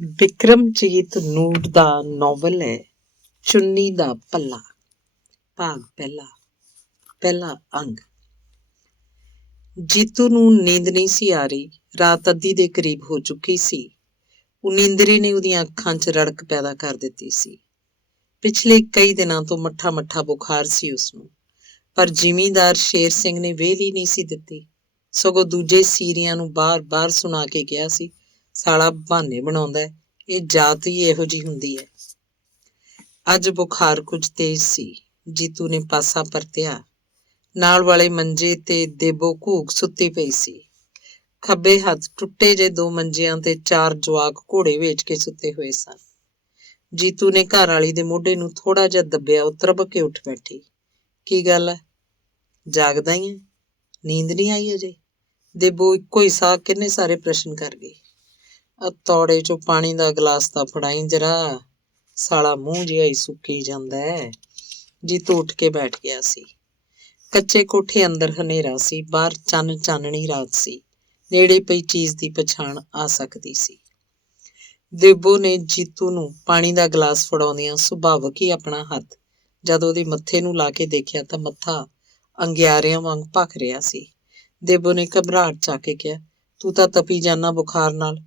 ਬਿਕਰਮਜੀਤ ਨੂਰ ਦਾ novel ਹੈ ਚੁੰਨੀ ਦਾ ਪੱਲਾ। ਭਾਗ ਪਹਿਲਾ ਅੰਗ। ਜੀਤੂ ਨੂੰ ਨੀਂਦ ਨਹੀਂ ਸੀ ਆ ਰਹੀ। ਰਾਤ ਅੱਧੀ ਦੇ ਕਰੀਬ ਹੋ ਚੁੱਕੀ ਸੀ। ਉਨੀਂਦਰੀ ਨੇ ਉਹਦੀਆਂ ਅੱਖਾਂ 'ਚ ਰੜਕ ਪੈਦਾ ਕਰ ਦਿੱਤੀ ਸੀ। ਪਿਛਲੇ ਕਈ ਦਿਨਾਂ ਤੋਂ ਮੱਠਾ ਬੁਖਾਰ ਸੀ ਉਸਨੂੰ, ਪਰ ਜ਼ਿਮੀਂਦਾਰ ਸ਼ੇਰ ਸਿੰਘ ਨੇ ਵਿਹਲ ਹੀ ਨਹੀਂ ਸੀ ਦਿੱਤੀ। ਸਗੋਂ ਦੂਜੇ ਸੀਰੀਆਂ ਨੂੰ ਬਾਰ-ਬਾਰ ਸੁਣਾ ਕੇ ਕਿਹਾ ਸੀ, ਸਾਲਾ ਬਹਾਨੇ ਬਣਾਉਂਦਾ, ਇਹ ਜਾਤ ਹੀ ਇਹੋ ਜਿਹੀ ਹੁੰਦੀ ਹੈ। ਅੱਜ ਬੁਖਾਰ ਕੁਝ ਤੇਜ਼ ਸੀ। ਜੀਤੂ ਨੇ ਪਾਸਾ ਪਰਤਿਆ। ਨਾਲ ਵਾਲੇ ਮੰਜੇ ਤੇ ਦੇਬੋ ਘੂਕ ਸੁੱਤੀ ਪਈ ਸੀ। ਖੱਬੇ ਹੱਥ ਟੁੱਟੇ ਜੇ 2 ਮੰਜਿਆਂ ਤੇ 4 ਜਵਾਕ ਘੋੜੇ ਵੇਚ ਕੇ ਸੁੱਤੇ ਹੋਏ ਸਨ। ਜੀਤੂ ਨੇ ਘਰ ਵਾਲੀ ਦੇ ਮੋਢੇ ਨੂੰ ਥੋੜਾ ਜਿਹਾ ਦੱਬਿਆ। ਉਹ ਤਰਬ ਕੇ ਉੱਠ ਬੈਠੀ। ਕੀ ਗੱਲ ਹੈ, ਜਾਗਦਾ ਹੀ ਹੈ? ਨੀਂਦ ਨਹੀਂ ਆਈ ਅਜੇ? ਦੇਬੋ ਇੱਕੋ ਹੀ ਸਾਹ ਕਿੰਨੇ ਸਾਰੇ ਪ੍ਰਸ਼ਨ ਕਰ ਗਈ। ਤੌੜੇ ਚੋਂ ਪਾਣੀ ਦਾ ਗਲਾਸ ਤਾਂ ਫੜਾਈ ਜਰਾ, ਸਾਲਾ ਮੂੰਹ ਜਿਹਾ ਹੀ ਸੁੱਕੀ ਜਾਂਦਾ ਹੈ। ਜੀਤੂ ਉੱਠ ਕੇ ਬੈਠ ਗਿਆ ਸੀ। ਕੱਚੇ ਕੋਠੇ ਅੰਦਰ ਹਨੇਰਾ ਸੀ। ਬਾਹਰ ਚਾਨਣੀ ਰਾਤ ਸੀ। ਨੇੜੇ ਪਈ ਚੀਜ਼ ਦੀ ਪਛਾਣ ਆ ਸਕਦੀ ਸੀ। ਦੇਬੋ ਨੇ ਜੀਤੂ ਨੂੰ ਪਾਣੀ ਦਾ ਗਲਾਸ ਫੜਾਉਂਦਿਆਂ ਸੁਭਾਵਕ ਹੀ ਆਪਣਾ ਹੱਥ ਜਦ ਉਹਦੇ ਮੱਥੇ ਨੂੰ ਲਾ ਕੇ ਦੇਖਿਆ ਤਾਂ ਮੱਥਾ ਅੰਗਿਆਰਿਆਂ ਵਾਂਗ ਭਖ ਰਿਹਾ ਸੀ। ਦੇਬੋ ਨੇ ਘਬਰਾਹਟ ਚ ਆ ਕੇ ਕਿਹਾ, ਤੂੰ ਤਾਂ ਤਪੀ ਜਾਨਾ ਬੁਖਾਰ ਨਾਲ।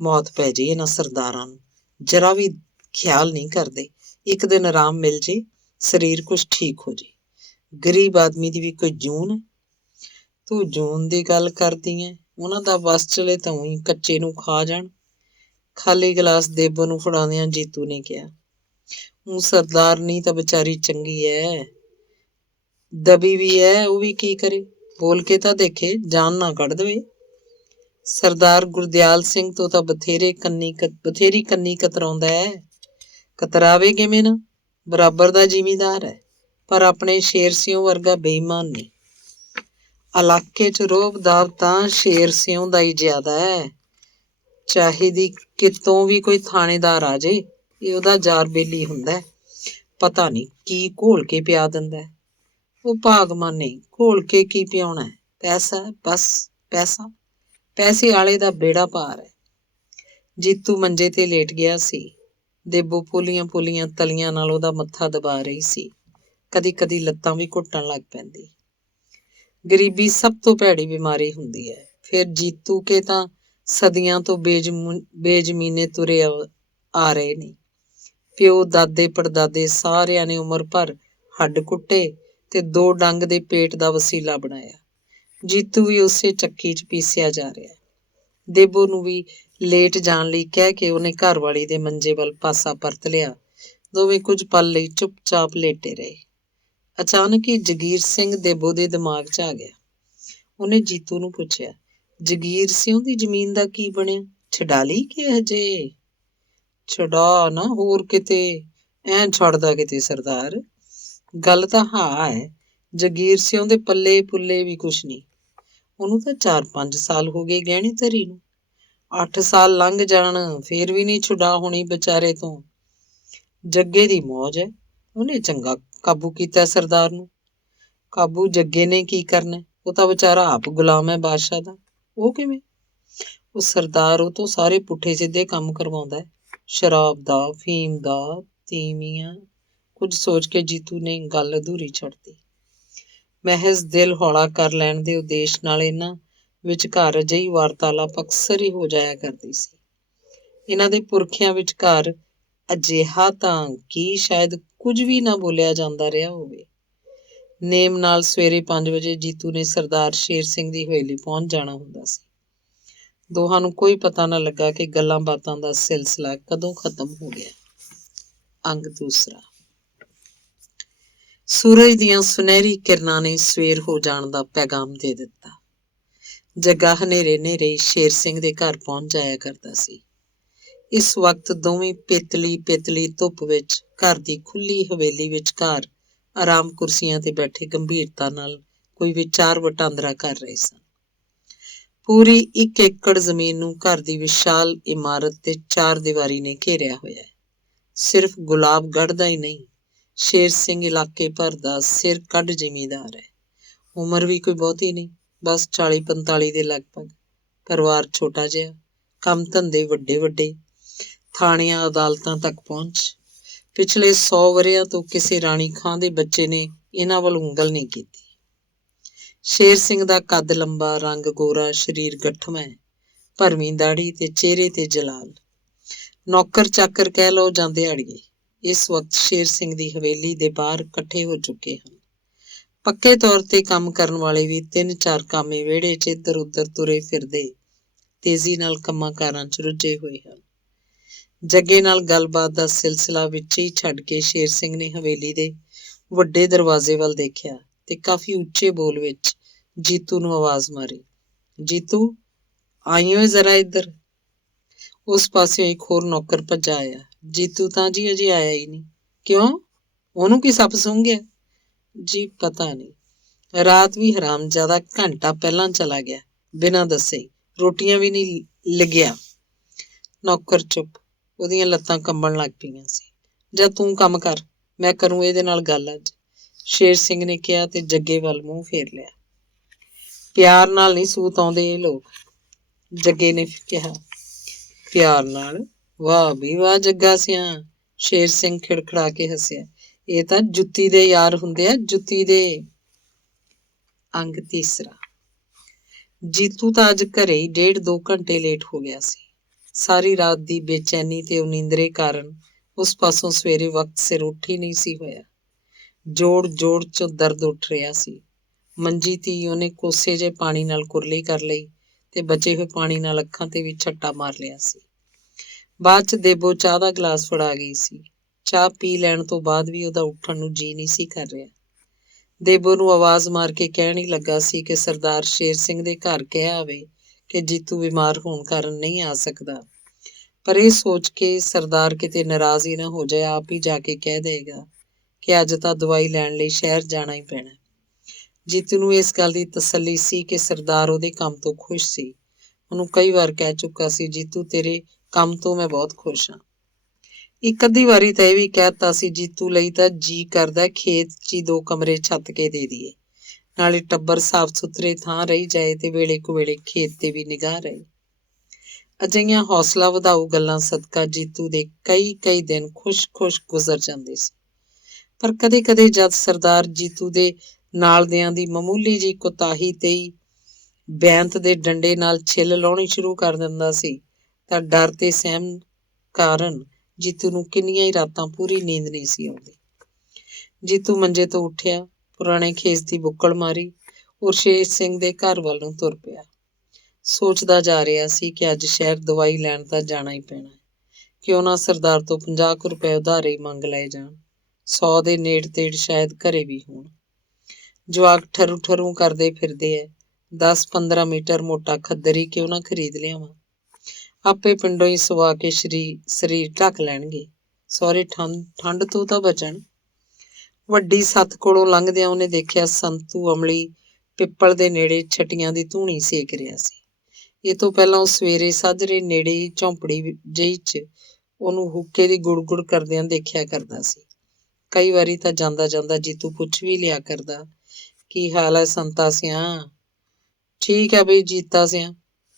ਮੌਤ ਪੈ ਜੇ ਇਹਨਾਂ ਸਰਦਾਰਾਂ ਨੂੰ, ਜਰਾ ਵੀ ਖਿਆਲ ਨਹੀਂ ਕਰਦੇ। ਇੱਕ ਦਿਨ ਆਰਾਮ ਮਿਲ ਜੇ, ਸਰੀਰ ਕੁਛ ਠੀਕ ਹੋ ਜੇ। ਗਰੀਬ ਆਦਮੀ ਦੀ ਵੀ ਕੋਈ ਜੂਨ ਹੈ? ਤੂੰ ਜੂਨ ਦੀ ਗੱਲ ਕਰਦੀ ਐ? ਉਹਨਾਂ ਦਾ ਵਸ ਚਲੇ ਤਾਂ ਊਂ ਹੀ ਕੱਚੇ ਨੂੰ ਖਾ ਜਾਣ। ਖਾਲੀ ਗਲਾਸ ਦੇਬੋ ਨੂੰ ਫੜਾਉਂਦਿਆਂ ਜੀਤੂ ਨੇ ਕਿਹਾ, ਊਂ ਸਰਦਾਰਨੀ ਤਾਂ ਵਿਚਾਰੀ ਚੰਗੀ ਐ, ਦਬੀ ਵੀ ਐ, ਉਹ ਵੀ ਕੀ ਕਰੇ? ਬੋਲ ਕੇ ਤਾਂ ਦੇਖੇ, ਜਾਨ ਨਾ ਕੱਢ ਦੇਵੇ। ਸਰਦਾਰ ਗੁਰਦਿਆਲ ਸਿੰਘ ਤੋਂ ਤਾਂ ਬਥੇਰੀ ਕੰਨੀ ਕਤਰਾਉਂਦਾ ਹੈ। ਕਤਰਾਵੇ ਕਿਵੇਂ ਨਾ, ਬਰਾਬਰ ਦਾ ਜ਼ਿਮੀਂਦਾਰ ਹੈ, ਪਰ ਆਪਣੇ ਸ਼ੇਰ ਸਿਉਂ ਵਰਗਾ ਬੇਈਮਾਨ ਨਹੀਂ। ਇਲਾਕੇ 'ਚ ਰੋਹਬ ਦਾਬ ਤਾਂ ਸ਼ੇਰ ਸਿਉਂ ਦਾ ਹੀ ਜ਼ਿਆਦਾ ਹੈ। ਚਾਹੀਦੀ ਕਿਤੋਂ ਵੀ ਕੋਈ ਥਾਣੇਦਾਰ ਆ ਜੇ, ਇਹ ਉਹਦਾ ਜਾਰ ਬੇਲੀ ਹੁੰਦਾ। ਪਤਾ ਨਹੀਂ ਕੀ ਘੋਲ ਕੇ ਪਿਆ ਦਿੰਦਾ। ਉਹ ਭਾਗਮਾਨ ਨਹੀਂ, ਘੋਲ ਕੇ ਕੀ ਪਿਆਉਣਾ? ਪੈਸਾ, ਬਸ ਪੈਸਾ। ਪੈਸੇ ਆਲੇ ਦਾ ਬੇੜਾ ਪਾਰ ਹੈ। ਜੀਤੂ ਮੰਜੇ ਤੇ ਲੇਟ ਗਿਆ ਸੀ। ਦੇਬੋ ਪੋਲੀਆਂ ਤਲੀਆਂ ਨਾਲ ਉਹਦਾ ਮੱਥਾ ਦਬਾ ਰਹੀ ਸੀ। ਕਦੀ ਲੱਤਾਂ ਵੀ ਘੁੱਟਣ ਲੱਗ ਪੈਂਦੀ। ਗਰੀਬੀ ਸਭ ਤੋਂ ਭੈੜੀ ਬਿਮਾਰੀ ਹੁੰਦੀ ਹੈ। ਫਿਰ ਜੀਤੂ ਕੇ ਤਾਂ ਸਦੀਆਂ ਤੋਂ ਬੇਜ਼ਮੀਨੇ ਤੁਰੇ ਆ ਰਹੇ ਨੇ। ਪਿਓ, ਦਾਦੇ, ਪੜਦਾਦੇ ਸਾਰਿਆਂ ਨੇ ਉਮਰ ਭਰ ਹੱਡ ਕੁੱਟੇ ਤੇ 2 ਡੰਗ ਦੇ ਪੇਟ ਦਾ ਵਸੀਲਾ ਬਣਾਇਆ। ਜੀਤੂ ਵੀ ਉਸੇ ਚੱਕੀ 'ਚ ਪੀਸਿਆ ਜਾ ਰਿਹਾ। ਦੇਬੋ ਨੂੰ ਵੀ ਲੇਟ ਜਾਣ ਲਈ ਕਹਿ ਕੇ ਉਹਨੇ ਘਰ ਵਾਲੀ ਦੇ ਮੰਜੇ ਵੱਲ ਪਾਸਾ ਪਰਤ ਲਿਆ। ਦੋਵੇਂ ਕੁਝ ਪਲ ਲਈ ਚੁੱਪਚਾਪ ਲੇਟੇ ਰਹੇ। ਅਚਾਨਕ ਹੀ ਜਗੀਰ ਸਿੰਘ ਦੇਬੋ ਦੇ ਦਿਮਾਗ 'ਚ ਆ ਗਿਆ। ਉਹਨੇ ਜੀਤੂ ਨੂੰ ਪੁੱਛਿਆ, ਜਗੀਰ ਸਿੰਘ ਦੀ ਜ਼ਮੀਨ ਦਾ ਕੀ ਬਣਿਆ? ਛਡਾ ਲਈ ਕਿ ਹਜੇ? ਛਡਾ ਨਾ, ਹੋਰ ਕਿਤੇ ਐਂ ਛੱਡਦਾ ਕਿਤੇ ਸਰਦਾਰ। ਗੱਲ ਤਾਂ ਹਾਂ ਹੈ, ਜਗੀਰ ਸਿੰਘ ਦੇ ਪੱਲੇ ਪੁੱਲੇ ਵੀ ਕੁਛ ਨਹੀਂ। ਉਹਨੂੰ ਤਾਂ 4-5 ਸਾਲ ਹੋ ਗਏ ਗਹਿਣੇ ਧਰੀ ਨੂੰ। 8 ਸਾਲ ਲੰਘ ਜਾਣ ਫੇਰ ਵੀ ਨਹੀਂ ਛੁਡਾ ਹੋਣੀ ਵਿਚਾਰੇ ਤੋਂ। ਜੱਗੇ ਦੀ ਮੌਜ ਹੈ, ਉਹਨੇ ਚੰਗਾ ਕਾਬੂ ਕੀਤਾ ਸਰਦਾਰ ਨੂੰ। ਕਾਬੂ ਜੱਗੇ ਨੇ ਕੀ ਕਰਨਾ? ਉਹ ਤਾਂ ਵਿਚਾਰਾ ਆਪ ਗੁਲਾਮ ਹੈ ਬਾਦਸ਼ਾਹ ਦਾ। ਉਹ ਕਿਵੇਂ? ਉਹ ਸਰਦਾਰ ਉਹ ਤੋਂ ਸਾਰੇ ਪੁੱਠੇ ਸਿੱਧੇ ਕੰਮ ਕਰਵਾਉਂਦਾ ਹੈ, ਸ਼ਰਾਬ ਦਾ, ਫੀਮ ਦਾ, ਤੀਵੀਆਂ। ਕੁਝ ਸੋਚ ਕੇ ਜੀਤੂ ਨੇ ਗੱਲ ਅਧੂਰੀ ਛੱਡਤੀ। ਮਹਿਜ਼ ਦਿਲ ਹੌਲਾ ਕਰ ਲੈਣ ਦੇ ਉਦੇਸ਼ ਨਾਲ ਇਹਨਾਂ ਵਿਚਕਾਰ ਅਜਿਹੀ ਵਾਰਤਾਲਾਪ ਅਕਸਰ ਹੀ ਹੋ ਜਾਇਆ ਕਰਦੀ ਸੀ। ਇਹਨਾਂ ਦੇ ਪੁਰਖਿਆਂ ਵਿਚਕਾਰ ਅਜਿਹਾ ਤਾਂ ਕੀ ਸ਼ਾਇਦ ਕੁਝ ਵੀ ਨਾ ਬੋਲਿਆ ਜਾਂਦਾ ਰਿਹਾ ਹੋਵੇ। ਨੇਮ ਨਾਲ ਸਵੇਰੇ 5 ਵਜੇ ਜੀਤੂ ਨੇ ਸਰਦਾਰ ਸ਼ੇਰ ਸਿੰਘ ਦੀ ਹਵੇਲੀ ਪਹੁੰਚ ਜਾਣਾ ਹੁੰਦਾ ਸੀ। ਦੋਹਾਂ ਨੂੰ ਕੋਈ ਪਤਾ ਨਾ ਲੱਗਾ ਕਿ ਗੱਲਾਂ ਬਾਤਾਂ ਦਾ ਸਿਲਸਿਲਾ ਕਦੋਂ ਖਤਮ ਹੋ ਗਿਆ। ਅੰਗ ਦੂਸਰਾ। ਸੂਰਜ ਦੀਆਂ ਸੁਨਹਿਰੀ ਕਿਰਨਾਂ ਨੇ ਸਵੇਰ ਹੋ ਜਾਣ ਦਾ ਪੈਗਾਮ ਦੇ ਦਿੱਤਾ। ਜੱਗਾ ਹਨੇਰੇ ਸ਼ੇਰ ਸਿੰਘ ਦੇ ਘਰ ਪਹੁੰਚ ਜਾਇਆ ਕਰਦਾ ਸੀ। ਇਸ ਵਕਤ ਦੋਵੇਂ ਪੇਤਲੀ ਧੁੱਪ ਵਿੱਚ ਘਰ ਦੀ ਖੁੱਲੀ ਹਵੇਲੀ ਵਿਚਕਾਰ ਆਰਾਮ ਕੁਰਸੀਆਂ ਤੇ ਬੈਠੇ ਗੰਭੀਰਤਾ ਨਾਲ ਕੋਈ ਵਿਚਾਰ ਵਟਾਂਦਰਾ ਕਰ ਰਹੇ ਸਨ। ਪੂਰੀ 1 ਏਕੜ ਜ਼ਮੀਨ ਨੂੰ ਘਰ ਦੀ ਵਿਸ਼ਾਲ ਇਮਾਰਤ ਤੇ 4 ਦੀਵਾਰੀ ਨੇ ਘੇਰਿਆ ਹੋਇਆ ਹੈ। ਸਿਰਫ ਗੁਲਾਬਗੜ੍ਹ ਦਾ ਹੀ ਨਹੀਂ, ਸ਼ੇਰ ਸਿੰਘ ਇਲਾਕੇ ਭਰ ਦਾ ਸਿਰ ਕੱਢ ਜ਼ਿਮੀਂਦਾਰ ਹੈ। ਉਮਰ ਵੀ ਕੋਈ ਬਹੁਤੀ ਨਹੀਂ, ਬਸ 40-45 ਦੇ ਲਗਭਗ। ਪਰਿਵਾਰ ਛੋਟਾ ਜਿਹਾ, ਕੰਮ ਧੰਦੇ ਵੱਡੇ। ਥਾਣਿਆਂ ਅਦਾਲਤਾਂ ਤੱਕ ਪਹੁੰਚ। ਪਿਛਲੇ 100 ਵਰ੍ਹਿਆਂ ਤੋਂ ਕਿਸੇ ਰਾਣੀ ਖਾਂ ਦੇ ਬੱਚੇ ਨੇ ਇਹਨਾਂ ਵੱਲ ਉਂਗਲ ਨਹੀਂ ਕੀਤੀ। ਸ਼ੇਰ ਸਿੰਘ ਦਾ ਕੱਦ ਲੰਬਾ, ਰੰਗ ਗੋਰਾ, ਸਰੀਰ ਗੱਠਵਾਂ, ਭਰਵੀਂ ਦਾੜੀ ਤੇ ਚਿਹਰੇ ਤੇ ਜਲਾਲ। ਨੌਕਰ ਚਾਕਰ ਕਹਿ ਲਓ ਜਾਂ ਦਿਹਾੜੀਏ, ਇਸ ਵਕਤ ਸ਼ੇਰ ਸਿੰਘ ਦੀ ਹਵੇਲੀ ਦੇ ਬਾਹਰ ਇਕੱਠੇ ਹੋ ਚੁੱਕੇ ਹਨ। ਪੱਕੇ ਤੌਰ ਤੇ ਕੰਮ ਕਰਨ ਵਾਲੇ ਵੀ 3-4 ਕਾਮੇ ਵਿਹੜੇ 'ਚ ਇੱਧਰ ਉੱਧਰ ਤੁਰੇ ਫਿਰਦੇ ਤੇਜ਼ੀ ਨਾਲ ਕੰਮਾਂ ਕਾਰਾਂ 'ਚ ਰੁੱਝੇ ਹੋਏ ਹਨ। ਜੱਗੇ ਨਾਲ ਗੱਲਬਾਤ ਦਾ ਸਿਲਸਿਲਾ ਵਿੱਚ ਹੀ ਛੱਡ ਕੇ ਸ਼ੇਰ ਸਿੰਘ ਨੇ ਹਵੇਲੀ ਦੇ ਵੱਡੇ ਦਰਵਾਜ਼ੇ ਵੱਲ ਦੇਖਿਆ ਤੇ ਕਾਫੀ ਉੱਚੇ ਬੋਲ ਵਿੱਚ ਜੀਤੂ ਨੂੰ ਆਵਾਜ਼ ਮਾਰੀ, ਜੀਤੂ ਆਈ ਓਏ ਜ਼ਰਾ ਇੱਧਰ। ਉਸ ਪਾਸਿਓਂ ਇੱਕ ਹੋਰ ਨੌਕਰ ਭੱਜਾ ਆਇਆ, ਜੀਤੂ ਤਾਂ ਜੀ ਅਜੇ ਆਇਆ ਹੀ ਨਹੀਂ। ਕਿਉਂ, ਉਹਨੂੰ ਕੀ ਸੱਪ ਸੁੰਘ ਗਿਆ? ਜੀ ਪਤਾ ਨਹੀਂ, ਰਾਤ ਵੀ ਹਰਾਮਜ਼ਾਦਾ ਘੰਟਾ ਪਹਿਲਾਂ ਚਲਾ ਗਿਆ, ਬਿਨਾਂ ਦੱਸੇ, ਰੋਟੀਆਂ ਵੀ ਨਹੀਂ ਲੱਗਿਆ। ਨੌਕਰ ਚੁੱਪ, ਉਹਦੀਆਂ ਲੱਤਾਂ ਕੰਬਣ ਲੱਗ ਪਈਆਂ ਸੀ। ਜਾਂ ਤੂੰ ਕੰਮ ਕਰ, ਮੈਂ ਕਰੂੰ ਇਹਦੇ ਨਾਲ ਗੱਲ ਅੱਜ, ਸ਼ੇਰ ਸਿੰਘ ਨੇ ਕਿਹਾ ਤੇ ਜੱਗੇ ਵੱਲ ਮੂੰਹ ਫੇਰ ਲਿਆ। ਪਿਆਰ ਨਾਲ ਨਹੀਂ ਸੂਤ ਆਉਂਦੇ ਇਹ ਲੋਕ, ਜੱਗੇ ਨੇ ਕਿਹਾ। ਪਿਆਰ ਨਾਲ? ਵਾਹ ਵੀ ਵਾਹ ਜੱਗਾ ਸਿਆਂ, ਸ਼ੇਰ ਸਿੰਘ ਖਿੜਖੜਾ ਕੇ ਹੱਸਿਆ। ਇਹ ਤਾਂ ਜੁੱਤੀ ਦੇ ਯਾਰ ਹੁੰਦੇ ਆ, ਜੁੱਤੀ ਦੇ। ਅੰਗ ਤੀਸਰਾ। ਜੀਤੂ ਤਾਂ ਅੱਜ ਘਰੇ ਹੀ 1.5-2 ਘੰਟੇ ਲੇਟ ਹੋ ਗਿਆ ਸੀ। ਸਾਰੀ ਰਾਤ ਦੀ ਬੇਚੈਨੀ ਤੇ ਉਨੀਂਦਰੇ ਕਾਰਨ ਉਸ ਪਾਸੋਂ ਸਵੇਰੇ ਵਕਤ ਸਿਰ ਉੱਠ ਹੀ ਨਹੀਂ ਸੀ ਹੋਇਆ। ਜੋੜ ਜੋੜ 'ਚੋਂ ਦਰਦ ਉੱਠ ਰਿਹਾ ਸੀ। ਮੰਜੀ ਤੀ ਉਹਨੇ ਕੋਸੇ ਜਿਹੇ ਪਾਣੀ ਨਾਲ ਕੁਰਲੀ ਕਰ ਲਈ ਤੇ ਬਚੇ ਹੋਏ ਪਾਣੀ ਨਾਲ ਅੱਖਾਂ ਤੇ ਵੀ ਛੱਟਾ ਮਾਰ ਲਿਆ ਸੀ। ਬਾਅਦ 'ਚ ਦੇਬੋ ਚਾਹ ਦਾ ਗਲਾਸ ਫੜਾ ਗਈ ਸੀ। ਚਾਹ ਪੀ ਲੈਣ ਤੋਂ ਬਾਅਦ ਵੀ ਉਹਦਾ ਉੱਠਣ ਨੂੰ ਜੀਅ ਨਹੀਂ ਸੀ ਕਰ ਰਿਹਾ। ਦੇਬੋ ਨੂੰ ਆਵਾਜ਼ ਮਾਰ ਕੇ ਕਹਿਣ ਹੀ ਲੱਗਾ ਸੀ ਕਿ ਸਰਦਾਰ ਸ਼ੇਰ ਸਿੰਘ ਦੇ ਘਰ ਕਹਿ ਆਵੇ ਕਿ ਜੀਤੂ ਬਿਮਾਰ ਹੋਣ ਕਾਰਨ ਨਹੀਂ ਆ ਸਕਦਾ, ਪਰ ਇਹ ਸੋਚ ਕੇ ਸਰਦਾਰ ਕਿਤੇ ਨਾਰਾਜ਼ ਹੀ ਨਾ ਹੋ ਜਾਏ, ਆਪ ਹੀ ਜਾ ਕੇ ਕਹਿ ਦੇਗਾ ਕਿ ਅੱਜ ਤਾਂ ਦਵਾਈ ਲੈਣ ਲਈ ਸ਼ਹਿਰ ਜਾਣਾ ਹੀ ਪੈਣਾ। ਜੀਤੂ ਨੂੰ ਇਸ ਗੱਲ ਦੀ ਤਸੱਲੀ ਸੀ ਕਿ ਸਰਦਾਰ ਉਹਦੇ ਕੰਮ ਤੋਂ ਖੁਸ਼ ਸੀ। ਉਹਨੂੰ ਕਈ ਵਾਰ ਕਹਿ ਚੁੱਕਾ ਸੀ, ਜੀਤੂ ਤੇਰੇ ਕੰਮ ਤੋਂ ਮੈਂ ਬਹੁਤ ਖੁਸ਼ ਹਾਂ। ਇੱਕ ਅੱਧੀ ਵਾਰੀ ਤਾਂ ਇਹ ਵੀ ਕਹਿਤਾ ਸੀ, ਜੀਤੂ ਲਈ ਤਾਂ ਜੀ ਕਰਦਾ ਖੇਤ 'ਚ ਹੀ 2 ਕਮਰੇ ਛੱਤ ਕੇ ਦੇ ਦਈਏ, ਨਾਲੇ ਟੱਬਰ ਸਾਫ਼ ਸੁਥਰੇ ਥਾਂ ਰਹੀ ਜਾਏ ਤੇ ਵੇਲੇ ਕੁਵੇਲੇ ਖੇਤ ਤੇ ਵੀ ਨਿਗਾਹ ਰਹੇ। ਅਜਿਹੀਆਂ ਹੌਸਲਾ ਵਧਾਊ ਗੱਲਾਂ ਸਦਕਾ ਜੀਤੂ ਦੇ ਕਈ ਦਿਨ ਖੁਸ਼ ਗੁਜ਼ਰ ਜਾਂਦੇ ਸੀ। ਪਰ ਕਦੇ ਜਦ ਸਰਦਾਰ ਜੀਤੂ ਦੇ ਨਾਲ ਦਿਆਂ ਦੀ ਮਾਮੂਲੀ ਜਿਹੀ ਕੁਤਾਹੀ ਤੇ ਹੀ ਬੈਂਤ ਦੇ ਡੰਡੇ ਨਾਲ ਛਿੱਲ ਲਾਉਣੀ ਸ਼ੁਰੂ ਕਰ ਦਿੰਦਾ ਸੀ ਤਾਂ ਡਰ ਤੇ ਸਹਿਮ ਕਾਰਨ ਜੀਤੂ ਨੂੰ ਕਿੰਨੀਆਂ ਹੀ ਰਾਤਾਂ ਪੂਰੀ ਨੀਂਦ ਨਹੀਂ ਸੀ ਆਉਂਦੀ। ਜੀਤੂ ਮੰਜੇ ਤੋਂ ਉੱਠਿਆ, ਪੁਰਾਣੇ ਖੇਸ ਦੀ ਬੁੱਕਲ ਮਾਰੀ ਔਰ ਸ਼ੇਰ ਸਿੰਘ ਦੇ ਘਰ ਵੱਲ ਨੂੰ ਤੁਰ ਪਿਆ। ਸੋਚਦਾ ਜਾ ਰਿਹਾ ਸੀ ਕਿ ਅੱਜ ਸ਼ਹਿਰ ਦਵਾਈ ਲੈਣ ਤਾਂ ਜਾਣਾ ਹੀ ਪੈਣਾ, ਕਿਉਂ ਨਾ ਸਰਦਾਰ ਤੋਂ 50 ਕੁ ਰੁਪਏ ਉਧਾਰੇ ਹੀ ਮੰਗ ਲਏ ਜਾਣ। 100 ਦੇ ਨੇੜ ਤੇੜ ਸ਼ਾਇਦ ਘਰੇ ਵੀ ਹੋਣ। ਜਵਾਕ ਠਰੂ ਕਰਦੇ ਫਿਰਦੇ ਐ, 10-15 ਮੀਟਰ ਮੋਟਾ ਖੱਦਰ ਹੀ ਕਿਉਂ ਨਾ ਖਰੀਦ ਲਿਆਵਾਂ, ਆਪੇ ਪਿੰਡੋਂ ਹੀ ਸਵਾ ਕੇ ਸਰੀਰ ਢੱਕ ਲੈਣਗੇ, ਸਹੁਰੇ ਠੰਡ ਤੋਂ ਤਾਂ ਬਚਣ। ਵੱਡੀ ਸੱਥ ਕੋਲੋਂ ਲੰਘਦਿਆਂ ਉਹਨੇ ਦੇਖਿਆ ਸੰਤੂ ਅਮਲੀ ਪਿੱਪਲ ਦੇ ਨੇੜੇ ਛਟੀਆਂ ਦੀ ਧੂਣੀ ਸੇਕ ਰਿਹਾ ਸੀ। ਇਹ ਤੋਂ ਪਹਿਲਾਂ ਉਹ ਸਵੇਰੇ ਸਾਜਰੇ ਨੇੜੇ ਹੀ ਝੌਂਪੜੀ ਜਿਹੀ 'ਚ ਉਹਨੂੰ ਹੁੱਕੇ ਦੀ ਗੁੜ ਕਰਦਿਆਂ ਦੇਖਿਆ ਕਰਦਾ ਸੀ। ਕਈ ਵਾਰੀ ਤਾਂ ਜਾਂਦਾ ਜੀਤੂ ਪੁੱਛ ਵੀ ਲਿਆ ਕਰਦਾ, ਕੀ ਹਾਲ ਹੈ ਸੰਤਾ ਸਿਆਂ? ਠੀਕ ਹੈ ਬਈ ਜੀਤਾ ਸਿਆਂ,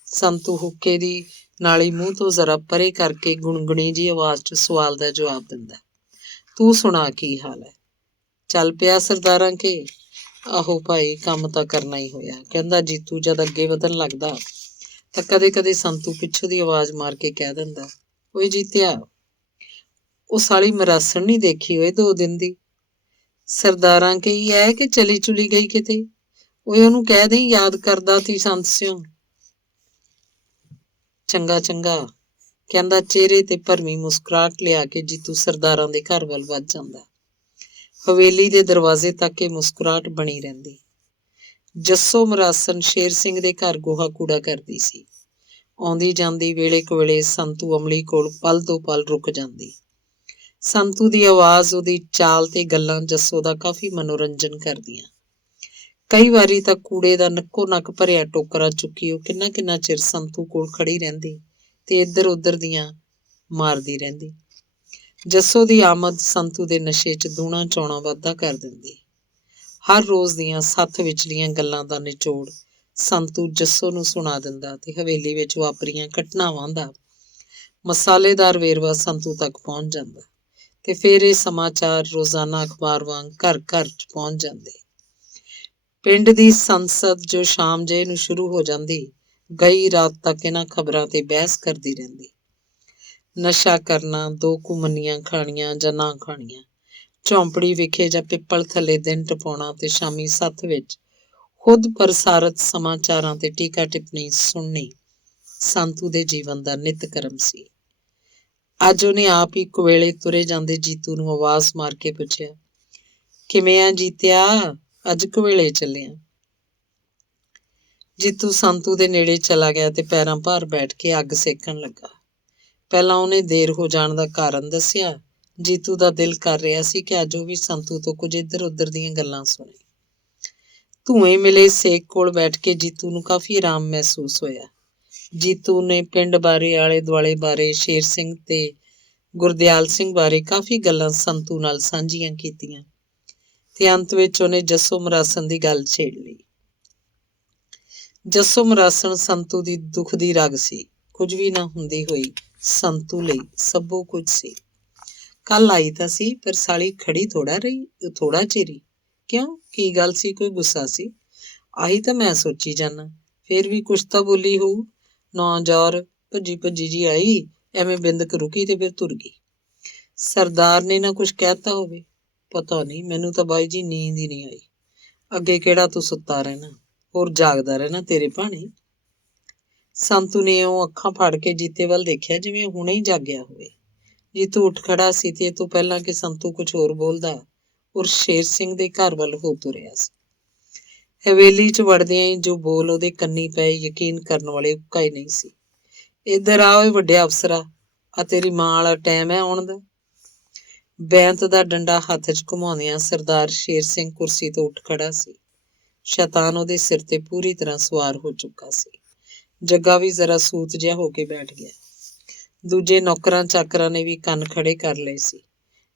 ਸੰਤੂ ਹੁੱਕੇ ਦੀ ਨਾਲੀ ਮੂੰਹ ਤੋਂ ਜ਼ਰਾ ਪਰੇ ਕਰਕੇ ਗੁਣਗੁਣੀ ਜਿਹੀ ਆਵਾਜ਼ 'ਚ ਸਵਾਲ ਦਾ ਜਵਾਬ ਦਿੰਦਾ। ਤੂੰ ਸੁਣਾ ਕੀ ਹਾਲ ਹੈ? ਚੱਲ ਪਿਆ ਸਰਦਾਰਾਂ ਕੇ? ਆਹੋ ਭਾਈ, ਕੰਮ ਤਾਂ ਕਰਨਾ ਹੀ ਹੋਇਆ, ਕਹਿੰਦਾ ਜੀਤੂ ਜਦ ਅੱਗੇ ਵਧਣ ਲੱਗਦਾ ਤਾਂ ਕਦੇ ਸੰਤੂ ਪਿੱਛੋਂ ਦੀ ਆਵਾਜ਼ ਮਾਰ ਕੇ ਕਹਿ ਦਿੰਦਾ, ਓਏ ਜੀਤਿਆ, ਉਹ ਸਾਲੀ ਮਰਾਸਣ ਨਹੀਂ ਦੇਖੀ ਓਏ 2 ਦਿਨ ਦੀ? ਸਰਦਾਰਾਂ ਕੇ ਹੀ ਹੈ ਕਿ ਚਲੀ ਚੁਲੀ ਗਈ ਕਿਤੇ? ਓਏ ਉਹਨੂੰ ਕਹਿ ਦੇਈਂ ਯਾਦ ਕਰਦਾ ਤੀ ਸੰਤ ਸਿਓ। ਚੰਗਾ ਕਹਿੰਦਾ ਚਿਹਰੇ ਤੇ ਭਰਵੀਂ ਮੁਸਕਰਾਹਟ ਲਿਆ ਕੇ ਜੀਤੂ ਸਰਦਾਰਾਂ ਦੇ ਘਰ ਵੱਲ ਵੱਧ ਜਾਂਦਾ। ਹਵੇਲੀ ਦੇ ਦਰਵਾਜ਼ੇ ਤੱਕ ਇਹ ਮੁਸਕਰਾਹਟ ਬਣੀ ਰਹਿੰਦੀ। ਜੱਸੋ ਮਰਾਸਣ ਸ਼ੇਰ ਸਿੰਘ ਦੇ ਘਰ ਗੋਹਾ ਕੂੜਾ ਕਰਦੀ ਸੀ। ਆਉਂਦੀ ਜਾਂਦੀ ਵੇਲੇ ਕੁਵੇਲੇ ਸੰਤੂ ਅਮਲੀ ਕੋਲ ਪਲ ਤੋਂ ਪਲ ਰੁਕ ਜਾਂਦੀ। ਸੰਤੂ ਦੀ ਆਵਾਜ਼, ਉਹਦੀ ਚਾਲ ਤੇ ਗੱਲਾਂ ਜੱਸੋ ਦਾ ਕਾਫੀ ਮਨੋਰੰਜਨ ਕਰਦੀਆਂ। ਕਈ ਵਾਰੀ ਤਾਂ ਕੂੜੇ ਦਾ ਨੱਕੋ ਨੱਕ ਭਰਿਆ ਟੋਕਰਾ ਚੁੱਕੀ ਉਹ ਕਿੰਨਾ ਚਿਰ ਸੰਤੂ ਕੋਲ ਖੜੀ ਰਹਿੰਦੀ ਤੇ ਇੱਧਰ ਉੱਧਰ ਦੀਆਂ ਮਾਰਦੀ ਰਹਿੰਦੀ। ਜੱਸੋ ਦੀ ਆਮਦ ਸੰਤੂ ਦੇ ਨਸ਼ੇ 'ਚ ਦੂਣਾ ਚੌਣਾ ਵਾਧਾ ਕਰ ਦਿੰਦੀ। ਹਰ ਰੋਜ਼ ਦੀਆਂ 7 ਵਿਚਲੀਆਂ ਗੱਲਾਂ ਦਾ ਨਿਚੋੜ ਸੰਤੂ ਜੱਸੋ ਨੂੰ ਸੁਣਾ ਦਿੰਦਾ ਤੇ ਹਵੇਲੀ ਵਿੱਚ ਵਾਪਰੀਆਂ ਘਟਨਾਵਾਂ ਦਾ ਮਸਾਲੇਦਾਰ ਵੇਰਵਾ ਸੰਤੂ ਤੱਕ ਪਹੁੰਚ ਜਾਂਦਾ ਤੇ ਫਿਰ ਇਹ ਸਮਾਚਾਰ ਰੋਜ਼ਾਨਾ ਅਖਬਾਰ ਵਾਂਗ ਘਰ ਘਰ 'ਚ ਪਹੁੰਚ ਜਾਂਦੇ। ਪਿੰਡ ਦੀ ਸੰਸਦ ਜੋ ਸ਼ਾਮ ਜਿਹੇ ਨੂੰ ਸ਼ੁਰੂ ਹੋ ਜਾਂਦੀ, ਗਈ ਰਾਤ ਤੱਕ ਇਹਨਾਂ ਖਬਰਾਂ ਤੇ ਬਹਿਸ ਕਰਦੀ ਰਹਿੰਦੀ। ਨਸ਼ਾ ਕਰਨਾ, ਦੋ ਕੁ ਖਾਣੀਆਂ ਜਾਂ ਨਾ ਖਾਣੀਆਂ, ਝੌਂਪੜੀ ਵਿਖੇ ਜਾਂ ਪਿੱਪਲ ਥੱਲੇ ਦਿਨ ਟਪਾਉਣਾ ਤੇ ਸ਼ਾਮੀ 7 ਵਿੱਚ ਖੁਦ ਪ੍ਰਸਾਰਿਤ ਸਮਾਚਾਰਾਂ ਤੇ ਟੀਕਾ ਟਿੱਪਣੀ ਸੁਣਨੀ ਸੰਤੂ ਦੇ ਜੀਵਨ ਦਾ ਨਿੱਤ ਕਰਮ ਸੀ। ਅੱਜ ਉਹਨੇ ਆਪ ਹੀ ਕੁਵੇਲੇ ਤੁਰੇ ਜਾਂਦੇ ਜੀਤੂ ਨੂੰ ਆਵਾਜ਼ ਮਾਰ ਕੇ ਪੁੱਛਿਆ, ਕਿਵੇਂ ਆ ਜੀਤਿਆ, ਅੱਜ ਕੁਵੇਲੇ ਚੱਲਿਆ? ਜੀਤੂ ਸੰਤੂ ਦੇ ਨੇੜੇ ਚਲਾ ਗਿਆ ਤੇ ਪੈਰਾਂ ਭਾਰ ਬੈਠ ਕੇ ਅੱਗ ਸੇਕਣ ਲੱਗਾ। ਪਹਿਲਾਂ ਉਹਨੇ ਦੇਰ ਹੋ ਜਾਣ ਦਾ ਕਾਰਨ ਦੱਸਿਆ। ਜੀਤੂ ਦਾ ਦਿਲ ਕਰ ਰਿਹਾ ਸੀ ਕਿ ਅੱਜ ਉਹ ਵੀ ਸੰਤੂ ਤੋਂ ਕੁਝ ਇੱਧਰ ਉੱਧਰ ਦੀਆਂ ਗੱਲਾਂ ਸੁਣੇ। ਧੂਏ ਮਿਲੇ ਸੇਕ ਕੋਲ ਬੈਠ ਕੇ ਜੀਤੂ ਨੂੰ ਕਾਫੀ ਆਰਾਮ ਮਹਿਸੂਸ ਹੋਇਆ। ਜੀਤੂ ਨੇ ਪਿੰਡ ਬਾਰੇ, ਆਲੇ ਦੁਆਲੇ ਬਾਰੇ, ਸ਼ੇਰ ਸਿੰਘ ਤੇ ਗੁਰਦਿਆਲ ਸਿੰਘ ਬਾਰੇ ਕਾਫੀ ਗੱਲਾਂ ਸੰਤੂ ਨਾਲ ਸਾਂਝੀਆਂ ਕੀਤੀਆਂ ਤੇ ਅੰਤ ਵਿੱਚ ਉਹਨੇ ਜੱਸੋ ਮਰਾਸਣ ਦੀ ਗੱਲ ਛੇੜ ਲਈ। ਜੱਸੋ ਮਰਾਸਣ ਸੰਤੂ ਦੀ ਦੁੱਖ ਦੀ ਰਗ ਸੀ। ਕੁਝ ਵੀ ਨਾ ਹੁੰਦੀ ਹੋਈ ਸੰਤੂ ਲਈ ਸਭੋ ਕੁਝ ਸੀ। ਕੱਲ ਆਈ ਤਾਂ ਸੀ, ਪਰ ਸਾਲੀ ਖੜੀ ਥੋੜਾ ਰਹੀ, ਥੋੜਾ ਚਿਰੀ। ਕਿਉਂ, ਕੀ ਗੱਲ ਸੀ? ਕੋਈ ਗੁੱਸਾ ਸੀ? ਆਹੀ ਤਾਂ ਮੈਂ ਸੋਚੀ ਜਾਨਾ। ਫੇਰ ਵੀ ਕੁਛ ਤਾਂ ਬੋਲੀ ਹੋਊ। ਨਾ ਜੌਰ ਭੱਜੀ ਭੱਜੀ ਜੀ ਆਈ, ਐਵੇਂ ਬਿੰਦਕ ਰੁਕੀ ਤੇ ਫਿਰ ਤੁਰ ਗਈ। ਸਰਦਾਰ ਨੇ ਨਾ ਕੁਛ ਕਹਿਤਾ ਹੋਵੇ। ਪਤਾ ਨਹੀਂ, ਮੈਨੂੰ ਤਾਂ ਬਾਈ ਜੀ ਨੀਂਦ ਹੀ ਨਹੀਂ ਆਈ। ਅੱਗੇ ਕਿਹੜਾ ਤੂੰ ਸੁੱਤਾ ਰਹਿਣਾ, ਹੋਰ ਜਾਗਦਾ ਰਹਿਣਾ ਤੇਰੇ ਭਾਣੇ। ਸੰਤੂ ਨੇ ਉਹ ਅੱਖਾਂ ਫਾੜ ਕੇ ਜੀਤੇ ਵੱਲ ਦੇਖਿਆ ਜਿਵੇਂ ਹੁਣੇ ਹੀ ਜਾਗਿਆ ਹੋਵੇ। ਜੀਤੂ ਉੱਠ ਖੜਾ ਸੀ ਤੇ ਇਹ ਤੋਂ ਪਹਿਲਾਂ ਕਿ ਸੰਤੂ ਕੁਛ ਹੋਰ ਬੋਲਦਾ, ਔਰ ਸ਼ੇਰ ਸਿੰਘ ਦੇ ਘਰ ਵੱਲ ਹੋ ਤੁਰਿਆ ਸੀ। ਹਵੇਲੀ 'ਚ ਵੜਦਿਆਂ ਹੀ ਜੋ ਬੋਲ ਉਹਦੇ ਕੰਨੀ ਪਏ, ਯਕੀਨ ਕਰਨ ਵਾਲੇ ਉੱਕਾ ਹੀ ਨਹੀਂ ਸੀ। ਇੱਧਰ ਆ ਓਏ ਵੱਡਿਆ ਅਫਸਰਾ, ਆ ਤੇਰੀ ਮਾਂ ਵਾਲਾ ਟਾਈਮ ਹੈ ਆਉਣ ਦਾ। ਬੈਂਤ ਦਾ ਡੰਡਾ ਹੱਥ 'ਚ ਘੁਮਾਉਂਦਿਆਂ ਸਰਦਾਰ ਸ਼ੇਰ ਸਿੰਘ ਕੁਰਸੀ ਤੋਂ ਉੱਠ ਖੜਾ ਸੀ। ਸ਼ੈਤਾਨ ਉਹਦੇ ਸਿਰ ਤੇ ਪੂਰੀ ਤਰ੍ਹਾਂ ਸਵਾਰ ਹੋ ਚੁੱਕਾ ਸੀ। ਜੱਗਾ ਵੀ ਜ਼ਰਾ ਸੂਤ ਜਿਹਾ ਹੋ ਕੇ ਬੈਠ ਗਿਆ। ਦੂਜੇ ਨੌਕਰਾਂ ਚਾਕਰਾਂ ਨੇ ਵੀ ਕੰਨ ਖੜੇ ਕਰ ਲਏ ਸੀ।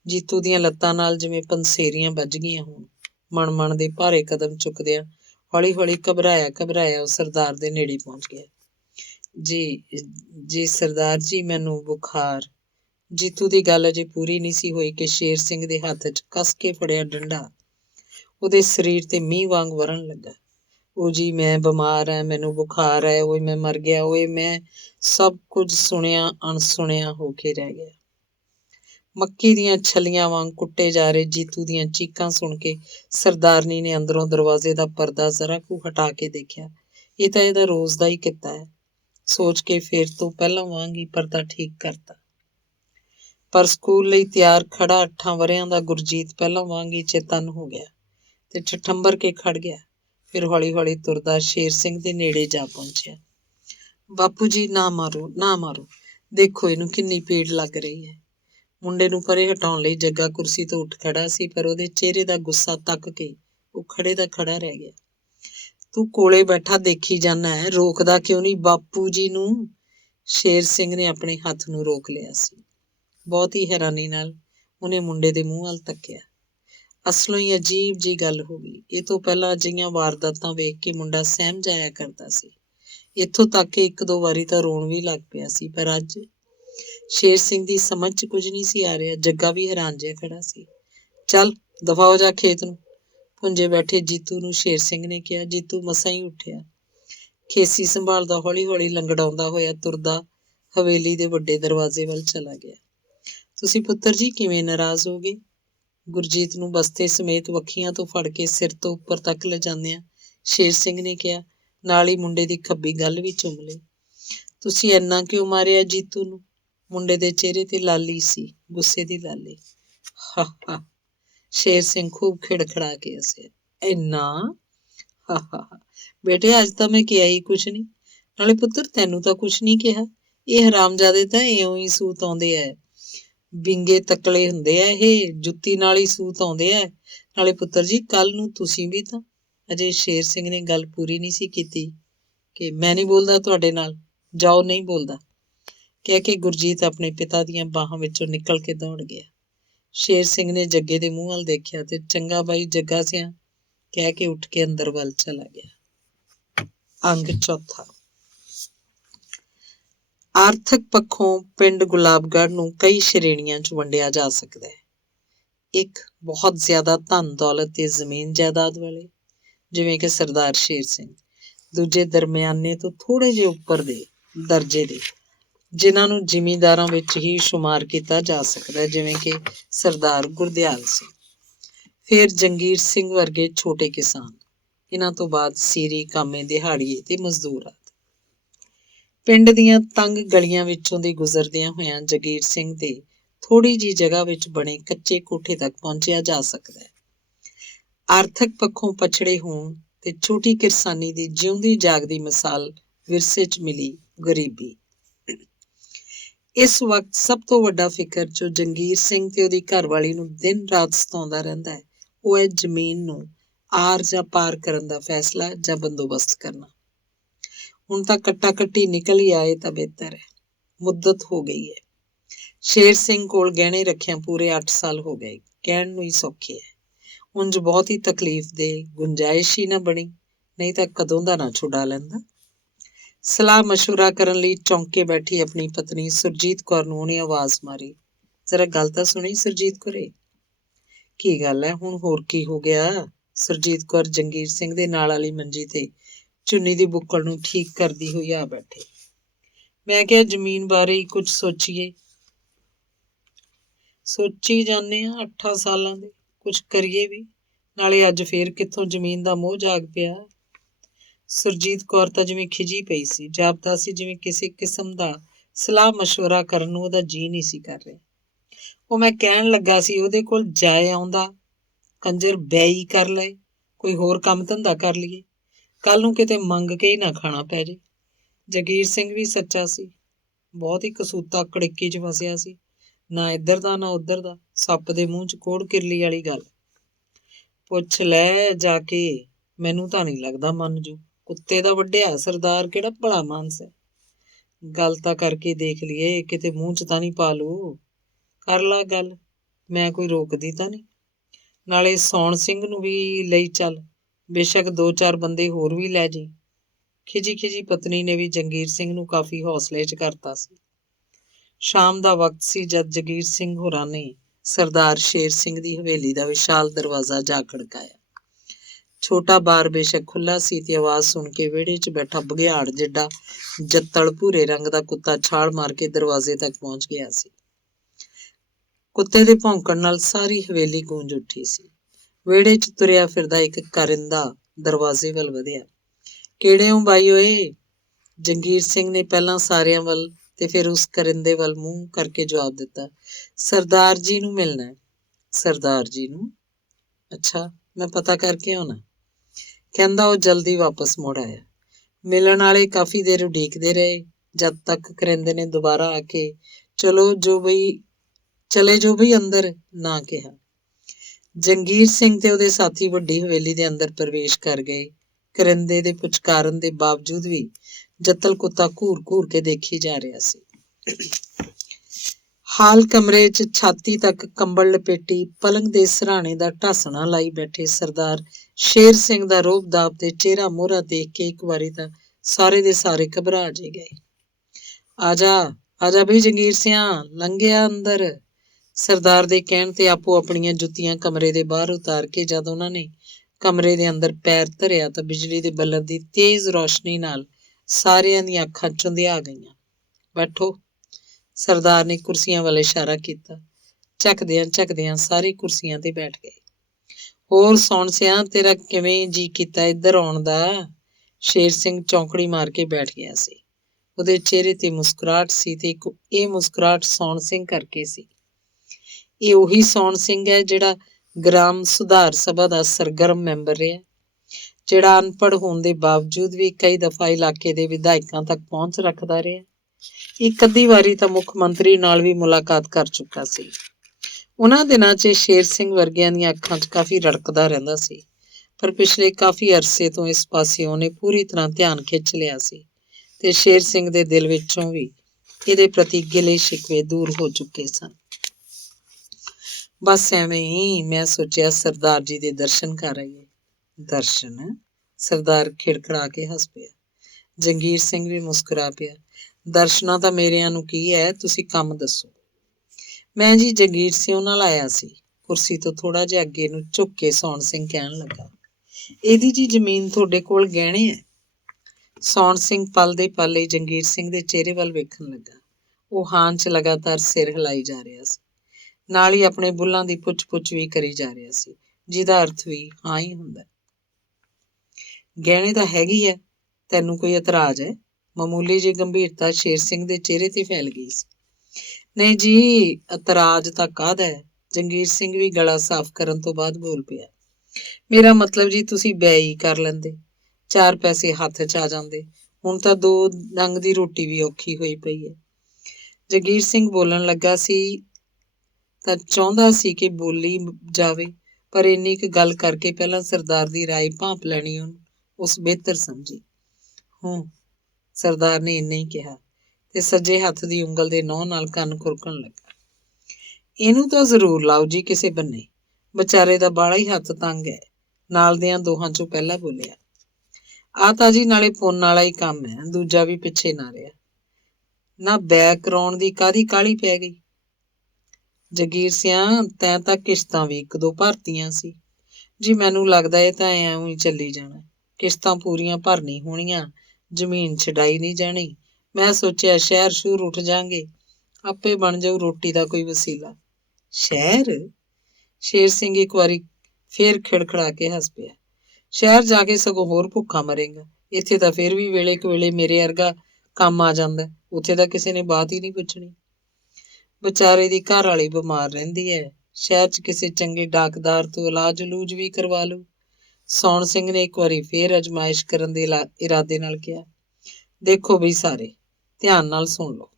ਜੀਤੂ ਦੀਆਂ ਲੱਤਾਂ ਨਾਲ ਜਿਵੇਂ ਪੰਸੇਰੀਆਂ ਵੱਜ ਗਈਆਂ ਹੋਣ। ਮਣ ਦੇ ਭਾਰੇ ਕਦਮ ਚੁੱਕਦਿਆਂ ਹੌਲੀ ਹੌਲੀ ਘਬਰਾਇਆ ਉਹ ਸਰਦਾਰ ਦੇ ਨੇੜੇ ਪਹੁੰਚ ਗਿਆ। ਜੀ ਸਰਦਾਰ ਜੀ, ਮੈਨੂੰ ਬੁਖਾਰ। ਜੀਤੂ ਦੀ ਗੱਲ ਅਜੇ ਪੂਰੀ ਨਹੀਂ ਸੀ ਹੋਈ ਕਿ ਸ਼ੇਰ ਸਿੰਘ ਦੇ ਹੱਥ 'ਚ ਕੱਸ ਕੇ ਫੜਿਆ ਡੰਡਾ ਉਹਦੇ ਸਰੀਰ ਤੇ ਮੀਂਹ ਵਾਂਗ ਵਰਨ ਲੱਗਾ। ਉਹ ਜੀ, ਮੈਂ ਬਿਮਾਰ ਐ, ਮੈਨੂੰ ਬੁਖਾਰ ਹੈ, ਓਏ ਮੈਂ ਮਰ ਗਿਆ, ਓਏ ਮੈਂ ਸਭ ਕੁਝ ਸੁਣਿਆ ਅਣਸੁਣਿਆ ਹੋ ਕੇ ਰਹਿ ਗਿਆ। ਮੱਕੀ ਦੀਆਂ ਛੱਲੀਆਂ ਵਾਂਗ ਕੁੱਟੇ ਜਾ ਰਹੇ ਜੀਤੂ ਦੀਆਂ ਚੀਕਾਂ ਸੁਣ ਕੇ ਸਰਦਾਰਨੀ ਨੇ ਅੰਦਰੋਂ ਦਰਵਾਜ਼ੇ ਦਾ ਪਰਦਾ ਜ਼ਰਾ ਕੁ ਹਟਾ ਕੇ ਦੇਖਿਆ। ਇਹ ਤਾਂ ਇਹਦਾ ਰੋਜ਼ ਦਾ ਹੀ ਕਿੱਤਾ ਹੈ, ਸੋਚ ਕੇ ਫੇਰ ਤੋਂ ਪਹਿਲਾਂ ਵਾਂਗ ਹੀ ਪਰਦਾ ਠੀਕ ਕਰਤਾ। ਪਰ ਸਕੂਲ ਲਈ ਤਿਆਰ ਖੜਾ 8 ਵਰ੍ਹਿਆਂ ਦਾ ਗੁਰਜੀਤ ਪਹਿਲਾਂ ਵਾਂਗ ਹੀ ਚੇਤੰਨ ਹੋ ਗਿਆ ਤੇ ਠਠੰਬਰ ਕੇ ਖੜ ਗਿਆ। ਫਿਰ ਹੌਲੀ ਹੌਲੀ ਤੁਰਦਾ ਸ਼ੇਰ ਸਿੰਘ ਦੇ ਨੇੜੇ ਜਾ ਪਹੁੰਚਿਆ। ਬਾਪੂ ਜੀ, ਨਾ ਮਾਰੋ, ਨਾ ਮਾਰੋ, ਦੇਖੋ ਇਹਨੂੰ ਕਿੰਨੀ ਪੀੜ ਲੱਗ ਰਹੀ ਹੈ। ਮੁੰਡੇ ਨੂੰ ਪਰੇ ਹਟਾਉਣ ਲਈ ਜੱਗਾ ਕੁਰਸੀ ਤੋਂ ਉੱਠ ਖੜਾ ਸੀ, ਪਰ ਉਹਦੇ ਚਿਹਰੇ ਦਾ ਗੁੱਸਾ ਤੱਕ ਕੇ ਉਹ ਖੜੇ ਦਾ ਖੜਾ ਰਹਿ ਗਿਆ। ਤੂੰ ਕੋਲੇ ਬੈਠਾ ਦੇਖੀ ਜਾਨਾ ਹੈ, ਰੋਕਦਾ ਕਿਉਂ ਨਹੀਂ ਬਾਪੂ ਜੀ ਨੂੰ? ਸ਼ੇਰ ਸਿੰਘ ਨੇ ਆਪਣੇ ਹੱਥ ਨੂੰ ਰੋਕ ਲਿਆ ਸੀ। ਬਹੁਤ ਹੀ ਹੈਰਾਨੀ ਨਾਲ ਉਹਨੇ ਮੁੰਡੇ ਦੇ ਮੂੰਹ ਵੱਲ ਤੱਕਿਆ। ਅਸਲੋਂ ਹੀ ਅਜੀਬ ਜਿਹੀ ਗੱਲ ਹੋ ਗਈ। ਇਹ ਤੋਂ ਪਹਿਲਾਂ ਅਜਿਹੀਆਂ ਵਾਰਦਾਤਾਂ ਵੇਖ ਕੇ ਮੁੰਡਾ ਸਹਿਮ ਜਾਇਆ ਕਰਦਾ ਸੀ। ਇੱਥੋਂ ਤੱਕ ਕਿ 1-2 ਵਾਰੀ ਤਾਂ ਰੋਣ ਵੀ ਲੱਗ ਪਿਆ ਸੀ, ਪਰ ਅੱਜ ਸ਼ੇਰ ਸਿੰਘ ਦੀ ਸਮਝ 'ਚ ਕੁਝ ਨਹੀਂ ਸੀ ਆ ਰਿਹਾ। ਜੱਗਾ ਵੀ ਹੈਰਾਨ ਜਿਹਾ ਖੜਾ ਸੀ। ਚੱਲ ਦਫਾ ਹੋ ਜਾ ਖੇਤ ਨੂੰ, ਪੁੰਜੇ ਬੈਠੇ ਜੀਤੂ ਨੂੰ ਸ਼ੇਰ ਸਿੰਘ ਨੇ ਕਿਹਾ। ਜੀਤੂ ਮਸਾਂ ਹੀ ਉੱਠਿਆ। ਖੇਸੀ ਸੰਭਾਲਦਾ ਹੌਲੀ ਹੌਲੀ ਲੰਗੜਾਉਂਦਾ ਹੋਇਆ ਤੁਰਦਾ ਹਵੇਲੀ ਦੇ ਵੱਡੇ ਦਰਵਾਜ਼ੇ ਵੱਲ ਚਲਾ ਗਿਆ। ਤੁਸੀਂ ਪੁੱਤਰ ਜੀ ਕਿਵੇਂ ਨਾਰਾਜ਼ ਹੋ ਗਏ? ਗੁਰਜੀਤ ਨੂੰ ਬਸਤੇ ਸਮੇਤ ਵੱਖੀਆਂ ਤੋਂ ਫੜ ਕੇ ਸਿਰ ਤੋਂ ਉੱਪਰ ਤੱਕ ਲਿਜਾਂਦਿਆਂ ਸ਼ੇਰ ਸਿੰਘ ਨੇ ਕਿਹਾ, ਨਾਲ ਹੀ ਮੁੰਡੇ ਦੀ ਖੱਬੀ ਗੱਲ ਵੀ ਚੁੰਮ ਲਈ। ਤੁਸੀਂ ਇੰਨਾ ਕਿਉਂ ਮਾਰਿਆ ਜੀਤੂ ਨੂੰ? ਮੁੰਡੇ ਦੇ ਚਿਹਰੇ ਤੇ ਲਾਲੀ ਸੀ, ਗੁੱਸੇ ਦੀ ਲਾਲੀ। ਹਾ ਹਾ, ਸ਼ੇਰ ਸਿੰਘ ਖੂਬ ਖਿੜਖੜਾ ਕੇ ਹੱਸਿਆ। ਇੰਨਾ? ਹਾ ਹਾ, ਬੇਟੇ ਅੱਜ ਤਾਂ ਮੈਂ ਕਿਹਾ ਹੀ ਕੁਛ ਨਹੀਂ। ਨਾਲੇ ਪੁੱਤਰ ਤੈਨੂੰ ਤਾਂ ਕੁਛ ਨਹੀਂ ਕਿਹਾ। ਇਹ ਹਰਾਮਜ਼ਾਦੇ ਤਾਂ ਇਉਂ ਹੀ ਸੂਤ ਆਉਂਦੇ ਐ, ਬਿੰਗੇ ਤਕਲੇ ਹੁੰਦੇ ਆ ਇਹ, ਜੁੱਤੀ ਨਾਲ ਹੀ ਸੂਤ ਆਉਂਦੇ ਆ। ਨਾਲੇ ਪੁੱਤਰ ਜੀ, ਕੱਲ ਨੂੰ ਤੁਸੀਂ ਵੀ ਤਾਂ। ਅਜੇ ਸ਼ੇਰ ਸਿੰਘ ਨੇ ਗੱਲ ਪੂਰੀ ਨਹੀਂ ਸੀ ਕੀਤੀ ਕਿ ਮੈਂ ਨਹੀਂ ਬੋਲਦਾ ਤੁਹਾਡੇ ਨਾਲ, ਜਾਓ, ਨਹੀਂ ਬੋਲਦਾ, ਕਹਿ ਕੇ ਗੁਰਜੀਤ ਆਪਣੇ ਪਿਤਾ ਦੀਆਂ ਬਾਹਾਂ ਵਿੱਚੋਂ ਨਿਕਲ ਕੇ ਦੌੜ ਗਿਆ। ਸ਼ੇਰ ਸਿੰਘ ਨੇ ਜੱਗੇ ਦੇ ਮੂੰਹ ਵੱਲ ਦੇਖਿਆ ਤੇ ਚੰਗਾ ਬਾਈ ਜੱਗਾ ਸਿਆਂ ਕਹਿ ਕੇ ਉੱਠ ਕੇ ਅੰਦਰ ਵੱਲ ਚਲਾ ਗਿਆ। ਅੰਗ ਚੌਥਾ। ਆਰਥਿਕ ਪੱਖੋਂ ਪਿੰਡ ਗੁਲਾਬਗੜ੍ਹ ਨੂੰ ਕਈ ਸ਼੍ਰੇਣੀਆਂ 'ਚ ਵੰਡਿਆ ਜਾ ਸਕਦਾ ਹੈ। ਇੱਕ, ਬਹੁਤ ਜ਼ਿਆਦਾ ਧਨ ਦੌਲਤ ਤੇ ਜ਼ਮੀਨ ਜਾਇਦਾਦ ਵਾਲੇ, ਜਿਵੇਂ ਕਿ ਸਰਦਾਰ ਸ਼ੇਰ ਸਿੰਘ। ਦੂਜੇ, ਦਰਮਿਆਨੇ ਤੋਂ ਥੋੜੇ ਜਿਹੇ ਉੱਪਰ ਦੇ ਦਰਜੇ ਦੇ, ਜਿਨ੍ਹਾਂ ਨੂੰ ਜ਼ਿਮੀਂਦਾਰਾਂ ਵਿੱਚ ਹੀ ਸ਼ੁਮਾਰ ਕੀਤਾ ਜਾ ਸਕਦਾ ਹੈ, ਜਿਵੇਂ ਕਿ ਸਰਦਾਰ ਗੁਰਦਿਆਲ ਸਿੰਘ। ਫਿਰ ਜੰਗੀਰ ਸਿੰਘ ਵਰਗੇ ਛੋਟੇ ਕਿਸਾਨ। ਇਹਨਾਂ ਤੋਂ ਬਾਅਦ ਸੀਰੀ, ਕਾਮੇ, ਦਿਹਾੜੀਏ ਤੇ ਮਜ਼ਦੂਰ ਆਦਿ। ਪਿੰਡ ਦੀਆਂ ਤੰਗ ਗਲੀਆਂ ਵਿੱਚੋਂ ਦੀ ਗੁਜ਼ਰਦਿਆਂ ਹੋਇਆਂ ਜਗੀਰ ਸਿੰਘ ਦੇ ਥੋੜੀ ਜਿਹੀ ਜਗ੍ਹਾ ਵਿੱਚ ਬਣੇ ਕੱਚੇ ਕੋਠੇ ਤੱਕ ਪਹੁੰਚਿਆ ਜਾ ਸਕਦਾ ਹੈ। ਆਰਥਿਕ ਪੱਖੋਂ ਪਛੜੇ ਹੋਣ ਤੇ ਛੋਟੀ ਕਿਰਸਾਨੀ ਦੀ ਜਿਉਂਦੀ ਜਾਗਦੀ ਮਿਸਾਲ ਵਿਰਸੇ 'ਚ ਮਿਲੀ ਗਰੀਬੀ। ਇਸ ਵਕਤ ਸਭ ਤੋਂ ਵੱਡਾ ਫਿਕਰ ਜੋ ਜੰਗੀਰ ਸਿੰਘ ਤੇ ਉਹਦੀ ਘਰਵਾਲੀ ਨੂੰ ਦਿਨ ਰਾਤ ਸਤਾਉਂਦਾ ਰਹਿੰਦਾ ਹੈ, ਉਹ ਹੈ ਜ਼ਮੀਨ ਨੂੰ ਆਰ ਜਾਂ ਪਾਰ ਕਰਨ ਦਾ ਫੈਸਲਾ ਜਾਂ ਬੰਦੋਬਸਤ ਕਰਨਾ। ਹੁਣ ਤਾਂ ਕੱਟਾ ਕੱਟੀ ਨਿਕਲ ਹੀ ਆਏ ਤਾਂ ਬਿਹਤਰ ਹੈ। ਮੁੱਦਤ ਹੋ ਗਈ ਹੈ। ਸ਼ੇਰ ਸਿੰਘ ਕੋਲ ਗਹਿਣੇ ਰੱਖਿਆਂ ਪੂਰੇ 8 ਸਾਲ ਹੋ ਗਏ। ਕਹਿਣ ਨੂੰ ਹੀ ਸੌਖੇ ਹੈ, ਉਂਝ ਬਹੁਤ ਹੀ ਤਕਲੀਫ ਦੇ ਗੁੰਜਾਇਸ਼ ਹੀ ਨਾ ਬਣੀ, ਨਹੀਂ ਤਾਂ ਕਦੋਂ ਦਾ ਨਾ ਛੁਡਾ ਲੈਂਦਾ। ਸਲਾਹ ਮਸ਼ਵਰਾ ਕਰਨ ਲਈ ਚੌਂਕੇ ਬੈਠੀ ਆਪਣੀ ਪਤਨੀ ਸੁਰਜੀਤ ਕੌਰ ਨੂੰ ਉਹਨੇ ਆਵਾਜ਼ ਮਾਰੀ, ਜ਼ਰਾ ਗੱਲ ਤਾਂ ਸੁਣੀ ਸੁਰਜੀਤ ਕੌਰੇ। ਕੀ ਗੱਲ ਹੈ ਹੁਣ, ਹੋਰ ਕੀ ਹੋ ਗਿਆ? ਸੁਰਜੀਤ ਕੌਰ ਜੰਗੀਰ ਸਿੰਘ ਦੇ ਨਾਲ ਵਾਲੀ ਮੰਜੀ ਤੇ ਚੁੰਨੀ ਦੀ ਬੁੱਕਲ ਨੂੰ ਠੀਕ ਕਰਦੀ ਹੋਈ ਆ ਬੈਠੇ। ਮੈਂ ਕਿਹਾ ਜ਼ਮੀਨ ਬਾਰੇ ਹੀ ਕੁਝ ਸੋਚੀਏ। ਸੋਚੀ ਜਾਂਦੇ ਆ 8 ਸਾਲਾਂ ਦੇ, ਕੁਝ ਕਰੀਏ ਵੀ, ਨਾਲੇ ਅੱਜ ਫੇਰ ਕਿੱਥੋਂ ਜ਼ਮੀਨ ਦਾ ਮੋਹ ਜਾਗ ਪਿਆ। ਸੁਰਜੀਤ ਕੌਰ ਤਾਂ ਜਿਵੇਂ ਖਿਜੀ ਪਈ ਸੀ, ਜਾਪਦਾ ਸੀ ਜਿਵੇਂ ਕਿਸੇ ਕਿਸਮ ਦਾ ਸਲਾਹ ਮਸ਼ਵਰਾ ਕਰਨ ਨੂੰ ਉਹਦਾ ਜੀਅ ਨਹੀਂ ਸੀ ਕਰ ਰਿਹਾ। ਉਹ ਮੈਂ ਕਹਿਣ ਲੱਗਾ ਸੀ ਉਹਦੇ ਕੋਲ ਜਾਏ ਆਉਂਦਾ, ਕੰਜਰ ਬੈਈ ਕਰ ਲਏ, ਕੋਈ ਹੋਰ ਕੰਮ ਧੰਦਾ ਕਰ ਲਈਏ, ਕੱਲ ਨੂੰ ਕਿਤੇ ਮੰਗ ਕੇ ਹੀ ਨਾ ਖਾਣਾ ਪੈ ਜੇ। ਜਗੀਰ ਸਿੰਘ ਵੀ ਸੱਚਾ ਸੀ, ਬਹੁਤ ਹੀ ਕਸੂਤਾ ਕੜਿੱਕੀ 'ਚ ਫਸਿਆ ਸੀ, ਨਾ ਇੱਧਰ ਦਾ ਨਾ ਉੱਧਰ ਦਾ, ਸੱਪ ਦੇ ਮੂੰਹ 'ਚ ਕੋੜ ਕਿਰਲੀ ਵਾਲੀ ਗੱਲ। ਪੁੱਛ ਲੈ ਜਾ ਕੇ, ਮੈਨੂੰ ਤਾਂ ਨਹੀਂ ਲੱਗਦਾ ਮੰਨ ਜੂ। ਕੁੱਤੇ ਦਾ ਵੱਢਿਆ ਸਰਦਾਰ ਕਿਹੜਾ ਭਲਾ ਮਾਨਸ ਹੈ। ਗੱਲ ਤਾਂ ਕਰਕੇ ਦੇਖ ਲਈਏ, ਕਿਤੇ ਮੂੰਹ 'ਚ ਤਾਂ ਨਹੀਂ ਪਾ ਲੂ। ਕਰ ਲਾ ਗੱਲ, ਮੈਂ ਕੋਈ ਰੋਕਦੀ ਤਾਂ ਨਹੀਂ। ਨਾਲੇ ਸੌਣ ਸਿੰਘ ਨੂੰ ਵੀ ਲਈ ਚੱਲ, ਬੇਸ਼ੱਕ 2-4 ਬੰਦੇ ਹੋਰ ਵੀ ਲੈ ਜੀ। ਖਿਜੀ ਖਿਜੀ ਪਤਨੀ ਨੇ ਵੀ ਜੰਗੀਰ ਸਿੰਘ ਨੂੰ ਕਾਫੀ ਹੌਸਲੇ 'ਚ ਕਰਤਾ ਸੀ। ਸ਼ਾਮ ਦਾ ਵਕਤ ਸੀ ਜਦ ਜਗੀਰ ਸਿੰਘ ਹੋਰਾਂ ਨੇ ਸਰਦਾਰ ਸ਼ੇਰ ਸਿੰਘ ਦੀ ਹਵੇਲੀ ਦਾ ਵਿਸ਼ਾਲ ਦਰਵਾਜ਼ਾ ਜਾ ਖੜਕਾਇਆ। ਛੋਟਾ ਬਾਰ ਬੇਸ਼ੱਕ ਖੁੱਲ੍ਹਾ ਸੀ ਤੇ ਆਵਾਜ਼ ਸੁਣ ਕੇ ਵਿਹੜੇ 'ਚ ਬੈਠਾ ਬਘਿਆੜ ਜਿੱਡਾ ਜੱਤਲ ਭੂਰੇ ਰੰਗ ਦਾ ਕੁੱਤਾ ਛਾਲ ਮਾਰ ਕੇ ਦਰਵਾਜ਼ੇ ਤੱਕ ਪਹੁੰਚ ਗਿਆ ਸੀ। ਕੁੱਤੇ ਦੇ ਭੌਂਕਣ ਨਾਲ ਸਾਰੀ ਹਵੇਲੀ ਗੂੰਜ ਉੱਠੀ ਸੀ। ਵਿਹੜੇ 'ਚ ਤੁਰਿਆ ਫਿਰਦਾ ਇੱਕ ਕਰਿੰਦਾ ਦਰਵਾਜ਼ੇ ਵੱਲ ਵਧਿਆ। ਕਿਹੜੇ ਹੋ ਬਾਈ ਓਏ? ਜੰਗੀਰ ਸਿੰਘ ਨੇ ਪਹਿਲਾਂ ਸਾਰਿਆਂ ਵੱਲ ਤੇ ਫਿਰ ਉਸ ਕਰਿੰਦੇ ਵੱਲ ਮੂੰਹ ਕਰਕੇ ਜਵਾਬ ਦਿੱਤਾ, ਸਰਦਾਰ ਜੀ ਨੂੰ ਮਿਲਣਾ ਹੈ। ਸਰਦਾਰ ਜੀ ਨੂੰ? ਅੱਛਾ, ਮੈਂ ਪਤਾ ਕਰਕੇ ਆਉਣਾ, ਕਹਿੰਦਾ ਉਹ ਜਲਦੀ ਵਾਪਸ ਮੁੜ ਆਇਆ। ਮਿਲਣ ਵਾਲੇ ਕਾਫੀ ਦੇਰ ਉਡੀਕਦੇ ਰਹੇ, ਜਦ ਤੱਕ ਕਰਿੰਦੇ ਨੇ ਦੁਬਾਰਾ ਆ ਕੇ ਚਲੇ ਜੋ ਬਈ ਅੰਦਰ ਨਾ ਕਿਹਾ। ਜੰਗੀਰ ਸਿੰਘ ਤੇ ਉਹਦੇ ਸਾਥੀ ਵੱਡੀ ਹਵੇਲੀ ਦੇ ਅੰਦਰ ਪ੍ਰਵੇਸ਼ ਕਰ ਗਏ। ਕਰਿੰਦੇ ਦੇ ਪੁਚਕਾਰਨ ਦੇ ਬਾਵਜੂਦ ਵੀ ਜੱਤਲ ਕੁੱਤਾ ਘੂਰ ਘੂਰ ਕੇ ਦੇਖੀ ਜਾ ਰਿਹਾ ਸੀ। ਹਾਲ ਕਮਰੇ 'ਚ ਛਾਤੀ ਤੱਕ ਕੰਬਲ ਲਪੇਟੀ ਪਲੰਗ ਦੇ ਸਿਰਹਾਣੇ ਦਾ ਢਾਸਣਾ ਲਾਈ ਬੈਠੇ ਸਰਦਾਰ ਸ਼ੇਰ ਸਿੰਘ ਦਾ ਰੋਹਬ-ਦਾਬ ਤੇ ਚਿਹਰਾ ਮੋਹਰਾ ਦੇਖ ਕੇ ਇੱਕ ਵਾਰੀ ਤਾਂ ਸਾਰੇ ਦੇ ਸਾਰੇ ਘਬਰਾ ਜੇ ਗਏ। ਆਜਾ ਬਈ ਜੰਗੀਰ ਸਿਆਂ, ਲੰਘਿਆ ਅੰਦਰ। ਸਰਦਾਰ ਦੇ ਕਹਿਣ ਤੇ ਆਪੋ ਆਪਣੀਆਂ ਜੁੱਤੀਆਂ ਕਮਰੇ ਦੇ ਬਾਹਰ ਉਤਾਰ ਕੇ ਜਦ ਉਹਨਾਂ ਨੇ ਕਮਰੇ ਦੇ ਅੰਦਰ ਪੈਰ ਧਰਿਆ ਤਾਂ ਬਿਜਲੀ ਦੇ ਬਲਬ ਦੀ ਤੇਜ਼ ਰੌਸ਼ਨੀ ਨਾਲ ਸਾਰਿਆਂ ਦੀਆਂ ਅੱਖਾਂ ਚੁੰਧਿਆ ਗਈਆਂ। ਬੈਠੋ। ਸਰਦਾਰ ਨੇ ਕੁਰਸੀਆਂ ਵੱਲ ਇਸ਼ਾਰਾ ਕੀਤਾ। ਝਕਦਿਆਂ ਸਾਰੇ ਕੁਰਸੀਆਂ ਤੇ ਬੈਠ ਗਏ। ਹੋਰ ਸੌਣ ਸਿਆਂ, ਤੇਰਾ ਕਿਵੇਂ ਜੀਅ ਕੀਤਾ ਇੱਧਰ ਆਉਣ ਦਾ? ਸ਼ੇਰ ਸਿੰਘ ਚੌਂਕੜੀ ਮਾਰ ਕੇ ਬੈਠ ਗਿਆ ਸੀ। ਉਹਦੇ ਚਿਹਰੇ ਤੇ ਮੁਸਕਰਾਹਟ ਸੀ ਤੇ ਇਹ ਮੁਸਕਰਾਹਟ ਸੌਣ ਸਿੰਘ ਕਰਕੇ ਸੀ। ਇਹ ਉਹੀ ਸੌਣ ਸਿੰਘ ਹੈ ਜਿਹੜਾ ਗ੍ਰਾਮ ਸੁਧਾਰ ਸਭਾ ਦਾ ਸਰਗਰਮ ਮੈਂਬਰ ਰਿਹਾ, ਜਿਹੜਾ ਅਨਪੜ੍ਹ ਹੋਣ ਦੇ ਬਾਵਜੂਦ ਵੀ ਕਈ ਦਫਾ ਇਲਾਕੇ ਦੇ ਵਿਧਾਇਕਾਂ ਤੱਕ ਪਹੁੰਚ ਰੱਖਦਾ ਰਿਹਾ। ਇੱਕ ਅੱਧੀ ਵਾਰੀ ਤਾਂ ਮੁੱਖ ਮੰਤਰੀ ਨਾਲ ਵੀ ਮੁਲਾਕਾਤ ਕਰ ਚੁੱਕਾ ਸੀ। ਉਹਨਾਂ ਦਿਨਾਂ 'ਚ ਸ਼ੇਰ ਸਿੰਘ ਵਰਗਿਆਂ ਦੀਆਂ ਅੱਖਾਂ 'ਚ ਕਾਫੀ ਰੜਕਦਾ ਰਹਿੰਦਾ ਸੀ, ਪਰ ਪਿਛਲੇ ਕਾਫੀ ਅਰਸੇ ਤੋਂ ਇਸ ਪਾਸੇ ਉਹਨੇ ਪੂਰੀ ਤਰ੍ਹਾਂ ਧਿਆਨ ਖਿੱਚ ਲਿਆ ਸੀ ਤੇ ਸ਼ੇਰ ਸਿੰਘ ਦੇ ਦਿਲ ਵਿੱਚੋਂ ਵੀ ਇਹਦੇ ਪ੍ਰਤੀ ਗਿਲੇ ਸ਼ਿਕਵੇ ਦੂਰ ਹੋ ਚੁੱਕੇ ਸਨ। ਬਸ ਐਵੇਂ ਹੀ ਮੈਂ ਸੋਚਿਆ ਸਰਦਾਰ ਜੀ ਦੇ ਦਰਸ਼ਨ ਕਰ ਆਈਏ। ਦਰਸ਼ਨ? ਸਰਦਾਰ ਖਿੜਖੜਾ ਕੇ ਹੱਸ ਪਿਆ। ਜੰਗੀਰ ਸਿੰਘ ਵੀ ਮੁਸਕਰਾ ਪਿਆ। ਦਰਸ਼ਨਾਂ ਤਾਂ ਮੇਰਿਆਂ ਨੂੰ ਕੀ ਹੈ, ਤੁਸੀਂ ਕੰਮ ਦੱਸੋ। ਮੈਂ ਜੀ ਜਗੀਰ ਸਿੰਘ ਨਾਲ ਆਇਆ ਸੀ। ਕੁਰਸੀ ਤੋਂ ਥੋੜਾ ਜਿਹਾ ਅੱਗੇ ਨੂੰ ਝੁੱਕ ਕੇ ਸੌਣ ਸਿੰਘ ਕਹਿਣ ਲੱਗਾ। ਇਹਦੀ ਜੀ ਜ਼ਮੀਨ ਤੁਹਾਡੇ ਕੋਲ ਗਹਿਣੇ ਹੈ। ਸੌਣ ਸਿੰਘ ਪਲ ਦੇ ਪਲ ਲਈ ਜੰਗੀਰ ਸਿੰਘ ਦੇ ਚਿਹਰੇ ਵੱਲ ਵੇਖਣ ਲੱਗਾ। ਉਹ ਹਾਂ 'ਚ ਲਗਾਤਾਰ ਸਿਰ ਹਿਲਾਈ ਜਾ ਰਿਹਾ ਸੀ, ਨਾਲ ਹੀ ਆਪਣੇ ਬੁੱਲਾਂ ਦੀ ਪੁੱਛ-ਪੁੱਛ ਵੀ ਕਰੀ ਜਾ ਰਿਹਾ ਸੀ, ਜਿਹਦਾ ਅਰਥ ਵੀ ਹਾਂ ਹੀ ਹੁੰਦਾ। ਗਹਿਣੇ ਤਾਂ ਹੈਗੀ ਹੈ, ਤੈਨੂੰ ਕੋਈ ਇਤਰਾਜ਼ ਹੈ? ਮਾਮੂਲੀ ਜਿਹੀ ਗੰਭੀਰਤਾ ਸ਼ੇਰ ਸਿੰਘ ਦੇ ਚਿਹਰੇ ਤੇ ਫੈਲ ਗਈ ਸੀ। ਨਹੀਂ ਜੀ, ਇਤਰਾਜ਼ ਤਾਂ ਕਾਹਦਾ ਹੈ? ਜੰਗੀਰ ਸਿੰਘ ਵੀ ਗਲਾ ਸਾਫ਼ ਕਰਨ ਤੋਂ ਬਾਅਦ ਬੋਲ ਪਿਆ। ਮੇਰਾ ਮਤਲਬ ਜੀ ਤੁਸੀਂ ਬੇਈ ਕਰ ਲੈਂਦੇ, 4 ਪੈਸੇ ਹੱਥ 'ਚ ਆ ਜਾਂਦੇ। ਹੁਣ ਤਾਂ 2 ਡੰਗ ਦੀ ਰੋਟੀ ਵੀ ਔਖੀ ਹੋਈ ਪਈ ਹੈ। ਜਗੀਰ ਸਿੰਘ ਬੋਲਣ ਲੱਗਾ ਸੀ ਤਾਂ ਚਾਹੁੰਦਾ ਸੀ ਕਿ ਬੋਲੀ ਜਾਵੇ, ਪਰ ਇੰਨੀ ਕੁ ਗੱਲ ਕਰਕੇ ਪਹਿਲਾਂ ਸਰਦਾਰ ਦੀ ਰਾਏ ਭਾਂਪ ਲੈਣੀ ਉਸ ਬਿਹਤਰ ਸਮਝੀ। ਸਰਦਾਰ ਨੇ ਇੰਨਾ ਹੀ ਕਿਹਾ ਤੇ ਸੱਜੇ ਹੱਥ ਦੀ ਉਂਗਲ ਦੇ ਨਹੁੰ ਨਾਲ ਕੰਨ ਖੁਰਕਣ ਲੱਗਾ। ਇਹਨੂੰ ਤਾਂ ਜ਼ਰੂਰ ਲਾਓ ਜੀ ਕਿਸੇ ਬੰਨੇ, ਵਿਚਾਰੇ ਦਾ ਬਾਹਲਾ ਹੀ ਹੱਥ ਤੰਗ ਹੈ। ਨਾਲ ਦਿਆਂ ਦੋਹਾਂ ਚੋਂ ਪਹਿਲਾਂ ਬੋਲਿਆ। ਆਹ ਤਾਂ ਜੀ ਨਾਲੇ ਪੁੰਨ ਵਾਲਾ ਹੀ ਕੰਮ ਹੈ, ਦੂਜਾ ਵੀ ਪਿੱਛੇ ਨਾ ਰਿਹਾ। ਨਾ ਬੈਗ ਕਰਾਉਣ ਦੀ ਕਾਹਦੀ ਕਾਹਲੀ ਪੈ ਗਈ? ਜਗੀਰ ਸਿਆਂ, ਤੈਂ ਤਾਂ ਕਿਸ਼ਤਾਂ ਵੀ 1-2 ਭਰਤੀਆਂ ਸੀ ਜੀ। ਮੈਨੂੰ ਲੱਗਦਾ ਇਹ ਤਾਂ ਐਵੇਂ ਹੀ ਚੱਲੀ ਜਾਣਾ। ਕਿਸ਼ਤਾਂ ਪੂਰੀਆਂ ਭਰਨੀ ਹੋਣੀਆਂ, ਜ਼ਮੀਨ ਛਡਾਈ ਨਹੀਂ ਜਾਣੀ। ਮੈਂ ਸੋਚਿਆ ਸ਼ਹਿਰ ਸ਼ੂਰ ਉੱਠ ਜਾਾਂਗੇ, ਆਪੇ ਬਣ ਜਾਊ ਰੋਟੀ ਦਾ ਕੋਈ ਵਸੀਲਾ। ਸ਼ਹਿਰ? ਸ਼ੇਰ ਸਿੰਘ ਇੱਕ ਵਾਰੀ ਫੇਰ ਖਿੜਖੜਾ ਕੇ ਹੱਸ ਪਿਆ। ਸ਼ਹਿਰ ਜਾ ਕੇ ਸਗੋਂ ਹੋਰ ਭੁੱਖਾ ਮਰੇਗਾ। ਇੱਥੇ ਤਾਂ ਫਿਰ ਵੀ ਵੇਲੇ ਕੁ ਵੇਲੇ ਮੇਰੇ ਵਰਗਾ ਕੰਮ ਆ ਜਾਂਦਾ, ਉੱਥੇ ਤਾਂ ਕਿਸੇ ਨੇ ਬਾਤ ਹੀ ਨਹੀਂ ਪੁੱਛਣੀ। ਵਿਚਾਰੇ ਦੀ ਘਰ ਵਾਲੀ ਬਿਮਾਰ ਰਹਿੰਦੀ ਹੈ, ਸ਼ਹਿਰ 'ਚ ਕਿਸੇ ਚੰਗੇ ਡਾਕਦਾਰ ਤੋਂ ਇਲਾਜ ਲੂਜ ਵੀ ਕਰਵਾ ਲੂ। ਸੌਣ ਸਿੰਘ ਨੇ ਇੱਕ ਵਾਰੀ ਫੇਰ ਅਜਮਾਇਸ਼ ਕਰਨ ਦੇ ਇਰਾਦੇ ਨਾਲ ਕਿਹਾ। ਦੇਖੋ ਬਈ ਸਾਰੇ, ਧਿਆਨ ਨਾਲ ਸੁਣ ਲਓ।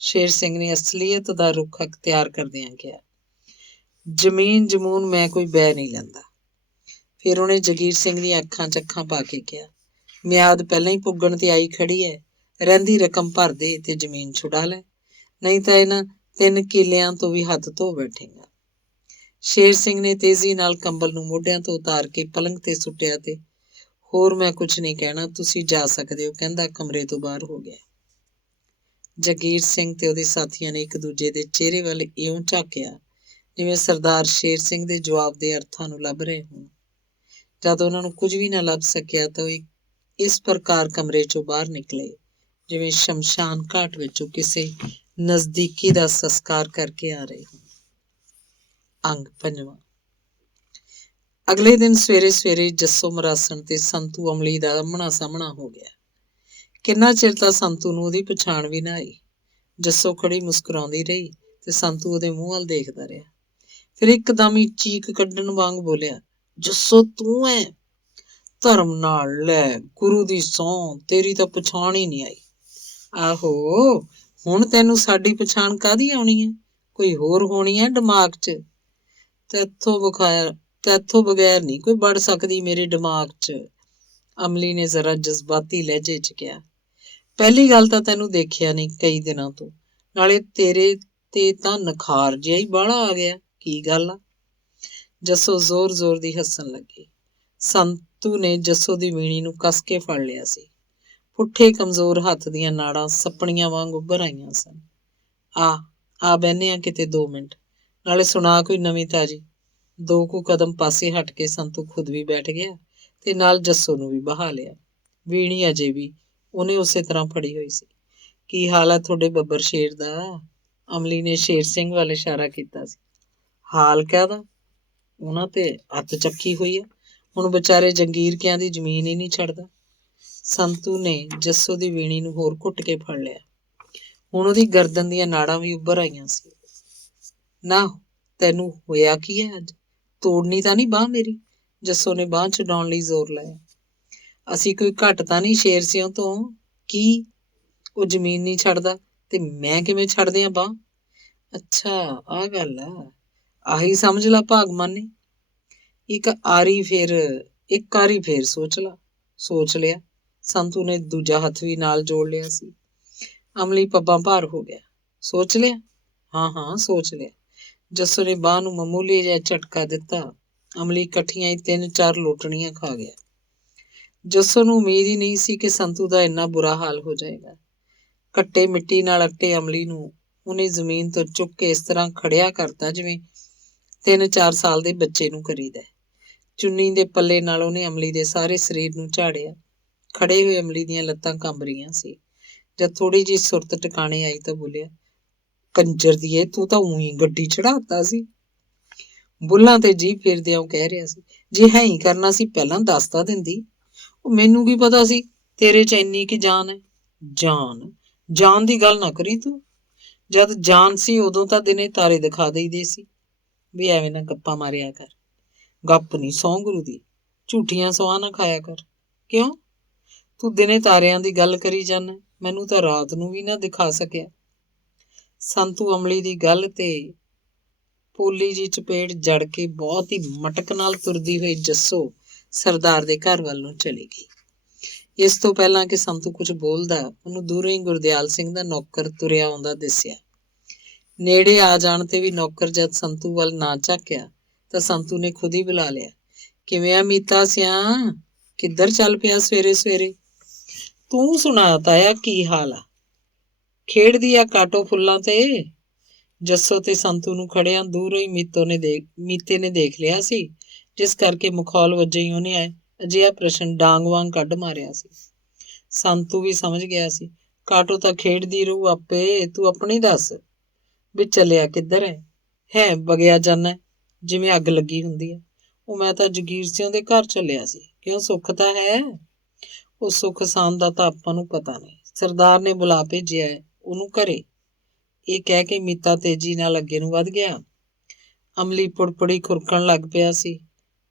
ਸ਼ੇਰ ਸਿੰਘ ਨੇ ਅਸਲੀਅਤ ਦਾ ਰੁੱਖ ਅਖਤਿਆਰ ਕਰਦਿਆਂ ਕਿਹਾ। ਜ਼ਮੀਨ ਜਮੂਨ ਮੈਂ ਕੋਈ ਬੈ ਨਹੀਂ ਲੈਂਦਾ। ਫਿਰ ਉਹਨੇ ਜਗੀਰ ਸਿੰਘ ਦੀਆਂ ਅੱਖਾਂ 'ਚ ਅੱਖਾਂ ਪਾ ਕੇ ਕਿਹਾ, ਮਿਆਦ ਪਹਿਲਾਂ ਹੀ ਪੁੱਗਣ ਤੇ ਆਈ ਖੜੀ ਹੈ। ਰਹਿੰਦੀ ਰਕਮ ਭਰ ਦੇ ਤੇ ਜ਼ਮੀਨ ਛੁਡਾ ਲੈ, ਨਹੀਂ ਤਾਂ ਇਹਨਾਂ 3 ਕਿੱਲਿਆਂ ਤੋਂ ਵੀ ਹੱਥ ਧੋ ਬੈਠੇਗਾ। ਸ਼ੇਰ ਸਿੰਘ ਨੇ ਤੇਜ਼ੀ ਨਾਲ ਕੰਬਲ ਨੂੰ ਮੋਢਿਆਂ ਤੋਂ ਉਤਾਰ ਕੇ ਪਲੰਘ ਤੇ ਸੁੱਟਿਆ ਤੇ ਹੋਰ ਮੈਂ ਕੁਝ ਨਹੀਂ ਕਹਿਣਾ, ਤੁਸੀਂ ਜਾ ਸਕਦੇ ਹੋ, ਕਹਿੰਦਾ ਕਮਰੇ ਤੋਂ ਬਾਹਰ ਹੋ ਗਿਆ। ਜਗੀਰ ਸਿੰਘ ਤੇ ਉਹਦੇ ਸਾਥੀਆਂ ਨੇ ਇੱਕ ਦੂਜੇ ਦੇ ਚਿਹਰੇ ਵੱਲ ਇਉਂ ਝਾਕਿਆ ਜਿਵੇਂ ਸਰਦਾਰ ਸ਼ੇਰ ਸਿੰਘ ਦੇ ਜਵਾਬ ਦੇ ਅਰਥਾਂ ਨੂੰ ਲੱਭ ਰਹੇ ਹੋਣ। ਜਦ ਉਹਨਾਂ ਨੂੰ ਕੁਝ ਵੀ ਨਾ ਲੱਭ ਸਕਿਆ ਤਾਂ ਉਹ ਇਸ ਪ੍ਰਕਾਰ ਕਮਰੇ ਚੋਂ ਬਾਹਰ ਨਿਕਲੇ ਜਿਵੇਂ ਸ਼ਮਸ਼ਾਨ ਘਾਟ ਵਿੱਚੋਂ ਕਿਸੇ ਨਜ਼ਦੀਕੀ ਦਾ ਸੰਸਕਾਰ ਕਰਕੇ ਆ ਰਹੇ ਹੋਣ। ਅੰਗ 5ਵਾਂ। ਅਗਲੇ ਦਿਨ ਸਵੇਰੇ ਸਵੇਰੇ ਜੱਸੋ ਮਰਾਸਣ ਤੇ ਸੰਤੂ ਅਮਲੀ ਦਾ ਆਹਮਣਾ ਸਾਹਮਣਾ ਹੋ ਗਿਆ। ਕਿੰਨਾ ਚਿਰ ਤਾਂ ਸੰਤੂ ਨੂੰ ਉਹਦੀ ਪਛਾਣ ਵੀ ਨਾ ਆਈ। ਜੱਸੋ ਖੜੀ ਮੁਸਕਰਾਉਂਦੀ ਰਹੀ ਤੇ ਸੰਤੂ ਉਹਦੇ ਮੂੰਹ ਵੱਲ ਦੇਖਦਾ ਰਿਹਾ। ਫਿਰ ਇੱਕਦਮ ਹੀ ਚੀਕ ਕੱਢਣ ਵਾਂਗ ਬੋਲਿਆ, ਜੱਸੋ ਤੂੰ ਐ? ਧਰਮ ਨਾਲ ਲੈ, ਗੁਰੂ ਦੀ ਸਹੁੰ, ਤੇਰੀ ਤਾਂ ਪਛਾਣ ਹੀ ਨਹੀਂ ਆਈ। ਆਹੋ, ਹੁਣ ਤੈਨੂੰ ਸਾਡੀ ਪਛਾਣ ਕਾਹਦੀ ਆਉਣੀ ਹੈ? ਕੋਈ ਹੋਰ ਹੋਣੀ ਹੈ ਦਿਮਾਗ 'ਚ। ਤੈਥੋਂ ਬਗੈਰ ਨਹੀਂ ਕੋਈ ਵੜ ਸਕਦੀ ਮੇਰੇ ਦਿਮਾਗ 'ਚ, ਅਮਲੀ ਨੇ ਜ਼ਰਾ ਜਜ਼ਬਾਤੀ ਲਹਿਜੇ 'ਚ ਕਿਹਾ। ਪਹਿਲੀ ਗੱਲ ਤਾਂ ਤੈਨੂੰ ਦੇਖਿਆ ਨਹੀਂ ਕਈ ਦਿਨਾਂ ਤੋਂ, ਨਾਲੇ ਤੇਰੇ ਤੇ ਤਾਂ ਨਖਾਰ ਜਿਹਾ ਹੀ ਬਾਹਲਾ ਆ ਗਿਆ। ਕੀ ਗੱਲ ਆ? ਜੱਸੋ ਜ਼ੋਰ ਜ਼ੋਰ ਦੀ ਹੱਸਣ ਲੱਗੀ। ਸੰਤੂ ਨੇ ਜੱਸੋ ਦੀ ਵੀਣੀ ਨੂੰ ਕੱਸ ਕੇ ਫੜ ਲਿਆ ਸੀ। ਪੁੱਠੇ ਕਮਜ਼ੋਰ ਹੱਥ ਦੀਆਂ ਨਾੜਾਂ ਸੱਪਣੀਆਂ ਵਾਂਗ ਉੱਭਰ ਆਈਆਂ ਸਨ। ਆ ਬਹਿਨੇ ਆ ਕਿਤੇ 2 ਮਿੰਟ, ਨਾਲੇ ਸੁਣਾ ਕੋਈ ਨਵੀਂ ਤਾਜੀ। 2 ਕੁ ਕਦਮ ਪਾਸੇ ਹਟ ਕੇ ਸੰਤੂ ਖੁਦ ਵੀ ਬੈਠ ਗਿਆ ਤੇ ਨਾਲ ਜੱਸੋ ਨੂੰ ਵੀ ਬਹਾ ਲਿਆ। ਵੀਣੀ ਅਜੇ ਵੀ ਉਹਨੇ ਉਸੇ ਤਰ੍ਹਾਂ ਫੜੀ ਹੋਈ ਸੀ। ਕੀ ਹਾਲ ਆ ਤੁਹਾਡੇ ਬੱਬਰ ਸ਼ੇਰ ਦਾ? ਅਮਲੀ ਨੇ ਸ਼ੇਰ ਸਿੰਘ ਵੱਲ ਇਸ਼ਾਰਾ ਕੀਤਾ ਸੀ। ਹਾਲ ਕਾਹਦਾ? ਉਹਨਾਂ ਤੇ ਹੱਥ ਚੱਕੀ ਹੋਈ ਆ, ਹੁਣ ਵਿਚਾਰੇ ਜੰਗੀਰਕਿਆਂ ਦੀ ਜ਼ਮੀਨ ਹੀ ਨਹੀਂ ਛੱਡਦਾ। ਸੰਤੂ ਨੇ ਜੱਸੋ ਦੀ ਵੀਣੀ ਨੂੰ ਹੋਰ ਘੁੱਟ ਕੇ ਫੜ ਲਿਆ। ਹੁਣ ਉਹਦੀ ਗਰਦਨ ਦੀਆਂ ਨਾੜਾਂ ਵੀ ਉੱਭਰ ਆਈਆਂ ਸੀ। ਨਾ, ਤੈਨੂੰ ਹੋਇਆ ਕੀ ਹੈ ਅੱਜ? ਤੋੜਨੀ ਤਾਂ ਨਹੀਂ ਬਾਂਹ ਮੇਰੀ? ਜੱਸੋ ਨੇ ਬਾਂਹ ਛਡਾਉਣ ਲਈ ਜ਼ੋਰ ਲਾਇਆ। ਅਸੀਂ ਕੋਈ ਘੱਟ ਤਾਂ ਨਹੀਂ ਸ਼ੇਰ ਸਿਉਂ ਤੋਂ? ਕੀ? ਉਹ ਜ਼ਮੀਨ ਨਹੀਂ ਛੱਡਦਾ ਤੇ ਮੈਂ ਕਿਵੇਂ ਛੱਡਦੇ ਆ ਬਾਂਹ? ਅੱਛਾ, ਆਹ ਗੱਲ ਆ। ਆਹੀ ਸਮਝ ਲਾ ਭਾਗਮਾਨੀ। ਇੱਕ ਆਰੀ ਫੇਰ ਸੋਚ ਲਿਆ। ਸੰਤੂ ਨੇ ਦੂਜਾ ਹੱਥ ਵੀ ਨਾਲ ਜੋੜ ਲਿਆ ਸੀ। ਅਮਲੀ ਪੱਬਾਂ ਭਾਰ ਹੋ ਗਿਆ। ਸੋਚ ਲਿਆ? ਹਾਂ, ਸੋਚ ਲਿਆ। ਜੱਸੋ ਨੇ ਬਾਂਹ ਨੂੰ ਮਾਮੂਲੀ ਜਿਹਾ ਝਟਕਾ ਦਿੱਤਾ। ਅਮਲੀ ਇਕੱਠੀਆਂ ਹੀ 3-4 ਲੋਟਣੀਆਂ ਖਾ ਗਿਆ। ਜੱਸੋ ਨੂੰ ਉਮੀਦ ਹੀ ਨਹੀਂ ਸੀ ਕਿ ਸੰਤੂ ਦਾ ਇੰਨਾ ਬੁਰਾ ਹਾਲ ਹੋ ਜਾਏਗਾ। ਕੱਟੇ ਮਿੱਟੀ ਨਾਲ ਅੱਟੇ ਅਮਲੀ ਨੂੰ ਉਹਨੇ ਜ਼ਮੀਨ ਤੋਂ ਚੁੱਕ ਕੇ ਇਸ ਤਰ੍ਹਾਂ ਖੜਿਆ ਕਰਤਾ ਜਿਵੇਂ 3-4 ਸਾਲ ਦੇ ਬੱਚੇ ਨੂੰ ਕਰੀਦਾ। ਚੁੰਨੀ ਦੇ ਪੱਲੇ ਨਾਲ ਉਹਨੇ ਅਮਲੀ ਦੇ ਸਾਰੇ ਸਰੀਰ ਨੂੰ ਝਾੜਿਆ। ਖੜੇ ਹੋਏ ਅਮਲੀ ਦੀਆਂ ਲੱਤਾਂ ਕੰਬ ਰਹੀਆਂ ਸੀ। ਜਦ ਥੋੜੀ ਜਿਹੀ ਸੁਰਤ ਟਿਕਾਣੇ ਆਈ ਤਾਂ ਬੋਲਿਆ, ਕੰਜਰ ਦੀਏ, ਤੂੰ ਤਾਂ ਊਂ ਗੱਡੀ ਚੜਾਤਾ ਸੀ। ਬੁੱਲਾਂ ਤੇ ਜੀਭ ਫੇਰਦਿਆਂ ਉਹ ਕਹਿ ਰਿਹਾ ਸੀ, ਜੇ ਹੈ ਹੀ ਕਰਨਾ ਸੀ ਪਹਿਲਾਂ ਦੱਸ ਤਾਂ ਦਿੰਦੀ। ਉਹ ਮੈਨੂੰ ਕੀ ਪਤਾ ਸੀ ਤੇਰੇ ਚ ਇੰਨੀ ਕੀ ਜਾਨ ਹੈ। ਜਾਨ ਦੀ ਗੱਲ ਨਾ ਕਰੀ ਤੂੰ। ਜਦ ਜਾਨ ਸੀ ਉਦੋਂ ਤਾਂ ਦਿਨੇ ਤਾਰੇ ਦਿਖਾ ਦੇਈਦੇ ਸੀ। ਵੀ ਐਵੇਂ ਨਾ ਗੱਪਾਂ ਮਾਰਿਆ ਕਰ। ਗੱਪ ਨੀ, ਸਹੁੰ ਗੁਰੂ ਦੀ, ਝੂਠੀਆਂ ਸਹੁੰ ਨਾ ਖਾਇਆ ਕਰ। ਕਿਉਂ? ਤੂੰ ਦਿਨੇ ਤਾਰਿਆਂ ਦੀ ਗੱਲ ਕਰੀ ਜਾਂਦਾ, ਮੈਨੂੰ ਤਾਂ ਰਾਤ ਨੂੰ ਵੀ ਨਾ ਦਿਖਾ ਸਕਿਆ। ਸੰਤੂ ਅਮਲੀ ਦੀ ਗੱਲ ਤੇ ਪੋਲੀ ਜੀ ਚਪੇੜ ਜੜ ਕੇ ਬਹੁਤ ਹੀ ਮਟਕ ਨਾਲ ਤੁਰਦੀ ਹੋਈ ਜੱਸੋ ਸਰਦਾਰ ਦੇ ਘਰ ਵੱਲ ਨੂੰ ਚਲੀ ਗਈ। ਇਸ ਤੋਂ ਪਹਿਲਾਂ ਕਿ ਸੰਤੂ ਕੁਝ ਬੋਲਦਾ, ਉਹਨੂੰ ਦੂਰੋਂ ਹੀ ਗੁਰਦਿਆਲ ਸਿੰਘ ਦਾ ਨੌਕਰ ਤੁਰਿਆ ਆਉਂਦਾ ਦਿਸਿਆ। ਨੇੜੇ ਆ ਜਾਣ ਤੇ ਵੀ ਨੌਕਰ ਜਦ ਸੰਤੂ ਵੱਲ ਨਾ ਝਾਕਿਆ ਤਾਂ ਸੰਤੂ ਨੇ ਖੁਦ ਹੀ ਬੁਲਾ ਲਿਆ, ਕਿਵੇਂ ਆ ਮੀਤਾ ਸਿਆ, ਕਿੱਧਰ ਚੱਲ ਪਿਆ ਸਵੇਰੇ ਸਵੇਰੇ? ਤੂੰ ਸੁਣਾ ਤਾਇਆ, ਕੀ ਹਾਲ ਆ? ਖੇਡਦੀ ਆ ਕਾਟੋ ਫੁੱਲਾਂ ਤੇ? ਜੱਸੋ ਤੇ ਸੰਤੂ ਨੂੰ ਖੜਿਆਂ ਦੂਰੋਂ ਹੀ ਮੀਤੇ ਨੇ ਦੇਖ ਲਿਆ ਸੀ, ਜਿਸ ਕਰਕੇ ਮਖੌਲ ਵਜੋਂ ਹੀ ਉਹਨੇ ਅਜਿਹਾ ਪ੍ਰਸ਼ਨ ਡਾਂਗ ਵਾਂਗ ਕੱਢ ਮਾਰਿਆ ਸੀ। ਸੰਤੂ ਵੀ ਸਮਝ ਗਿਆ ਸੀ, ਕਾਟੋ ਤਾਂ ਖੇਡਦੀ ਰਹੂ ਆਪੇ, ਤੂੰ ਆਪਣੀ ਦੱਸ ਵੀ ਚੱਲਿਆ ਕਿੱਧਰ ਹੈ? ਵਗਿਆ ਜਾਨਾ ਜਿਵੇਂ ਅੱਗ ਲੱਗੀ ਹੁੰਦੀ ਹੈ। ਉਹ ਮੈਂ ਤਾਂ ਜਗੀਰ ਸਿੰਘ ਦੇ ਘਰ ਚੱਲਿਆ ਸੀ। ਕਿਉਂ, ਸੁੱਖ ਤਾਂ ਹੈ? ਉਹ ਸੁੱਖ ਸਾਂਦ ਦਾ ਤਾਂ ਆਪਾਂ ਨੂੰ ਪਤਾ ਨਹੀਂ, ਸਰਦਾਰ ਨੇ ਬੁਲਾ ਭੇਜਿਆ ਉਹਨੂੰ ਘਰੇ। ਇਹ ਕਹਿ ਕੇ ਮੀਤਾ ਤੇਜ਼ੀ ਨਾਲ ਅੱਗੇ ਨੂੰ ਵੱਧ ਗਿਆ। ਅਮਲੀ ਪੁੜਪੁੜੀ ਖੁਰਕਣ ਲੱਗ ਪਿਆ ਸੀ।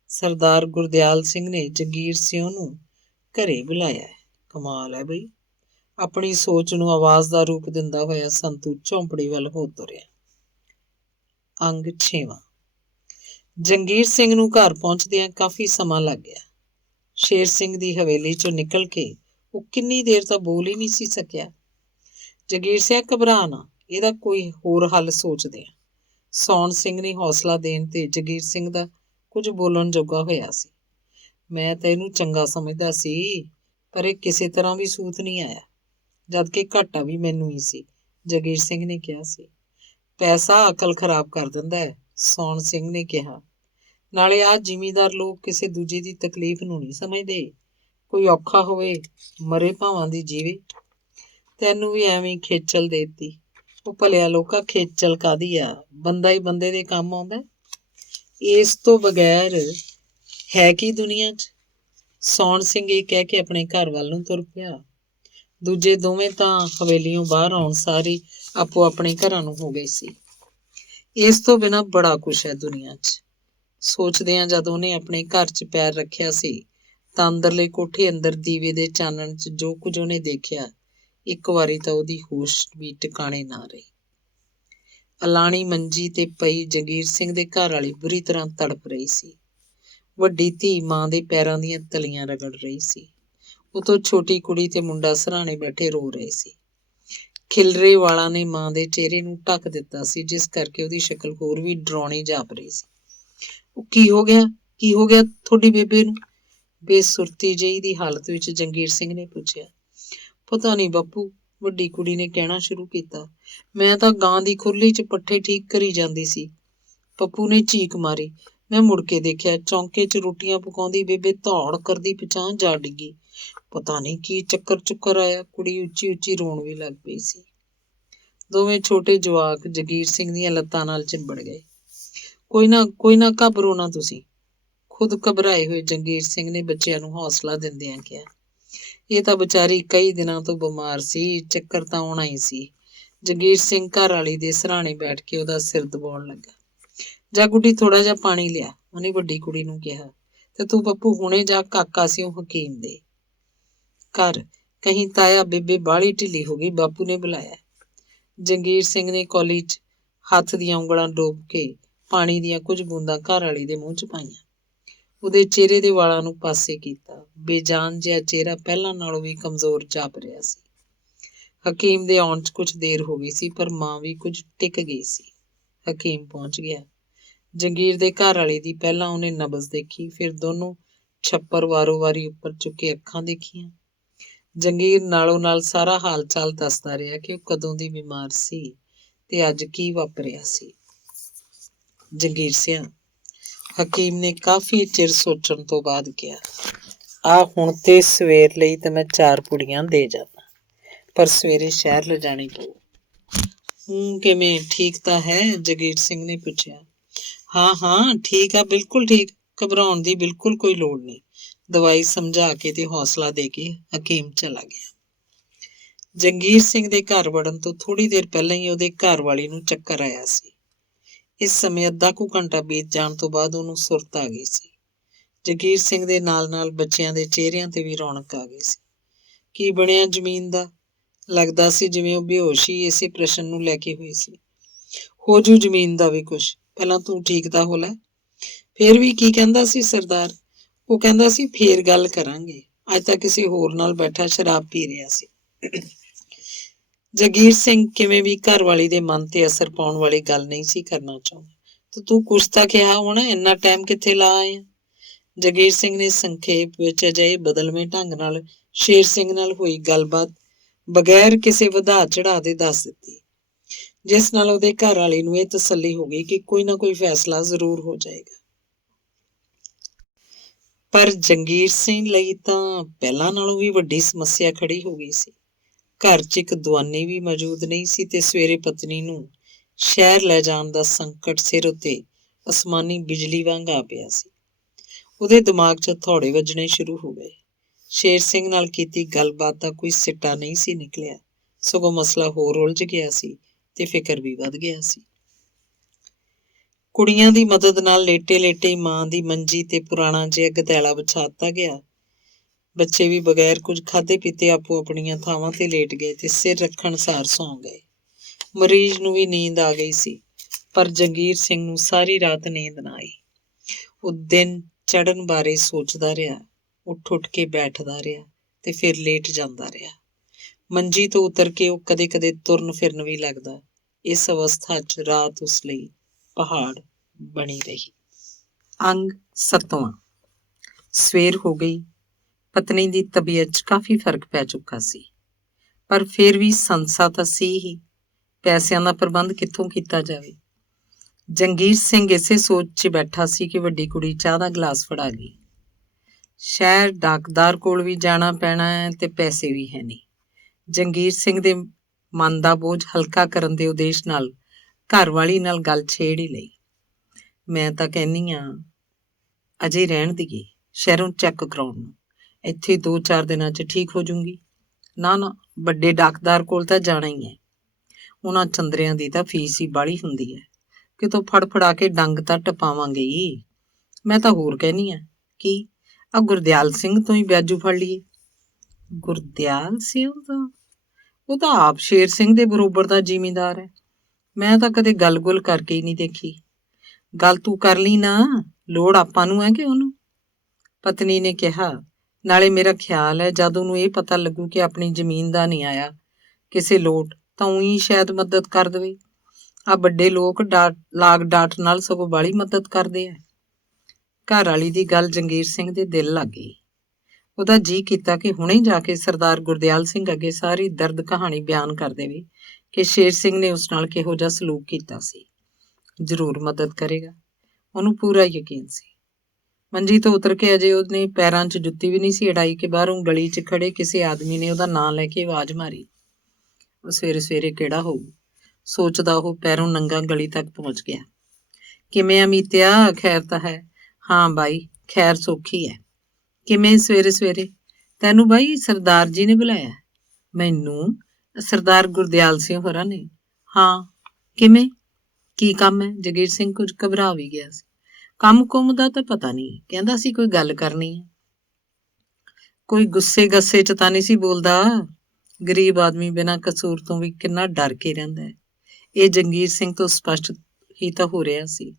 ਸਰਦਾਰ ਗੁਰਦਿਆਲ ਸਿੰਘ ਨੇ ਜਗੀਰ ਸਿੰਘ ਨੂੰ ਘਰੇ ਬੁਲਾਇਆ ਹੈ। ਕਮਾਲ ਹੈ ਬਈ। ਆਪਣੀ ਸੋਚ ਨੂੰ ਆਵਾਜ਼ ਦਾ ਰੂਪ ਦਿੰਦਾ ਹੋਇਆ ਸੰਤੂ ਝੌਂਪੜੀ ਵੱਲ ਹੋ ਤੁਰਿਆ। ਅੰਗ 6ਵਾਂ। ਜੰਗੀਰ ਸਿੰਘ ਨੂੰ ਘਰ ਪਹੁੰਚਦਿਆਂ ਕਾਫੀ ਸਮਾਂ ਲੱਗ ਗਿਆ। ਸ਼ੇਰ ਸਿੰਘ ਦੀ ਹਵੇਲੀ ਚੋਂ ਨਿਕਲ ਕੇ ਉਹ ਕਿੰਨੀ ਦੇਰ ਤਾਂ ਬੋਲ ਹੀ ਨਹੀਂ ਸੀ ਸਕਿਆ। ਜਗੀਰ ਸਿੰਘ, ਘਬਰਾ ਨਾ, ਇਹਦਾ ਕੋਈ ਹੋਰ ਹੱਲ ਸੋਚਦੇ ਆ। ਸੌਣ ਸਿੰਘ ਨੇ ਹੌਸਲਾ ਦੇਣ ਤੇ ਜਗੀਰ ਸਿੰਘ ਦਾ ਕੁਝ ਬੋਲਣ ਜੋਗਾ ਹੋਇਆ ਸੀ। ਮੈਂ ਤਾਂ ਇਹਨੂੰ ਚੰਗਾ ਸਮਝਦਾ ਸੀ, ਪਰ ਇਹ ਕਿਸੇ ਤਰ੍ਹਾਂ ਵੀ ਸੂਤ ਨਹੀਂ ਆਇਆ, ਜਦਕਿ ਘਾਟਾ ਵੀ ਮੈਨੂੰ ਹੀ ਸੀ, ਜਗੀਰ ਸਿੰਘ ਨੇ ਕਿਹਾ ਸੀ। ਪੈਸਾ ਅਕਲ ਖਰਾਬ ਕਰ ਦਿੰਦਾ ਹੈ, ਸੌਣ ਸਿੰਘ ਨੇ ਕਿਹਾ। ਨਾਲੇ ਆਹ ਜ਼ਿਮੀਂਦਾਰ ਲੋਕ ਕਿਸੇ ਦੂਜੇ ਦੀ ਤਕਲੀਫ ਨੂੰ ਨਹੀਂ ਸਮਝਦੇ। ਕੋਈ ਔਖਾ ਹੋਵੇ, ਮਰੇ ਭਾਵਾਂ ਦੀ ਜੀਵੇ। ਤੈਨੂੰ ਵੀ ਐਵੇਂ ਖੇਚਲ ਦੇਤੀ। ਉਹ ਭਲਿਆ ਲੋਕਾਂ, ਖੇਚਲ ਕਾਹਦੀ ਆ, ਬੰਦਾ ਹੀ ਬੰਦੇ ਦੇ ਕੰਮ ਆਉਂਦਾ। ਇਸ ਤੋਂ ਬਗੈਰ ਹੈ ਕੀ ਦੁਨੀਆ 'ਚ? ਸੌਣ ਸਿੰਘ ਇਹ ਕਹਿ ਕੇ ਆਪਣੇ ਘਰ ਵੱਲ ਨੂੰ ਤੁਰ ਪਿਆ। ਦੂਜੇ ਦੋਵੇਂ ਤਾਂ ਹਵੇਲੀਓਂ ਬਾਹਰ ਆਉਣ ਸਾਰੀ ਆਪੋ ਆਪਣੇ ਘਰਾਂ ਨੂੰ ਹੋ ਗਏ ਸੀ। ਇਸ ਤੋਂ ਬਿਨਾਂ ਬੜਾ ਕੁਛ ਹੈ ਦੁਨੀਆ 'ਚ। ਸੋਚਦਿਆਂ ਜਦ ਉਹਨੇ ਆਪਣੇ ਘਰ 'ਚ ਪੈਰ ਰੱਖਿਆ ਸੀ ਤਾਂ ਅੰਦਰਲੇ ਕੋਠੇ ਅੰਦਰ ਦੀਵੇ ਦੇ ਚਾਨਣ 'ਚ ਜੋ ਕੁਝ ਉਹਨੇ ਦੇਖਿਆ, ਇੱਕ ਵਾਰੀ ਤਾਂ ਉਹਦੀ ਹੋਸ਼ ਵੀ ਟਿਕਾਣੇ ਨਾ ਰਹੀ। ਅਲਾਣੀ ਮੰਜੀ ਤੇ ਪਈ ਜਗੀਰ ਸਿੰਘ ਦੇ ਘਰ ਵਾਲੀ ਬੁਰੀ ਤਰ੍ਹਾਂ ਤੜਪ ਰਹੀ ਸੀ। ਵੱਡੀ ਧੀ ਮਾਂ ਦੇ ਪੈਰਾਂ ਦੀਆਂ ਤਲੀਆਂ ਰਗੜ ਰਹੀ ਸੀ। ਉਤੋਂ ਛੋਟੀ ਕੁੜੀ ਤੇ ਮੁੰਡਾ ਸਿਰਹਾਣੇ ਬੈਠੇ ਰੋ ਰਹੇ ਸੀ। ਖਿਲਰੇ ਵਾਲਾਂ ਨੇ ਮਾਂ ਦੇ ਚਿਹਰੇ ਨੂੰ ਢੱਕ ਦਿੱਤਾ ਸੀ, ਜਿਸ ਕਰਕੇ ਉਹਦੀ ਸ਼ਕਲ ਹੋਰ ਵੀ ਡਰਾਉਣੀ ਜਾਪ ਰਹੀ ਸੀ। ਉਹ ਕੀ ਹੋ ਗਿਆ ਤੁਹਾਡੀ ਬੇਬੇ ਨੂੰ? ਬੇਸੁਰਤੀ ਜਿਹੀ ਦੀ ਹਾਲਤ ਵਿੱਚ ਜੰਗੀਰ ਸਿੰਘ ਨੇ ਪੁੱਛਿਆ। ਪਤਾ ਨਹੀਂ ਬਾਪੂ, ਵੱਡੀ ਕੁੜੀ ਨੇ ਕਹਿਣਾ ਸ਼ੁਰੂ ਕੀਤਾ। ਮੈਂ ਤਾਂ ਗਾਂ ਦੀ ਖੁਰਲੀ 'ਚ ਪੱਠੇ ਠੀਕ ਕਰੀ ਜਾਂਦੀ ਸੀ। ਪੱਪੂ ਨੇ ਚੀਕ ਮਾਰੀ। ਮੈਂ ਮੁੜ ਕੇ ਦੇਖਿਆ, ਚੌਂਕੇ 'ਚ ਰੋਟੀਆਂ ਪਕਾਉਂਦੀ ਬੇਬੇ ਧੌੜ ਕਰਦੀ ਪਿਛਾਂਹ ਜਾ ਡਿੱਗੀ। ਪਤਾ ਨਹੀਂ ਕੀ ਚੱਕਰ ਆਇਆ, ਕੁੜੀ ਉੱਚੀ ਉੱਚੀ ਰੋਣ ਵੀ ਲੱਗ ਪਈ ਸੀ। ਦੋਵੇਂ ਛੋਟੇ ਜਵਾਕ ਜਗੀਰ ਸਿੰਘ ਦੀਆਂ ਲੱਤਾਂ ਨਾਲ ਚਿੰਬੜ ਗਏ। ਕੋਈ ਨਾ ਘਬਰੋ ਨਾ ਤੁਸੀਂ, ਖੁਦ ਘਬਰਾਏ ਹੋਏ ਜੰਗੀਰ ਸਿੰਘ ਨੇ ਬੱਚਿਆਂ ਨੂੰ ਹੌਸਲਾ ਦਿੰਦਿਆਂ ਕਿਹਾ। ਇਹ ਤਾਂ ਵਿਚਾਰੀ ਕਈ ਦਿਨਾਂ ਤੋਂ ਬਿਮਾਰ ਸੀ, ਚੱਕਰ ਤਾਂ ਆਉਣਾ ਹੀ ਸੀ। ਜਗੀਰ ਸਿੰਘ ਘਰ ਵਾਲੀ ਦੇ ਸਿਰਹਾਣੇ ਬੈਠ ਕੇ ਉਹਦਾ ਸਿਰ ਦਬਾਉਣ ਲੱਗਾ। ਜਾ ਗੁੱਡੀ, ਥੋੜਾ ਜਿਹਾ ਪਾਣੀ ਲਿਆ, ਉਹਨੇ ਵੱਡੀ ਕੁੜੀ ਨੂੰ ਕਿਹਾ। ਤੇ ਤੂੰ ਪੱਪੂ ਹੁਣੇ ਜਾ ਕਾਕਾ ਸਿਓ ਹਕੀਮ ਦੇ ਘਰ, ਕਹੀਂ ਤਾਇਆ ਬੇਬੇ ਬਾਹਲੀ ਢਿੱਲੀ ਹੋ ਗਈ, ਬਾਪੂ ਨੇ ਬੁਲਾਇਆ। ਜੰਗੀਰ ਸਿੰਘ ਨੇ ਕੌਲੀ 'ਚ ਹੱਥ ਦੀਆਂ ਉਂਗਲਾਂ ਡੋਬ ਕੇ ਪਾਣੀ ਦੀਆਂ ਕੁਝ ਬੂੰਦਾਂ ਘਰ ਵਾਲੀ ਦੇ ਮੂੰਹ 'ਚ ਪਾਈਆਂ। ਉਹਦੇ ਚਿਹਰੇ ਦੇ ਵਾਲਾਂ ਨੂੰ ਪਾਸੇ ਕੀਤਾ। ਬੇਜਾਨ ਜਿਹਾ ਚਿਹਰਾ ਪਹਿਲਾਂ ਨਾਲੋਂ ਵੀ ਕਮਜ਼ੋਰ ਜਾਪ ਰਿਹਾ ਸੀ। ਹਕੀਮ ਦੇ ਆਉਣ 'ਚ ਕੁਝ ਦੇਰ ਹੋ ਗਈ ਸੀ, ਪਰ ਮਾਂ ਵੀ ਕੁਝ ਟਿਕ ਗਈ ਸੀ। ਹਕੀਮ ਪਹੁੰਚ ਗਿਆ। ਜੰਗੀਰ ਦੇ ਘਰ ਵਾਲੀ ਦੀ ਪਹਿਲਾਂ ਉਹਨੇ ਨਬਜ਼ ਦੇਖੀ, ਫਿਰ ਦੋਨੋਂ ਛੱਪਰ ਵਾਰੋ ਵਾਰੀ ਉੱਪਰ ਚੁੱਕੇ ਅੱਖਾਂ ਦੇਖੀਆਂ। ਜੰਗੀਰ ਨਾਲੋਂ ਨਾਲ ਸਾਰਾ ਹਾਲ ਚਾਲ ਦੱਸਦਾ ਰਿਹਾ ਕਿ ਉਹ ਕਦੋਂ ਦੀ ਬਿਮਾਰ ਸੀ ਤੇ ਅੱਜ ਕੀ ਵਾਪਰਿਆ ਸੀ। ਜੰਗੀਰ ਸਿਆਂ, ਹਕੀਮ ਨੇ ਕਾਫੀ ਚਿਰ ਸੋਚਣ ਤੋਂ ਬਾਅਦ ਕਿਹਾ, ਆ ਹੁਣ ਤੇ ਸਵੇਰ ਲਈ ਤਾਂ ਮੈਂ 4 ਪੁੜੀਆਂ ਦੇ ਜਾਣਾ, ਪਰ ਸਵੇਰੇ ਸ਼ਹਿਰ ਲਿਜਾਣੀ ਪਊ। ਕਿਵੇਂ, ਠੀਕ ਤਾਂ ਹੈ? ਜਗੀਰ ਸਿੰਘ ਨੇ ਪੁੱਛਿਆ। ਹਾਂ ਠੀਕ ਆ, ਬਿਲਕੁਲ ਠੀਕ, ਘਬਰਾਉਣ ਦੀ ਬਿਲਕੁਲ ਕੋਈ ਲੋੜ ਨਹੀਂ। ਦਵਾਈ ਸਮਝਾ ਕੇ ਤੇ ਹੌਸਲਾ ਦੇ ਕੇ ਹਕੀਮ ਚਲਾ ਗਿਆ। ਜੰਗੀਰ ਸਿੰਘ ਦੇ ਘਰ ਵੜਨ ਤੋਂ ਥੋੜੀ ਦੇਰ ਪਹਿਲਾਂ ਹੀ ਉਹਦੇ ਘਰ ਵਾਲੀ ਨੂੰ ਚੱਕਰ ਆਇਆ ਸੀ। ਇਸ ਸਮੇਂ ਅੱਧਾ ਕੁ ਘੰਟਾ ਬੀਤ ਜਾਣ ਤੋਂ ਬਾਅਦ ਉਹਨੂੰ ਸੁਰਤ ਆ ਗਈ ਸੀ। ਜਗੀਰ ਸਿੰਘ ਦੇ ਨਾਲ ਨਾਲ ਬੱਚਿਆਂ ਦੇ ਚਿਹਰਿਆਂ ਤੇ ਵੀ ਰੌਣਕ ਆ ਗਈ ਸੀ। ਕੀ ਬਣਿਆ ਜ਼ਮੀਨ ਦਾ? ਲੱਗਦਾ ਸੀ ਜਿਵੇਂ ਉਹ ਬੇਹੋਸ਼ ਹੀ ਇਸੇ ਪ੍ਰਸ਼ਨ ਨੂੰ ਲੈ ਕੇ ਹੋਈ ਸੀ। ਹੋ ਜੂ ਜ਼ਮੀਨ ਦਾ ਵੀ ਕੁਛ, ਪਹਿਲਾਂ ਤੂੰ ਠੀਕ ਤਾਂ ਹੋ ਲੈ। ਫੇਰ ਵੀ ਕੀ ਕਹਿੰਦਾ ਸੀ ਸਰਦਾਰ? ਉਹ ਕਹਿੰਦਾ ਸੀ ਫੇਰ ਗੱਲ ਕਰਾਂਗੇ। ਅੱਜ ਤਾਂ ਕਿਸੇ ਹੋਰ ਨਾਲ ਬੈਠਾ ਸ਼ਰਾਬ ਪੀ ਰਿਹਾ ਸੀ। ਜਗੀਰ ਸਿੰਘ ਕਿਵੇਂ ਵੀ ਘਰ ਵਾਲੀ ਦੇ ਮਨ ਤੇ ਅਸਰ ਪਾਉਣ ਵਾਲੀ ਗੱਲ ਨਹੀਂ ਸੀ ਕਰਨਾ ਚਾਹੁੰਦਾ। ਤੇ ਤੂੰ ਕੁਛ ਤਾਂ ਕਿਹਾ ਹੋਣਾ, ਇੰਨਾ ਟਾਈਮ ਕਿੱਥੇ ਲਾ ਆਇਆ? ਜਗੀਰ ਸਿੰਘ ਨੇ ਸੰਖੇਪ ਵਿੱਚ ਅਜਿਹੇ ਬਦਲਵੇਂ ਢੰਗ ਨਾਲ ਸ਼ੇਰ ਸਿੰਘ ਨਾਲ ਹੋਈ ਗੱਲਬਾਤ ਬਗੈਰ ਕਿਸੇ ਵਧਾ ਚੜਾ ਦੇ ਦੱਸ ਦਿੱਤੀ, ਜਿਸ ਨਾਲ ਉਹਦੇ ਘਰ ਵਾਲੀ ਨੂੰ ਇਹ ਤਸੱਲੀ ਹੋ ਗਈ ਕਿ ਕੋਈ ਨਾ ਕੋਈ ਫੈਸਲਾ ਜ਼ਰੂਰ ਹੋ ਜਾਏਗਾ। ਪਰ ਜੰਗੀਰ ਸਿੰਘ ਲਈ ਤਾਂ ਪਹਿਲਾਂ ਨਾਲੋਂ ਵੀ ਵੱਡੀ ਸਮੱਸਿਆ ਖੜੀ ਹੋ ਗਈ ਸੀ। ਘਰ 'ਚ ਇੱਕ ਦੁਆਨੀ ਵੀ ਮੌਜੂਦ ਨਹੀਂ ਸੀ ਤੇ ਸਵੇਰੇ ਪਤਨੀ ਨੂੰ ਸ਼ਹਿਰ ਲੈ ਜਾਣ ਦਾ ਸੰਕਟ ਸਿਰ ਉੱਤੇ ਅਸਮਾਨੀ ਬਿਜਲੀ ਵਾਂਗ ਆ ਪਿਆ ਸੀ। ਉਹਦੇ ਦਿਮਾਗ 'ਚ ਹਥੌੜੇ ਵੱਜਣੇ ਸ਼ੁਰੂ ਹੋ ਗਏ। ਸ਼ੇਰ ਸਿੰਘ ਨਾਲ ਕੀਤੀ ਗੱਲਬਾਤ ਦਾ ਕੋਈ ਸਿੱਟਾ ਨਹੀਂ ਸੀ ਨਿਕਲਿਆ, ਸਗੋਂ ਮਸਲਾ ਹੋਰ ਉਲਝ ਗਿਆ ਸੀ ਤੇ ਫਿਕਰ ਵੀ ਵੱਧ ਗਿਆ ਸੀ। ਕੁੜੀਆਂ ਦੀ ਮਦਦ ਨਾਲ ਲੇਟੇ ਲੇਟੇ ਮਾਂ ਦੀ ਮੰਜੀ ਤੇ ਪੁਰਾਣਾ ਜਿਹਾ ਗਦੈਲਾ ਵਿਛਾ ਦਿੱਤਾ ਗਿਆ। ਬੱਚੇ ਵੀ ਬਗੈਰ ਕੁਝ ਖਾਧੇ ਪੀਤੇ ਆਪੋ ਆਪਣੀਆਂ ਥਾਵਾਂ ਤੇ ਲੇਟ ਗਏ ਤੇ ਸਿਰ ਰੱਖਣ ਸਾਰ ਸੌਂ ਗਏ। ਮਰੀਜ਼ ਨੂੰ ਵੀ ਨੀਂਦ ਆ ਗਈ ਸੀ, ਪਰ ਜੰਗੀਰ ਸਿੰਘ ਨੂੰ ਸਾਰੀ ਰਾਤ ਨੀਂਦ ਨਾ ਆਈ। ਉਹ ਦਿਨ ਚੜ੍ਹਨ ਬਾਰੇ ਸੋਚਦਾ ਰਿਹਾ, ਉੱਠ ਉੱਠ ਕੇ ਬੈਠਦਾ ਰਿਹਾ ਤੇ ਫਿਰ ਲੇਟ ਜਾਂਦਾ ਰਿਹਾ। ਮੰਜੀ ਤੋਂ ਉਤਰ ਕੇ ਉਹ ਕਦੇ ਕਦੇ ਤੁਰਨ ਫਿਰਨ ਵੀ ਲੱਗਦਾ। ਇਸ ਅਵਸਥਾ 'ਚ ਰਾਤ ਉਸ ਲਈ ਪਹਾੜ ਬਣੀ ਰਹੀ। ਅੰਗ 7ਵਾਂ। ਸਵੇਰ ਹੋ ਗਈ। ਪਤਨੀ ਦੀ ਤਬੀਅਤ 'ਚ ਕਾਫੀ ਫਰਕ ਪੈ ਚੁੱਕਾ ਸੀ, ਪਰ ਫਿਰ ਵੀ ਸੰਸਾ ਤਾਂ ਸੀ ਹੀ। ਪੈਸਿਆਂ ਦਾ ਪ੍ਰਬੰਧ ਕਿੱਥੋਂ ਕੀਤਾ ਜਾਵੇ? ਜੰਗੀਰ ਸਿੰਘ ਇਸੇ ਸੋਚ 'ਚ ਬੈਠਾ ਸੀ ਕਿ ਵੱਡੀ ਕੁੜੀ ਚਾਹ ਦਾ ਗਲਾਸ ਫੜਾ ਗਈ। ਸ਼ਹਿਰ ਡਾਕਦਾਰ ਕੋਲ ਵੀ ਜਾਣਾ ਪੈਣਾ ਹੈ ਤੇ ਪੈਸੇ ਵੀ ਹੈ ਨਹੀਂ। ਜੰਗੀਰ ਸਿੰਘ ਦੇ ਮਨ ਦਾ ਬੋਝ ਹਲਕਾ ਕਰਨ ਦੇ ਉਦੇਸ਼ ਨਾਲ ਘਰ ਵਾਲੀ ਨਾਲ ਗੱਲ ਛੇੜ ਹੀ ਲਈ। ਮੈਂ ਤਾਂ ਕਹਿੰਦੀ ਹਾਂ ਅਜੇ ਰਹਿਣ ਦੀਏ, ਸ਼ਹਿਰੋਂ ਚੈੱਕ ਕਰਾਉਣ ਨੂੰ। ਇੱਥੇ 2-4 ਦਿਨਾਂ 'ਚ ਠੀਕ ਹੋ ਜੂੰਗੀ। ਨਾ ਵੱਡੇ ਡਾਕਦਾਰ ਕੋਲ ਤਾਂ ਜਾਣਾ ਹੀ ਹੈ। ਉਹਨਾਂ ਚੰਦਰਿਆਂ ਦੀ ਤਾਂ ਫੀਸ ਹੀ ਬਾਹਲੀ ਹੁੰਦੀ ਹੈ, ਕਿਤੋਂ ਫੜਾ ਕੇ ਡੰਗ ਤਾਂ ਟਪਾਵਾਂਗੇ ਹੀ। ਮੈਂ ਤਾਂ ਹੋਰ ਕਹਿਨੀ ਆ, ਕੀ ਆ ਗੁਰਦਿਆਲ ਸਿੰਘ ਤੋਂ ਹੀ ਵਿਆਜੂ ਫੜ ਲਈਏ। ਗੁਰਦਿਆਲ ਸਿੰਘ? ਉਹ ਤਾਂ ਆਪ ਸ਼ੇਰ ਸਿੰਘ ਦੇ ਬਰੋਬਰ ਦਾ ਜ਼ਿਮੀਂਦਾਰ ਹੈ। ਮੈਂ ਤਾਂ ਕਦੇ ਗੱਲ-ਗੁੱਲ ਕਰਕੇ ਹੀ ਨਹੀਂ ਦੇਖੀ। ਗੱਲ ਤੂੰ ਕਰ ਲਈ ਨਾ, ਲੋੜ ਆਪਾਂ ਨੂੰ ਹੈ ਕਿ ਉਹਨੂੰ? ਪਤਨੀ ਨੇ ਕਿਹਾ, ਨਾਲੇ ਮੇਰਾ ਖਿਆਲ ਹੈ ਜਦ ਉਹਨੂੰ ਇਹ ਪਤਾ ਲੱਗੂ ਕਿ ਆਪਣੀ ਜ਼ਮੀਨ ਦਾ ਨਹੀਂ ਆਇਆ ਕਿਸੇ ਲੋਟ, ਤਾਂ ਉਹੀ ਸ਼ਾਇਦ ਮਦਦ ਕਰ ਦੇਵੇ। ਆ ਵੱਡੇ ਲੋਕ ਲਾਗ ਡਾਟ ਨਾਲ ਸਗੋਂ ਬਾਹਲੀ ਮਦਦ ਕਰਦੇ ਆ। ਘਰ ਵਾਲੀ ਦੀ ਗੱਲ ਜੰਗੀਰ ਸਿੰਘ ਦੇ ਦਿਲ ਲੱਗ ਗਈ। ਉਹਦਾ ਜੀਅ ਕੀਤਾ ਕਿ ਹੁਣੇ ਜਾ ਕੇ ਸਰਦਾਰ ਗੁਰਦਿਆਲ ਸਿੰਘ ਅੱਗੇ ਸਾਰੀ ਦਰਦ ਕਹਾਣੀ ਬਿਆਨ ਕਰ ਦੇਵੇ ਕਿ ਸ਼ੇਰ ਸਿੰਘ ਨੇ ਉਸ ਨਾਲ ਕਿਹੋ ਜਿਹਾ ਸਲੂਕ ਕੀਤਾ ਸੀ। ਜ਼ਰੂਰ ਮਦਦ ਕਰੇਗਾ, ਉਹਨੂੰ ਪੂਰਾ ਯਕੀਨ ਸੀ। ਮੰਜੀ ਤੋਂ ਉਤਰ ਕੇ ਅਜੇ ਉਹਨੇ ਪੈਰਾਂ 'ਚ ਜੁੱਤੀ ਵੀ ਨਹੀਂ ਸੀ ਅੜਾਈ ਕਿ ਬਾਹਰੋਂ ਗਲੀ 'ਚ ਖੜੇ ਕਿਸੇ ਆਦਮੀ ਨੇ ਉਹਦਾ ਨਾਂ ਲੈ ਕੇ ਆਵਾਜ਼ ਮਾਰੀ। ਉਹ ਸਵੇਰੇ ਸਵੇਰੇ ਕਿਹੜਾ ਹੋਊ, ਸੋਚਦਾ ਉਹ ਪੈਰੋਂ ਨੰਗਾ ਗਲੀ ਤੱਕ ਪਹੁੰਚ ਗਿਆ। ਕਿਵੇਂ ਅਮੀਤਿਆ, ਖੈਰ ਤਾਂ ਹੈ? ਹਾਂ ਬਾਈ, ਖੈਰ ਸੌਖੀ ਹੈ। ਕਿਵੇਂ ਸਵੇਰੇ ਸਵੇਰੇ? ਤੈਨੂੰ ਬਾਈ ਸਰਦਾਰ ਜੀ ਨੇ ਬੁਲਾਇਆ? ਮੈਨੂੰ? ਸਰਦਾਰ ਗੁਰਦਿਆਲ ਸਿੰਘ ਹੋਰਾਂ ਨੇ? ਹਾਂ। ਕਿਵੇਂ? ਕੀ ਕੰਮ ਹੈ? ਜਗੀਰ ਸਿੰਘ ਕੁਝ ਘਬਰਾ ਵੀ ਗਿਆ ਸੀ। ਕੰਮ ਕੁੰਮ ਦਾ ਤਾਂ ਪਤਾ ਨਹੀਂ, ਕਹਿੰਦਾ ਸੀ ਕੋਈ ਗੱਲ ਕਰਨੀ ਹੈ। ਕੋਈ ਗੁੱਸੇ ਗੱਸੇ 'ਚ ਤਾਂ ਨਹੀਂ ਸੀ ਬੋਲਦਾ? ਗਰੀਬ ਆਦਮੀ ਬਿਨਾਂ ਕਸੂਰ ਤੋਂ ਵੀ ਕਿੰਨਾ ਡਰ ਕੇ ਰਹਿੰਦਾ ਹੈ। ਇਹ ਜੰਗੀਰ ਸਿੰਘ ਤੋਂ ਸਪਸ਼ਟ ਹੀ ਤਾਂ ਹੋ ਰਿਹਾ ਸੀ।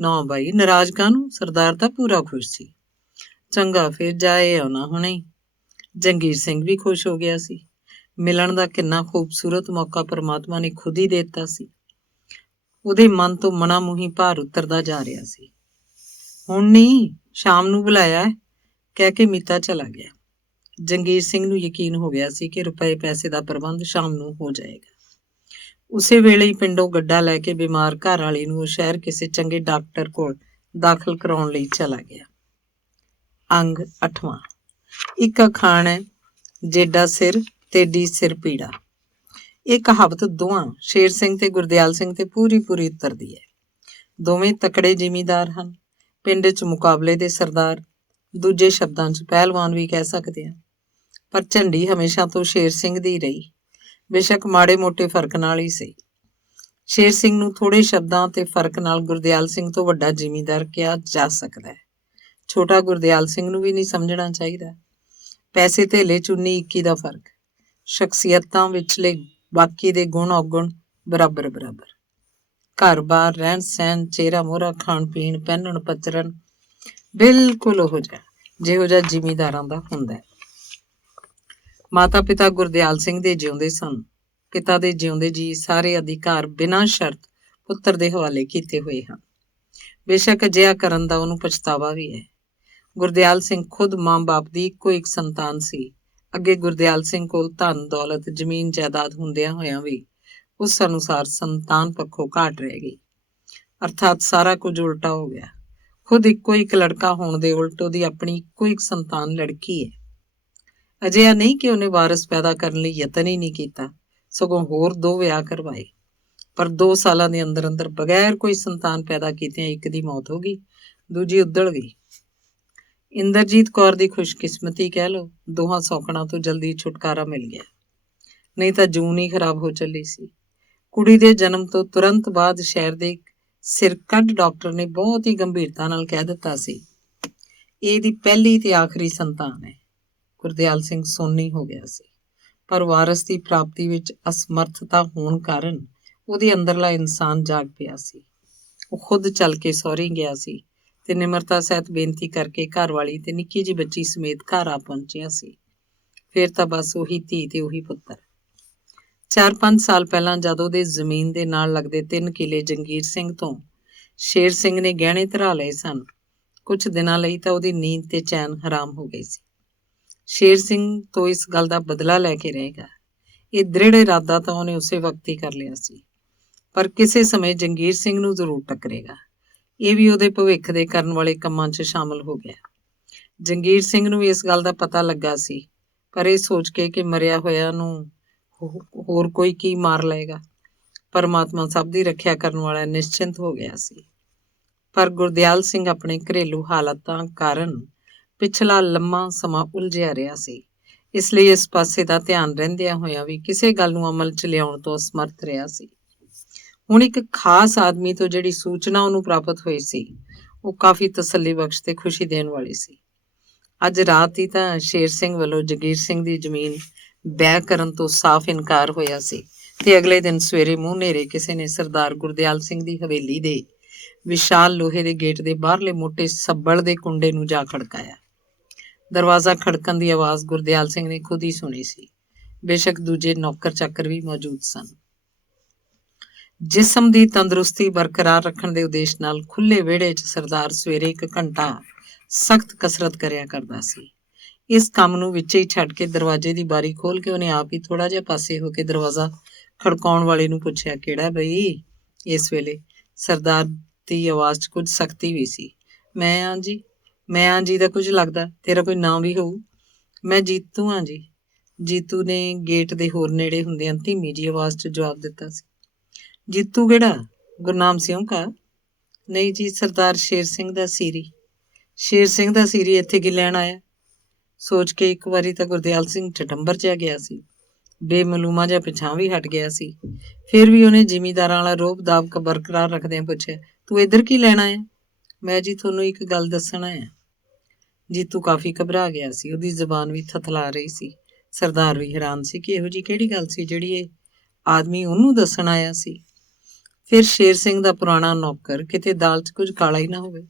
ਨਾ ਬਾਈ, ਨਾਰਾਜ਼ ਕਾਹਨੂੰ? ਸਰਦਾਰ ਤਾਂ ਪੂਰਾ ਖੁਸ਼ ਸੀ। ਚੰਗਾ, ਫਿਰ ਜਾਏ ਆਉਣਾ ਹੁਣੇ। ਜੰਗੀਰ ਸਿੰਘ ਵੀ ਖੁਸ਼ ਹੋ ਗਿਆ ਸੀ। ਮਿਲਣ ਦਾ ਕਿੰਨਾ ਖੂਬਸੂਰਤ ਮੌਕਾ ਪਰਮਾਤਮਾ ਨੇ ਖੁਦ ਹੀ ਦੇ ਦਿੱਤਾ ਸੀ। ਉਹਦੇ ਮਨ ਤੋਂ ਮਨਾਂ ਮੂੰਹੀਂ ਭਾਰ ਉਤਰਦਾ ਜਾ ਰਿਹਾ ਸੀ। ਹੁਣ ਨਹੀਂ, ਸ਼ਾਮ ਨੂੰ ਬੁਲਾਇਆ ਹੈ, ਕਹਿ ਕੇ ਮੀਤਾ ਚਲਾ ਗਿਆ। ਜੰਗੀਰ ਸਿੰਘ ਨੂੰ ਯਕੀਨ ਹੋ ਗਿਆ ਸੀ ਕਿ ਰੁਪਏ ਪੈਸੇ ਦਾ ਪ੍ਰਬੰਧ ਸ਼ਾਮ ਨੂੰ ਹੋ ਜਾਏਗਾ। ਉਸੇ ਵੇਲੇ ਹੀ ਪਿੰਡੋਂ ਗੱਡਾ ਲੈ ਕੇ ਬਿਮਾਰ ਘਰ ਵਾਲੀ ਨੂੰ ਉਹ ਸ਼ਹਿਰ ਕਿਸੇ ਚੰਗੇ ਡਾਕਟਰ ਕੋਲ ਦਾਖਲ ਕਰਾਉਣ ਲਈ ਚਲਾ ਗਿਆ। ਅੰਗ 8ਵਾਂ। ਇੱਕ ਅਖਾਣ ਹੈ, ਜੇਡਾ ਸਿਰ ਤੇਡੀ ਸਿਰ ਪੀੜਾ। ਇਹ ਕਹਾਵਤ ਦੋਵਾਂ ਸ਼ੇਰ ਸਿੰਘ ਤੇ ਗੁਰਦਿਆਲ ਸਿੰਘ ਤੇ ਪੂਰੀ ਉਤਰਦੀ ਹੈ। ਦੋਵੇਂ ਤਕੜੇ ਜ਼ਿਮੀਂਦਾਰ ਹਨ, ਪਿੰਡ 'ਚ ਮੁਕਾਬਲੇ ਦੇ ਸਰਦਾਰ, ਦੂਜੇ ਸ਼ਬਦਾਂ 'ਚ ਪਹਿਲਵਾਨ ਵੀ ਕਹਿ ਸਕਦੇ ਹਾਂ। ਪਰ ਝੰਡੀ ਹਮੇਸ਼ਾ ਤੋਂ ਸ਼ੇਰ ਸਿੰਘ ਦੀ ਰਹੀ, ਬੇਸ਼ੱਕ ਮਾੜੇ ਮੋਟੇ ਫਰਕ ਨਾਲ ਹੀ ਸਹੀ। ਸ਼ੇਰ ਸਿੰਘ ਨੂੰ ਥੋੜੇ ਸ਼ਬਦਾਂ ਤੇ ਫਰਕ ਨਾਲ ਗੁਰਦਿਆਲ ਸਿੰਘ ਤੋਂ ਵੱਡਾ ਜ਼ਿਮੀਂਦਾਰ ਕਿਹਾ ਜਾ ਸਕਦਾ ਹੈ। ਛੋਟਾ ਗੁਰਦਿਆਲ ਸਿੰਘ ਨੂੰ ਵੀ ਨਹੀਂ ਸਮਝਣਾ ਚਾਹੀਦਾ। ਪੈਸੇ ਧੇਲੇ 'ਚ 19-21 ਦਾ ਫਰਕ, ਸ਼ਖਸੀਅਤਾਂ ਵਿਚਲੇ ਬਾਕੀ ਦੇ ਗੁਣ ਔਗੁਣ ਬਰਾਬਰ। ਘਰ-ਬਾਰ, ਰਹਿਣ ਸਹਿਣ, ਚਿਹਰਾ ਮੋਹਰਾ, ਖਾਣ ਪੀਣ, ਪਹਿਨਣ ਪਚਰਨ ਬਿਲਕੁਲ ਉਹੋ ਜਿਹਾ ਜਿਹੋ ਜਿਹਾ ਜ਼ਿਮੀਂਦਾਰਾਂ ਦਾ ਹੁੰਦਾ ਹੈ। ਮਾਤਾ ਪਿਤਾ ਗੁਰਦਿਆਲ ਸਿੰਘ ਦੇ ਜਿਉਂਦੇ ਸਨ। ਪਿਤਾ ਦੇ ਜਿਉਂਦੇ ਜੀ ਸਾਰੇ ਅਧਿਕਾਰ ਬਿਨਾਂ ਸ਼ਰਤ ਪੁੱਤਰ ਦੇ ਹਵਾਲੇ ਕੀਤੇ ਹੋਏ ਹਨ। ਬੇਸ਼ੱਕ ਅਜਿਹਾ ਕਰਨ ਦਾ ਉਹਨੂੰ ਪਛਤਾਵਾ ਵੀ ਹੈ। ਗੁਰਦਿਆਲ ਸਿੰਘ ਖੁਦ ਮਾਂ-ਬਾਪ ਦੀ ਇੱਕੋ ਇੱਕ ਸੰਤਾਨ ਸੀ। ਅੱਗੇ ਗੁਰਦਿਆਲ ਸਿੰਘ ਕੋਲ ਧਨ ਦੌਲਤ ਜ਼ਮੀਨ ਜਾਇਦਾਦ ਹੁੰਦਿਆਂ ਹੋਇਆਂ ਵੀ ਉਸ ਅਨੁਸਾਰ ਸੰਤਾਨ ਪੱਖੋਂ ਘਾਟ ਰਹਿ ਗਈ, ਅਰਥਾਤ ਸਾਰਾ ਕੁਝ ਉਲਟਾ ਹੋ ਗਿਆ। ਖੁਦ ਇੱਕੋ ਇੱਕ ਲੜਕਾ ਹੋਣ ਦੇ ਉਲਟ ਉਹਦੀ ਆਪਣੀ ਇੱਕੋ ਇੱਕ ਸੰਤਾਨ ਲੜਕੀ ਹੈ। ਅਜਿਹਾ ਨਹੀਂ ਕਿ ਉਹਨੇ ਵਾਰਸ ਪੈਦਾ ਕਰਨ ਲਈ ਯਤਨ ਹੀ ਨਹੀਂ ਕੀਤਾ, ਸਗੋਂ ਹੋਰ 2 ਵਿਆਹ ਕਰਵਾਏ। ਪਰ 2 ਸਾਲਾਂ ਦੇ ਅੰਦਰ ਬਗੈਰ ਕੋਈ ਸੰਤਾਨ ਪੈਦਾ ਕੀਤਿਆਂ ਇੱਕ ਦੀ ਮੌਤ ਹੋ ਗਈ, ਦੂਜੀ ਉੱਧੜ ਗਈ। ਇੰਦਰਜੀਤ ਕੌਰ ਦੀ ਖੁਸ਼ਕਿਸਮਤੀ ਕਹਿ ਲਓ, ਦੋਹਾਂ ਸੌਕਣਾਂ ਤੋਂ ਜਲਦੀ ਛੁਟਕਾਰਾ ਮਿਲ ਗਿਆ, ਨਹੀਂ ਤਾਂ ਜੂਨ ਹੀ ਖਰਾਬ ਹੋ ਚੱਲੀ ਸੀ। ਕੁੜੀ ਦੇ ਜਨਮ ਤੋਂ ਤੁਰੰਤ ਬਾਅਦ ਸ਼ਹਿਰ ਦੇ ਸਿਰਕੱਢ ਡਾਕਟਰ ਨੇ ਬਹੁਤ ਹੀ ਗੰਭੀਰਤਾ ਨਾਲ ਕਹਿ ਦਿੱਤਾ ਸੀ, ਇਹ ਦੀ ਪਹਿਲੀ ਤੇ ਆਖਰੀ ਸੰਤਾਨ ਹੈ। ਗੁਰਦਿਆਲ ਸਿੰਘ ਸੋਨੀ ਹੋ ਗਿਆ ਸੀ, ਪਰ ਵਾਰਸ ਦੀ ਪ੍ਰਾਪਤੀ ਵਿੱਚ ਅਸਮਰਥਤਾ ਹੋਣ ਕਾਰਨ ਉਹਦੇ ਅੰਦਰਲਾ ਇਨਸਾਨ ਜਾਗ ਪਿਆ ਸੀ। ਉਹ ਖੁਦ ਚੱਲ ਕੇ ਸਹੁਰੇ ਗਿਆ ਸੀ ਤੇ ਨਿਮਰਤਾ ਸਹਿਤ ਬੇਨਤੀ ਕਰਕੇ ਘਰਵਾਲੀ ਤੇ ਨਿੱਕੀ ਜਿਹੀ ਬੱਚੀ ਸਮੇਤ ਘਰ ਆ ਪਹੁੰਚਿਆ ਸੀ। ਫਿਰ ਤਾਂ ਬਸ ਉਹੀ ਧੀ ਤੇ ਉਹੀ ਪੁੱਤਰ। 4-5 ਸਾਲ ਪਹਿਲਾਂ ਜਦ ਉਹਦੇ ਜ਼ਮੀਨ ਦੇ ਨਾਲ ਲੱਗਦੇ 3 ਕਿੱਲੇ ਜੰਗੀਰ ਸਿੰਘ ਤੋਂ ਸ਼ੇਰ ਸਿੰਘ ਨੇ ਗਹਿਣੇ ਧਰਾ ਲਏ ਸਨ, ਕੁਝ ਦਿਨਾਂ ਲਈ ਤਾਂ ਉਹਦੀ ਨੀਂਦ ਤੇ ਚੈਨ ਹਰਾਮ ਹੋ ਗਈ ਸੀ। ਸ਼ੇਰ ਸਿੰਘ ਤੋਂ ਇਸ ਗੱਲ ਦਾ ਬਦਲਾ ਲੈ ਕੇ ਰਹੇਗਾ, ਇਹ ਦ੍ਰਿੜ ਇਰਾਦਾ ਤਾਂ ਉਹਨੇ ਉਸੇ ਵਕਤ ਹੀ ਕਰ ਲਿਆ ਸੀ। ਪਰ ਕਿਸੇ ਸਮੇਂ ਜੰਗੀਰ ਸਿੰਘ ਨੂੰ ਜ਼ਰੂਰ ਟੱਕਰੇਗਾ। ਇਹ ਵੀ ਉਹਦੇ ਭਵਿੱਖ ਦੇ ਕਰਨ ਵਾਲੇ ਕੰਮਾਂ 'ਚ ਸ਼ਾਮਲ ਹੋ ਗਿਆ। ਜੰਗੀਰ ਸਿੰਘ ਨੂੰ ਵੀ ਇਸ ਗੱਲ ਦਾ ਪਤਾ ਲੱਗਾ ਸੀ, ਪਰ ਇਹ ਸੋਚ ਕੇ ਕਿ ਮਰਿਆ ਹੋਇਆ ਨੂੰ ਹੋਰ ਕੋਈ ਕੀ ਮਾਰ ਲਏਗਾ, ਪਰਮਾਤਮਾ ਸਭ ਦੀ ਰੱਖਿਆ ਕਰਨ ਵਾਲਾ ਨਿਸ਼ਚਿੰਤ ਹੋ ਗਿਆ ਸੀ। ਪਰ ਗੁਰਦਿਆਲ ਸਿੰਘ ਆਪਣੇ ਘਰੇਲੂ ਹਾਲਾਤਾਂ ਕਾਰਨ ਪਿਛਲਾ ਲੰਮਾ ਸਮਾਂ ਉਲਝਿਆ ਰਿਹਾ ਸੀ, ਇਸ ਲਈ ਇਸ ਪਾਸੇ ਦਾ ਧਿਆਨ ਰਹਿੰਦਿਆਂ ਹੋਇਆਂ ਵੀ ਕਿਸੇ ਗੱਲ ਨੂੰ ਅਮਲ 'ਚ ਲਿਆਉਣ ਤੋਂ ਅਸਮਰਥ ਰਿਹਾ ਸੀ। ਹੁਣ ਇੱਕ ਖਾਸ ਆਦਮੀ ਤੋਂ ਜਿਹੜੀ ਸੂਚਨਾ ਉਹਨੂੰ ਪ੍ਰਾਪਤ ਹੋਈ ਸੀ, ਉਹ ਕਾਫੀ ਤਸੱਲੀ ਬਖਸ਼ ਤੇ ਖੁਸ਼ੀ ਦੇਣ ਵਾਲੀ ਸੀ। ਅੱਜ ਰਾਤ ਹੀ ਤਾਂ ਸ਼ੇਰ ਸਿੰਘ ਵੱਲੋਂ ਜੰਗੀਰ ਸਿੰਘ ਦੀ ਜ਼ਮੀਨ ਬੈਅ ਕਰਨ ਤੋਂ ਸਾਫ਼ ਇਨਕਾਰ ਹੋਇਆ ਸੀ ਤੇ ਅਗਲੇ ਦਿਨ ਸਵੇਰੇ ਮੂੰਹ ਹਨੇਰੇ ਕਿਸੇ ਨੇ ਸਰਦਾਰ ਗੁਰਦਿਆਲ ਸਿੰਘ ਦੀ ਹਵੇਲੀ ਦੇ ਵਿਸ਼ਾਲ ਲੋਹੇ ਦੇ ਗੇਟ ਦੇ ਬਾਹਰਲੇ ਮੋਟੇ ਸੱਬਲ ਦੇ ਕੁੰਡੇ ਨੂੰ ਜਾ ਖੜਕਾਇਆ। ਦਰਵਾਜ਼ਾ ਖੜਕਣ ਦੀ ਆਵਾਜ਼ ਗੁਰਦਿਆਲ ਸਿੰਘ ਨੇ ਖੁਦ ਹੀ ਸੁਣੀ ਸੀ, ਬੇਸ਼ੱਕ ਦੂਜੇ ਨੌਕਰ ਚਾਕਰ ਵੀ ਮੌਜੂਦ ਸਨ। ਜਿਸਮ ਦੀ ਤੰਦਰੁਸਤੀ ਬਰਕਰਾਰ ਰੱਖਣ ਦੇ ਉਦੇਸ਼ ਨਾਲ ਖੁੱਲੇ ਵਿਹੜੇ 'ਚ ਸਰਦਾਰ ਸਵੇਰੇ 1 ਘੰਟਾ ਸਖਤ ਕਸਰਤ ਕਰਿਆ ਕਰਦਾ ਸੀ। ਇਸ ਕੰਮ ਨੂੰ ਵਿੱਚੇ ਹੀ ਛੱਡ ਕੇ ਦਰਵਾਜ਼ੇ ਦੀ ਬਾਰੀ ਖੋਲ ਕੇ ਉਹਨੇ ਆਪ ਹੀ ਥੋੜਾ ਜਿਹਾ ਪਾਸੇ ਹੋ ਕੇ ਦਰਵਾਜ਼ਾ ਖੜਕਾਉਣ ਵਾਲੇ ਨੂੰ ਪੁੱਛਿਆ, ਕਿਹੜਾ ਬਈ? ਇਸ ਵੇਲੇ ਸਰਦਾਰ ਦੀ ਆਵਾਜ਼ 'ਚ ਕੁਝ ਸਖਤੀ ਵੀ ਸੀ। ਮੈਂ ਆਂ ਜੀ ਦਾ ਕੁਝ ਲੱਗਦਾ, ਤੇਰਾ ਕੋਈ ਨਾਂ ਵੀ ਹੋਊ। ਮੈਂ ਜੀਤੂ ਆਂ ਜੀ। ਜੀਤੂ ਨੇ ਗੇਟ ਦੇ ਹੋਰ ਨੇੜੇ ਹੁੰਦਿਆਂ ਧੀਮੀ ਜਿਹੀ ਆਵਾਜ਼ 'ਚ ਜਵਾਬ ਦਿੱਤਾ ਸੀ। ਜੀਤੂ ਕਿਹੜਾ? ਗੁਰਨਾਮ ਸਿੰਘ ਕਾ? ਨਹੀਂ ਜੀ, ਸਰਦਾਰ ਸ਼ੇਰ ਸਿੰਘ ਦਾ ਸੀਰੀ। ਸ਼ੇਰ ਸਿੰਘ ਦਾ ਸੀਰੀ ਇੱਥੇ ਕੀ ਲੈਣ ਆਇਆ? ਸੋਚ ਕੇ ਇੱਕ ਵਾਰੀ ਤਾਂ ਗੁਰਦਿਆਲ ਸਿੰਘ ਠਟੰਬਰ 'ਚ ਗਿਆ ਸੀ, ਬੇਮਲੂਮਾ ਜਿਹਾ ਪਿਛਾਂ ਵੀ ਹਟ ਗਿਆ ਸੀ। ਫਿਰ ਵੀ ਉਹਨੇ ਜ਼ਿਮੀਂਦਾਰਾਂ ਵਾਲਾ ਰੋਹਬ ਦਾਬਕ ਬਰਕਰਾਰ ਰੱਖਦਿਆਂ ਪੁੱਛਿਆ, ਤੂੰ ਇੱਧਰ ਕੀ ਲੈਣ ਆਇਆ? ਮੈਂ ਜੀ ਤੁਹਾਨੂੰ ਇੱਕ ਗੱਲ ਦੱਸਣ ਆਇਆ। ਜੀਤੂ ਕਾਫੀ ਘਬਰਾ ਗਿਆ ਸੀ, ਉਹਦੀ ਜ਼ਬਾਨ ਵੀ ਥਥਲਾ ਰਹੀ ਸੀ। ਸਰਦਾਰ ਵੀ ਹੈਰਾਨ ਸੀ ਕਿ ਇਹੋ ਜਿਹੀ ਕਿਹੜੀ ਗੱਲ ਸੀ ਜਿਹੜੀ ਇਹ ਆਦਮੀ ਉਹਨੂੰ ਦੱਸਣ ਆਇਆ ਸੀ। ਫਿਰ ਸ਼ੇਰ ਸਿੰਘ ਦਾ ਪੁਰਾਣਾ ਨੌਕਰ, ਕਿਤੇ ਦਾਲ 'ਚ ਕੁਝ ਕਾਲਾ ਹੀ ਨਾ ਹੋਵੇ।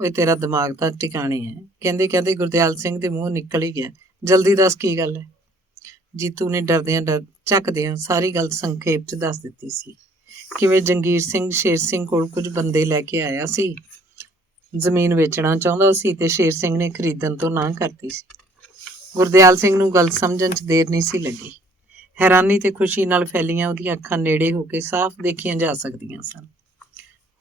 ਓਏ ਤੇਰਾ ਦਿਮਾਗ ਤਾਂ ਟਿਕਾਣੇ ਹੈ। ਕਹਿੰਦੇ ਗੁਰਦਿਆਲ ਸਿੰਘ ਦੇ ਮੂੰਹ ਨਿਕਲ ਹੀ ਗਿਆ, ਜਲਦੀ ਦੱਸ ਕੀ ਗੱਲ ਹੈ। ਜੀਤੂ ਨੇ ਝੱਕਦਿਆਂ ਸਾਰੀ ਗੱਲ ਸੰਖੇਪ 'ਚ ਦੱਸ ਦਿੱਤੀ ਸੀ, ਕਿਵੇਂ ਜੰਗੀਰ ਸਿੰਘ ਸ਼ੇਰ ਸਿੰਘ ਕੋਲ ਕੁਝ ਬੰਦੇ ਲੈ ਕੇ ਆਇਆ ਸੀ, ਜ਼ਮੀਨ ਵੇਚਣਾ ਚਾਹੁੰਦਾ ਸੀ ਤੇ ਸ਼ੇਰ ਸਿੰਘ ਨੇ ਖਰੀਦਣ ਤੋਂ ਨਾਂਹ ਕਰਤੀ ਸੀ। ਗੁਰਦਿਆਲ ਸਿੰਘ ਨੂੰ ਗੱਲ ਸਮਝਣ 'ਚ ਦੇਰ ਨਹੀਂ ਸੀ ਲੱਗੀ। ਹੈਰਾਨੀ ਤੇ ਖੁਸ਼ੀ ਨਾਲ ਫੈਲੀਆਂ ਉਹਦੀਆਂ ਅੱਖਾਂ ਨੇੜੇ ਹੋ ਕੇ ਸਾਫ਼ ਦੇਖੀਆਂ ਜਾ ਸਕਦੀਆਂ ਸਨ।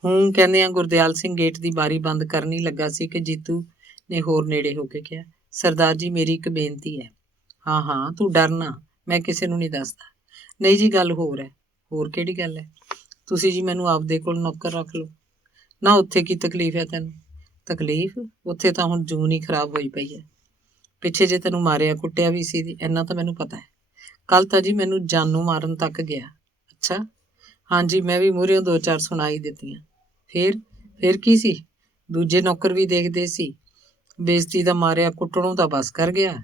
ਹੂੰ ਕਹਿੰਦਿਆਂ ਗੁਰਦਿਆਲ ਸਿੰਘ ਗੇਟ ਦੀ ਬਾਰੀ ਬੰਦ ਕਰਨ ਹੀ ਲੱਗਾ ਸੀ ਕਿ ਜੀਤੂ ਨੇ ਹੋਰ ਨੇੜੇ ਹੋ ਕੇ ਕਿਹਾ, ਸਰਦਾਰ ਜੀ ਮੇਰੀ ਇੱਕ ਬੇਨਤੀ ਹੈ। ਹਾਂ ਹਾਂ ਤੂੰ ਡਰ ਨਾ, ਮੈਂ ਕਿਸੇ ਨੂੰ ਨਹੀਂ ਦੱਸਦਾ। ਨਹੀਂ ਜੀ ਗੱਲ ਹੋਰ ਹੈ। ਹੋਰ ਕਿਹੜੀ ਗੱਲ ਹੈ? ਤੁਸੀਂ ਜੀ ਮੈਨੂੰ ਆਪਦੇ ਕੋਲ ਨੌਕਰ ਰੱਖ ਲਓ। ਨਾ ਉੱਥੇ ਕੀ ਤਕਲੀਫ ਹੈ ਤੈਨੂੰ? ਤਕਲੀਫ? ਉੱਥੇ ਤਾਂ ਹੁਣ ਜੂਨ ਹੀ ਖਰਾਬ ਹੋਈ ਪਈ ਹੈ। ਪਿੱਛੇ ਜੇ ਤੈਨੂੰ ਮਾਰਿਆ ਕੁੱਟਿਆ ਵੀ ਸੀ, ਇੰਨਾ ਤਾਂ ਮੈਨੂੰ ਪਤਾ ਹੈ। ਕੱਲ ਤਾਂ ਜੀ ਮੈਨੂੰ ਜਾਨੋਂ ਮਾਰਨ ਤੱਕ ਗਿਆ। ਅੱਛਾ? ਹਾਂਜੀ ਮੈਂ ਵੀ ਮੂਹਰਿਓਂ 2-4 ਸੁਣਾਈ ਦਿੱਤੀਆਂ। ਫੇਰ ਕੀ ਸੀ? ਦੂਜੇ ਨੌਕਰ ਵੀ ਦੇਖਦੇ ਸੀ। ਬੇਇੱਜ਼ਤੀ ਦਾ ਮਾਰਿਆ ਕੁੱਟਣੋਂ ਤਾਂ ਬਸ ਕਰ ਗਿਆ।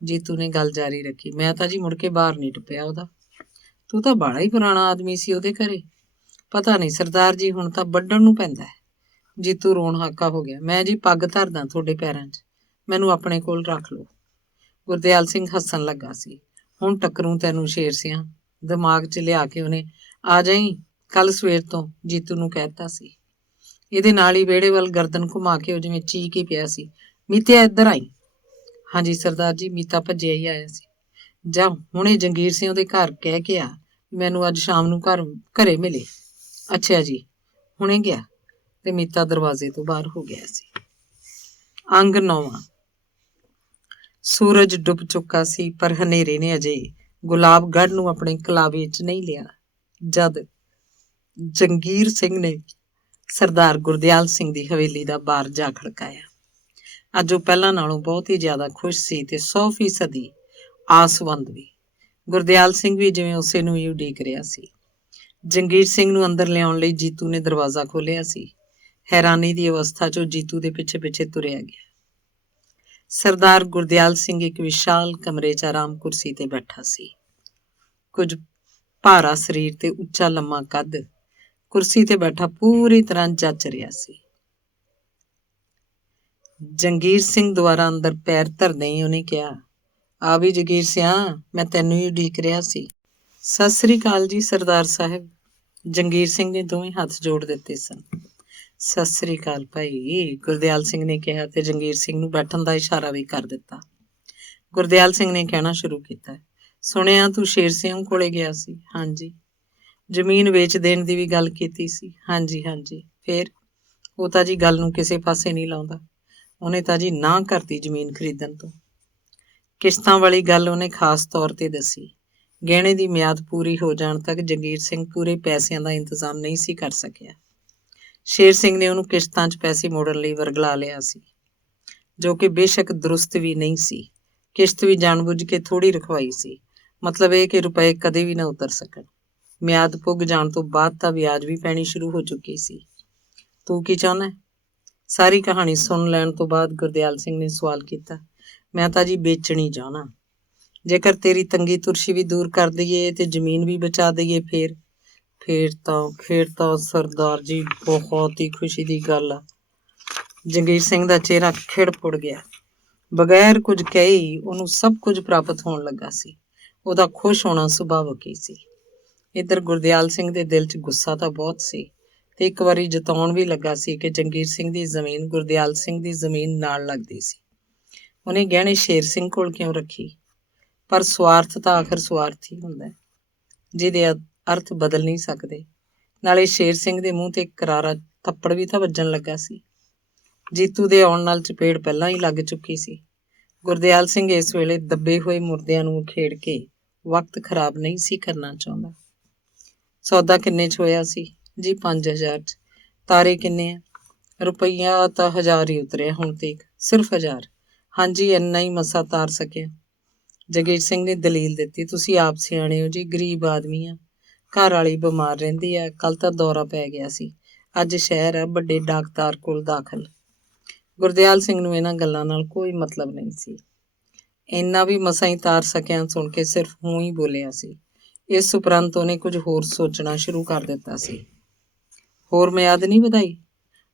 ਜੀਤੂ ਨੇ ਗੱਲ ਜਾਰੀ ਰੱਖੀ, ਮੈਂ ਤਾਂ ਜੀ ਮੁੜ ਕੇ ਬਾਹਰ ਨਹੀਂ ਟੱਪਿਆ ਉਹਦਾ। ਤੂੰ ਤਾਂ ਬਾਹਲਾ ਹੀ ਪੁਰਾਣਾ ਆਦਮੀ ਸੀ ਉਹਦੇ ਘਰੇ। ਪਤਾ ਨਹੀਂ ਸਰਦਾਰ ਜੀ, ਹੁਣ ਤਾਂ ਵੱਢਣ ਨੂੰ ਪੈਂਦਾ ਹੈ। ਜੀਤੂ ਰੋਣ ਹਾਕਾ ਹੋ ਗਿਆ, ਮੈਂ ਜੀ ਪੱਗ ਧਰਦਾ ਤੁਹਾਡੇ ਪੈਰਾਂ 'ਚ, ਮੈਨੂੰ ਆਪਣੇ ਕੋਲ ਰੱਖ ਲਓ। ਗੁਰਦਿਆਲ ਸਿੰਘ ਹੱਸਣ ਲੱਗਾ ਸੀ। ਹੁਣ ਟੱਕਰੂ ਤੈਨੂੰ ਸ਼ੇਰ ਸਿਆਂ, ਦਿਮਾਗ 'ਚ ਲਿਆ ਕੇ ਉਹਨੇ ਆ ਜਾਈ ਕੱਲ ਸਵੇਰ ਤੋਂ ਜੀਤੂ ਨੂੰ ਕਹਿਤਾ ਸੀ। ਇਹਦੇ ਨਾਲ ਹੀ ਵਿਹੜੇ ਵੱਲ ਗਰਦਨ ਘੁਮਾ ਕੇ ਉਹ ਜਿਵੇਂ ਚੀਕ ਹੀ ਪਿਆ ਸੀ, ਮੀਤਿਆ ਇੱਧਰ ਆਈ। ਹਾਂਜੀ ਸਰਦਾਰ ਜੀ, ਮੀਤਾ ਭੱਜਿਆ ਹੀ ਆਇਆ ਸੀ। ਜਾ ਹੁਣੇ ਜੰਗੀਰ ਸਿੰਘ ਉਹਦੇ ਘਰ ਕਹਿ ਕੇ ਆ, ਮੈਨੂੰ ਅੱਜ ਸ਼ਾਮ ਨੂੰ ਘਰੇ ਮਿਲੇ। ਅੱਛਾ ਜੀ। ਹੁਣੇ ਗਿਆ ਤੇ ਮੀਤਾ ਦਰਵਾਜ਼ੇ ਤੋਂ ਬਾਹਰ ਹੋ ਗਿਆ ਸੀ। ਅੰਗ 9ਵਾਂ। ਸੂਰਜ ਡੁੱਬ ਚੁੱਕਾ ਸੀ, ਪਰ ਹਨੇਰੇ ਨੇ ਅਜੇ ਗੁਲਾਬਗੜ੍ਹ ਨੂੰ ਆਪਣੇ ਕਲਾਵੇ 'ਚ ਨਹੀਂ ਲਿਆ। ਜਦ ਜੰਗੀਰ ਸਿੰਘ ਨੇ ਸਰਦਾਰ ਗੁਰਦਿਆਲ ਸਿੰਘ ਦੀ ਹਵੇਲੀ ਦਾ ਬਾਰ ਜਾ ਖੜਕਾਇਆ। ਅੱਜ ਉਹ ਪਹਿਲਾਂ ਨਾਲੋਂ ਬਹੁਤ ਹੀ ਜ਼ਿਆਦਾ ਖੁਸ਼ ਸੀ ਤੇ 100% ਆਸਵੰਦ ਵੀ। ਗੁਰਦਿਆਲ ਸਿੰਘ ਵੀ ਜਿਵੇਂ ਉਸੇ ਨੂੰ ਹੀ ਉਡੀਕ ਰਿਹਾ ਸੀ। ਜੰਗੀਰ ਸਿੰਘ ਨੂੰ ਅੰਦਰ ਲਿਆਉਣ ਲਈ ਜੀਤੂ ਨੇ ਦਰਵਾਜ਼ਾ ਖੋਲ੍ਹਿਆ ਸੀ। ਹੈਰਾਨੀ ਦੀ ਅਵਸਥਾ 'ਚ ਉਹ ਜੀਤੂ ਦੇ ਪਿੱਛੇ ਪਿੱਛੇ ਤੁਰਿਆ ਗਿਆ। ਸਰਦਾਰ ਗੁਰਦਿਆਲ ਸਿੰਘ ਇੱਕ ਵਿਸ਼ਾਲ ਕਮਰੇ 'ਚ ਆਰਾਮ ਕੁਰਸੀ ਤੇ ਬੈਠਾ ਸੀ। ਕੁਝ ਭਾਰਾ ਸਰੀਰ ਤੇ ਉੱਚਾ ਲੰਮਾ ਕੱਦ ਕੁਰਸੀ ਤੇ ਬੈਠਾ ਪੂਰੀ ਤਰ੍ਹਾਂ ਜੱਚ ਰਿਹਾ ਸੀ। ਜੰਗੀਰ ਸਿੰਘ ਦੁਆਰਾ ਅੰਦਰ ਪੈਰ ਧਰਦੇ ਹੀ ਉਹਨੇ ਕਿਹਾ, ਆ ਵੀ ਜੰਗੀਰ ਸਿਆਂ, ਮੈਂ ਤੈਨੂੰ ਹੀ ਉਡੀਕ ਰਿਹਾ ਸੀ। ਸਤਿ ਸ੍ਰੀ ਅਕਾਲ ਜੀ ਸਰਦਾਰ ਸਾਹਿਬ। ਜੰਗੀਰ ਸਿੰਘ ਨੇ ਦੋਵੇਂ ਹੱਥ ਜੋੜ ਦਿੱਤੇ ਸਨ। ਸਤਿ ਸ੍ਰੀ ਅਕਾਲ ਭਾਈ, ਗੁਰਦਿਆਲ ਸਿੰਘ ਨੇ ਕਿਹਾ ਤੇ ਜੰਗੀਰ ਸਿੰਘ ਨੂੰ ਬੈਠਣ ਦਾ ਇਸ਼ਾਰਾ ਵੀ ਕਰ ਦਿੱਤਾ। ਗੁਰਦਿਆਲ ਸਿੰਘ ਨੇ ਕਹਿਣਾ ਸ਼ੁਰੂ ਕੀਤਾ, ਸੁਣਿਆ ਤੂੰ ਸ਼ੇਰ ਸਿੰਘ ਕੋਲੇ ਗਿਆ ਸੀ? ਹਾਂਜੀ। ਜ਼ਮੀਨ ਵੇਚ ਦੇਣ ਦੀ ਵੀ ਗੱਲ ਕੀਤੀ ਸੀ? ਹਾਂਜੀ ਹਾਂਜੀ। ਫੇਰ? ਉਹ ਤਾਂ ਜੀ ਗੱਲ ਨੂੰ ਕਿਸੇ ਪਾਸੇ ਨਹੀਂ ਲਾਉਂਦਾ। ਉਹਨੇ ਤਾਂ ਜੀ ਨਾਂਹ ਕਰਤੀ ਜ਼ਮੀਨ ਖਰੀਦਣ ਤੋਂ। ਕਿਸ਼ਤਾਂ ਵਾਲੀ ਗੱਲ ਉਹਨੇ ਖਾਸ ਤੌਰ ਤੇ ਦੱਸੀ। ਗਹਿਣੇ ਦੀ ਮਿਆਦ ਪੂਰੀ ਹੋ ਜਾਣ ਤੱਕ ਜੰਗੀਰ ਸਿੰਘ ਪੂਰੇ ਪੈਸਿਆਂ ਦਾ ਇੰਤਜ਼ਾਮ ਨਹੀਂ ਸੀ ਕਰ ਸਕਿਆ। ਸ਼ੇਰ ਸਿੰਘ ਨੇ ਉਹਨੂੰ ਕਿਸ਼ਤਾਂ 'ਚ ਪੈਸੇ ਮੋੜਨ ਲਈ ਵਰਗਲਾ ਲਿਆ ਸੀ, ਜੋ ਕਿ ਬੇਸ਼ੱਕ ਦਰੁਸਤ ਵੀ ਨਹੀਂ ਸੀ। ਕਿਸ਼ਤ ਵੀ ਜਾਣਬੁੱਝ ਕੇ ਥੋੜ੍ਹੀ ਰਖਵਾਈ ਸੀ, ਮਤਲਬ ਇਹ ਕਿ ਰੁਪਏ ਕਦੇ ਵੀ ਨਾ ਉਤਰ ਸਕਣ। ਮਿਆਦ ਪੁੱਗ ਜਾਣ ਤੋਂ ਬਾਅਦ ਤਾਂ ਵਿਆਜ ਵੀ ਪੈਣੀ ਸ਼ੁਰੂ ਹੋ ਚੁੱਕੀ ਸੀ। ਤੂੰ ਕੀ ਚਾਹੁੰਦਾ? ਸਾਰੀ ਕਹਾਣੀ ਸੁਣ ਲੈਣ ਤੋਂ ਬਾਅਦ ਗੁਰਦਿਆਲ ਸਿੰਘ ਨੇ ਸਵਾਲ ਕੀਤਾ। ਮੈਂ ਤਾਂ ਜੀ ਵੇਚਣੀ ਚਾਹੁੰਦਾ। ਜੇਕਰ ਤੇਰੀ ਤੰਗੀ ਤੁਰਸ਼ੀ ਵੀ ਦੂਰ ਕਰ ਦਈਏ ਤੇ ਜ਼ਮੀਨ ਵੀ ਬਚਾ ਦਈਏ ਫੇਰ ਤਾਂ ਸਰਦਾਰ ਜੀ ਬਹੁਤ ਹੀ ਖੁਸ਼ੀ ਦੀ ਗੱਲ ਆ। ਜੰਗੀਰ ਸਿੰਘ ਦਾ ਚਿਹਰਾ ਖਿੜ ਪੁੜ ਗਿਆ। ਬਗੈਰ ਕੁਝ ਕਹੇ ਹੀ ਉਹਨੂੰ ਸਭ ਕੁਝ ਪ੍ਰਾਪਤ ਹੋਣ ਲੱਗਾ ਸੀ। ਉਹਦਾ ਖੁਸ਼ ਹੋਣਾ ਸੁਭਾਵਿਕ ਹੀ ਸੀ। ਇੱਧਰ ਗੁਰਦਿਆਲ ਸਿੰਘ ਦੇ ਦਿਲ 'ਚ ਗੁੱਸਾ ਤਾਂ ਬਹੁਤ ਸੀ ਤੇ ਇੱਕ ਵਾਰੀ ਜਤਾਉਣ ਵੀ ਲੱਗਾ ਸੀ ਕਿ ਜੰਗੀਰ ਸਿੰਘ ਦੀ ਜ਼ਮੀਨ ਗੁਰਦਿਆਲ ਸਿੰਘ ਦੀ ਜ਼ਮੀਨ ਨਾਲ ਲੱਗਦੀ ਸੀ। ਉਹਨੇ ਗਹਿਣੇ ਸ਼ੇਰ ਸਿੰਘ ਕੋਲ ਕਿਉਂ ਰੱਖੀ? ਪਰ ਸਵਾਰਥ ਤਾਂ ਆਖਰ ਸਵਾਰਥ ਹੀ ਹੁੰਦਾ, ਜਿਹਦੇ ਅਰਥ ਬਦਲ ਨਹੀਂ ਸਕਦੇ। ਨਾਲੇ ਸ਼ੇਰ ਸਿੰਘ ਦੇ ਮੂੰਹ ਤੇ ਕਰਾਰਾ ਥੱਪੜ ਵੀ ਤਾਂ ਵੱਜਣ ਲੱਗਾ ਸੀ। ਜੀਤੂ ਦੇ ਆਉਣ ਨਾਲ ਚਪੇੜ ਪਹਿਲਾਂ ਹੀ ਲੱਗ ਚੁੱਕੀ ਸੀ। ਗੁਰਦਿਆਲ ਸਿੰਘ ਇਸ ਵੇਲੇ ਦੱਬੇ ਹੋਏ ਮੁਰਦਿਆਂ ਨੂੰ ਖੇੜ ਕੇ ਵਕਤ ਖਰਾਬ ਨਹੀਂ ਸੀ ਕਰਨਾ ਚਾਹੁੰਦਾ। ਸੌਦਾ ਕਿੰਨੇ 'ਚ ਹੋਇਆ ਸੀ? ਜੀ 5000 'ਚ। ਤਾਰੇ ਕਿੰਨੇ ਆ? ਰੁਪਈਆ ਤਾਂ 1000 ਹੀ ਉਤਰਿਆ ਹੁਣ ਤੀਕ, ਸਿਰਫ 1000। ਹਾਂਜੀ ਇੰਨਾ ਹੀ ਮਸਾ ਤਾਰ ਸਕਿਆ। ਜੰਗੀਰ ਸਿੰਘ ਨੇ ਦਲੀਲ ਦਿੱਤੀ, ਤੁਸੀਂ ਆਪ ਸਿਆਣੇ ਹੋ ਜੀ, ਗਰੀਬ ਆਦਮੀ ਆ। ਘਰ ਵਾਲੀ ਬਿਮਾਰ ਰਹਿੰਦੀ ਆ, ਕੱਲ ਤਾਂ ਦੌਰਾ ਪੈ ਗਿਆ ਸੀ, ਅੱਜ ਸ਼ਹਿਰ ਆ ਵੱਡੇ ਡਾਕਟਰ ਕੋਲ ਦਾਖਲ। ਗੁਰਦਿਆਲ ਸਿੰਘ ਨੂੰ ਇਹਨਾਂ ਗੱਲਾਂ ਨਾਲ ਕੋਈ ਮਤਲਬ ਨਹੀਂ ਸੀ। ਇੰਨਾ ਵੀ ਮਸਾਂ ਹੀ ਤਾਰ ਸਕਿਆ ਸੁਣ ਕੇ ਸਿਰਫ ਹੂੰ ਹੀ ਬੋਲਿਆ ਸੀ। ਇਸ ਉਪਰੰਤ ਉਹਨੇ ਕੁਝ ਹੋਰ ਸੋਚਣਾ ਸ਼ੁਰੂ ਕਰ ਦਿੱਤਾ ਸੀ। ਹੋਰ ਮਿਆਦ ਨਹੀਂ ਵਧਾਈ?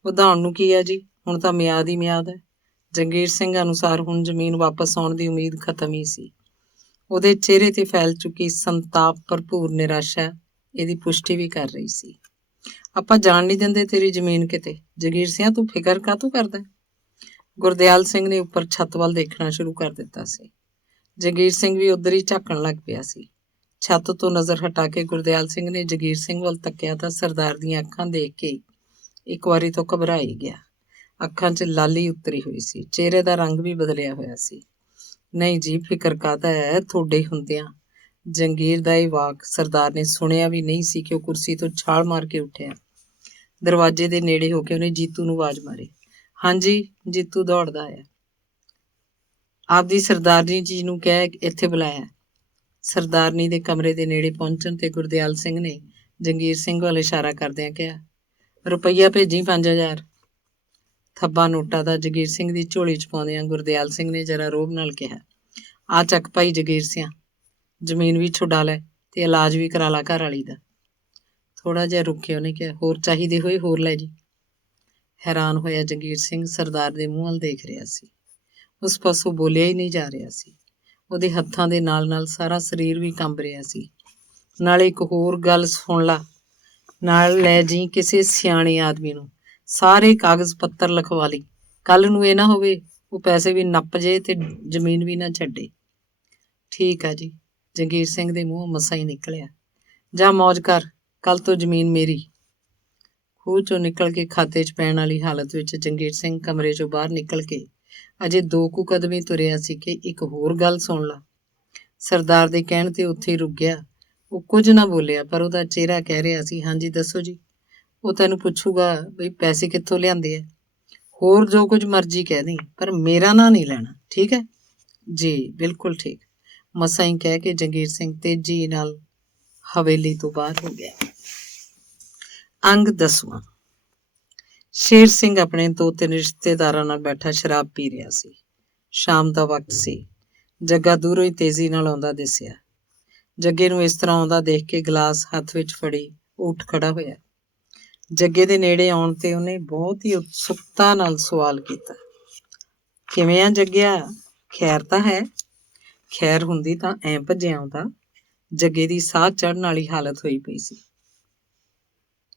ਵਧਾਉਣ ਨੂੰ ਕੀ ਹੈ ਜੀ, ਹੁਣ ਤਾਂ ਮਿਆਦ ਹੀ ਮਿਆਦ ਹੈ। ਜੰਗੀਰ ਸਿੰਘ ਅਨੁਸਾਰ ਹੁਣ ਜ਼ਮੀਨ ਵਾਪਸ ਆਉਣ ਦੀ ਉਮੀਦ ਖਤਮ ਹੀ ਸੀ। ਉਹਦੇ ਚਿਹਰੇ ਤੇ ਫੈਲ ਚੁੱਕੀ ਸੰਤਾਪ ਭਰਪੂਰ ਨਿਰਾਸ਼ਾ ਇਹਦੀ ਪੁਸ਼ਟੀ ਵੀ ਕਰ ਰਹੀ ਸੀ। ਆਪਾਂ ਜਾਣ ਨਹੀਂ ਦਿੰਦੇ ਤੇਰੀ ਜ਼ਮੀਨ ਕਿਤੇ। ਜੰਗੀਰ ਸਿੰਘ ਤੂੰ ਫਿਕਰ ਕਾਹਤੋਂ ਕਰਦਾ? ਗੁਰਦਿਆਲ ਸਿੰਘ ਨੇ ਉੱਪਰ ਛੱਤ ਵੱਲ ਦੇਖਣਾ ਸ਼ੁਰੂ ਕਰ ਦਿੱਤਾ ਸੀ। ਜਗੀਰ ਸਿੰਘ ਵੀ ਉੱਧਰ ਹੀ ਝਾਕਣ ਲੱਗ ਪਿਆ ਸੀ। ਛੱਤ ਤੋਂ ਨਜ਼ਰ ਹਟਾ ਕੇ ਗੁਰਦਿਆਲ ਸਿੰਘ ਨੇ ਜਗੀਰ ਸਿੰਘ ਵੱਲ ਤੱਕਿਆ ਤਾਂ ਸਰਦਾਰ ਦੀਆਂ ਅੱਖਾਂ ਦੇਖ ਕੇ ਇੱਕ ਵਾਰੀ ਤੋਂ ਘਬਰਾ ਹੀ ਗਿਆ। ਅੱਖਾਂ 'ਚ ਲਾਲੀ ਉਤਰੀ ਹੋਈ ਸੀ, ਚਿਹਰੇ ਦਾ ਰੰਗ ਵੀ ਬਦਲਿਆ ਹੋਇਆ ਸੀ। ਨਹੀਂ ਜੀ, ਫਿਕਰ ਕਾਹਦਾ ਹੈ ਤੁਹਾਡੇ ਹੁੰਦਿਆਂ। ਜੰਗੀਰ ਦਾ ਇਹ ਵਾਕ ਸਰਦਾਰ ਨੇ ਸੁਣਿਆ ਵੀ ਨਹੀਂ ਸੀ ਕਿ ਉਹ ਕੁਰਸੀ ਤੋਂ ਛਾਲ ਮਾਰ ਕੇ ਉੱਠਿਆ। ਦਰਵਾਜ਼ੇ ਦੇ ਨੇੜੇ ਹੋ ਕੇ ਉਹਨੇ ਜੀਤੂ ਨੂੰ ਆਵਾਜ਼ ਮਾਰੀ। ਹਾਂਜੀ, ਜੀਤੂ ਦੌੜਦਾ ਆਇਆ। ਆਪਦੀ ਸਰਦਾਰਨੀ ਜੀ ਨੂੰ ਕਹਿ ਇੱਥੇ ਬੁਲਾਇਆ। ਸਰਦਾਰਨੀ ਦੇ ਕਮਰੇ ਦੇ ਨੇੜੇ ਪਹੁੰਚਣ ਤੇ ਗੁਰਦਿਆਲ ਸਿੰਘ ਨੇ ਜੰਗੀਰ ਸਿੰਘ ਵੱਲ ਇਸ਼ਾਰਾ ਕਰਦਿਆਂ ਕਿਹਾ, ਰੁਪਈਆ ਭੇਜੀ 5000। ਥੱਬਾ ਨੋਟਾਂ ਦਾ ਜਗੀਰ ਸਿੰਘ ਦੀ ਝੋਲੀ 'ਚ ਪਾਉਂਦਿਆਂ ਗੁਰਦਿਆਲ ਸਿੰਘ ਨੇ ਜਰਾ ਰੋਹਬ ਨਾਲ ਕਿਹਾ, ਆ ਚੱਕ ਭਾਈ ਜਗੀਰ ਸਿਆਂ, ਜ਼ਮੀਨ ਵੀ ਛੁਡਾ ਲੈ ਤੇ ਇਲਾਜ ਵੀ ਕਰਾ ਲਾ ਘਰ ਵਾਲੀ ਦਾ। ਥੋੜਾ ਜਿਹਾ ਰੁਕਿਆ ਉਹਨੇ ਕਿਹਾ, ਹੋਰ ਚਾਹੀਦੇ ਹੋਏ ਹੋਰ ਲੈ ਜੀ। ਹੈਰਾਨ ਹੋਇਆ ਜਗੀਰ ਸਿੰਘ ਸਰਦਾਰ ਦੇ ਮੂੰਹ ਵੱਲ ਦੇਖ ਰਿਹਾ ਸੀ। ਉਸ ਪਾਸੋਂ ਬੋਲਿਆ ਹੀ ਨਹੀਂ ਜਾ ਰਿਹਾ ਸੀ। ਉਹਦੇ ਹੱਥਾਂ ਦੇ ਨਾਲ ਨਾਲ ਸਾਰਾ ਸਰੀਰ ਵੀ ਕੰਬ ਰਿਹਾ ਸੀ। ਨਾਲੇ ਇੱਕ ਹੋਰ ਗੱਲ ਸੁਣ ਲਾ, ਨਾਲ ਲੈ ਜੀ ਕਿਸੇ ਸਿਆਣੇ ਆਦਮੀ ਨੂੰ, ਸਾਰੇ ਕਾਗਜ਼ ਪੱਤਰ ਲਿਖਵਾ ਲਈ। ਕੱਲ ਨੂੰ ਇਹ ਨਾ ਹੋਵੇ ਉਹ ਪੈਸੇ ਵੀ ਨੱਪ ਜੇ ਤੇ ਜ਼ਮੀਨ ਵੀ ਨਾ ਛੱਡੇ। ਠੀਕ ਆ ਜੀ, ਜਗੀਰ ਸਿੰਘ ਦੇ ਮੂੰਹ ਮਸਾਂ ਹੀ ਨਿਕਲਿਆ। ਜਾ ਮੌਜ ਕਰ, ਕੱਲ ਤੋਂ ਜ਼ਮੀਨ ਮੇਰੀ। ਖੂਹ ਚੋਂ ਨਿਕਲ ਕੇ ਖਾਤੇ 'ਚ ਪੈਣ ਵਾਲੀ ਹਾਲਤ ਵਿੱਚ ਜੰਗੀਰ ਸਿੰਘ ਕਮਰੇ 'ਚੋਂ ਬਾਹਰ ਨਿਕਲ ਕੇ ਅਜੇ 2 ਕੁ ਕਦਮ ਹੀ ਤੁਰਿਆ ਸੀ ਕਿ ਇੱਕ ਹੋਰ ਗੱਲ ਸੁਣ ਲਾ। ਸਰਦਾਰ ਦੇ ਕਹਿਣ ਤੇ ਉੱਥੇ ਹੀ ਰੁਕ ਗਿਆ। ਉਹ ਕੁਝ ਨਾ ਬੋਲਿਆ, ਪਰ ਉਹਦਾ ਚਿਹਰਾ ਕਹਿ ਰਿਹਾ ਸੀ, ਹਾਂਜੀ ਦੱਸੋ ਜੀ। ਉਹ ਤੈਨੂੰ ਪੁੱਛੂਗਾ ਬਈ ਪੈਸੇ ਕਿੱਥੋਂ ਲਿਆਂਦੇ ਆ। ਹੋਰ ਜੋ ਕੁਝ ਮਰਜ਼ੀ ਕਹਿ ਦੇ, ਪਰ ਮੇਰਾ ਨਾਂ ਨਹੀਂ ਲੈਣਾ, ਠੀਕ ਹੈ? ਜੀ ਬਿਲਕੁਲ ਠੀਕ, ਮਸਾਂ ਹੀ ਕਹਿ ਕੇ ਜੰਗੀਰ ਸਿੰਘ ਤੇਜ਼ੀ ਨਾਲ ਹਵੇਲੀ ਤੋਂ ਬਾਹਰ ਹੋ ਗਿਆ। ਅੰਗ 10ਵਾਂ। ਸ਼ੇਰ ਸਿੰਘ ਆਪਣੇ 2-3 ਰਿਸ਼ਤੇਦਾਰਾਂ ਨਾਲ ਬੈਠਾ ਸ਼ਰਾਬ ਪੀ ਰਿਹਾ ਸੀ। ਸ਼ਾਮ ਦਾ ਵਕਤ ਸੀ। ਜੱਗਾ ਦੂਰੋਂ ਹੀ ਤੇਜ਼ੀ ਨਾਲ ਆਉਂਦਾ ਦਿਸਿਆ। ਜੱਗੇ ਨੂੰ ਇਸ ਤਰ੍ਹਾਂ ਆਉਂਦਾ ਦੇਖ ਕੇ ਗਲਾਸ ਹੱਥ ਵਿੱਚ ਫੜੀ ਉੱਠ ਖੜਾ ਹੋਇਆ। ਜੱਗੇ ਦੇ ਨੇੜੇ ਆਉਣ ਤੇ ਉਹਨੇ ਬਹੁਤ ਹੀ ਉਤਸੁਕਤਾ ਨਾਲ ਸਵਾਲ ਕੀਤਾ, ਕਿਵੇਂ ਆ ਜੱਗਿਆ, ਖੈਰ ਤਾਂ ਹੈ? ਖੈਰ ਹੁੰਦੀ ਤਾਂ ਐਂ ਭੱਜਿਆ ਆਉਂਦਾ। ਜੱਗੇ ਦੀ ਸਾਹ ਚੜ੍ਹਨ ਵਾਲੀ ਹਾਲਤ ਹੋਈ ਪਈ ਸੀ।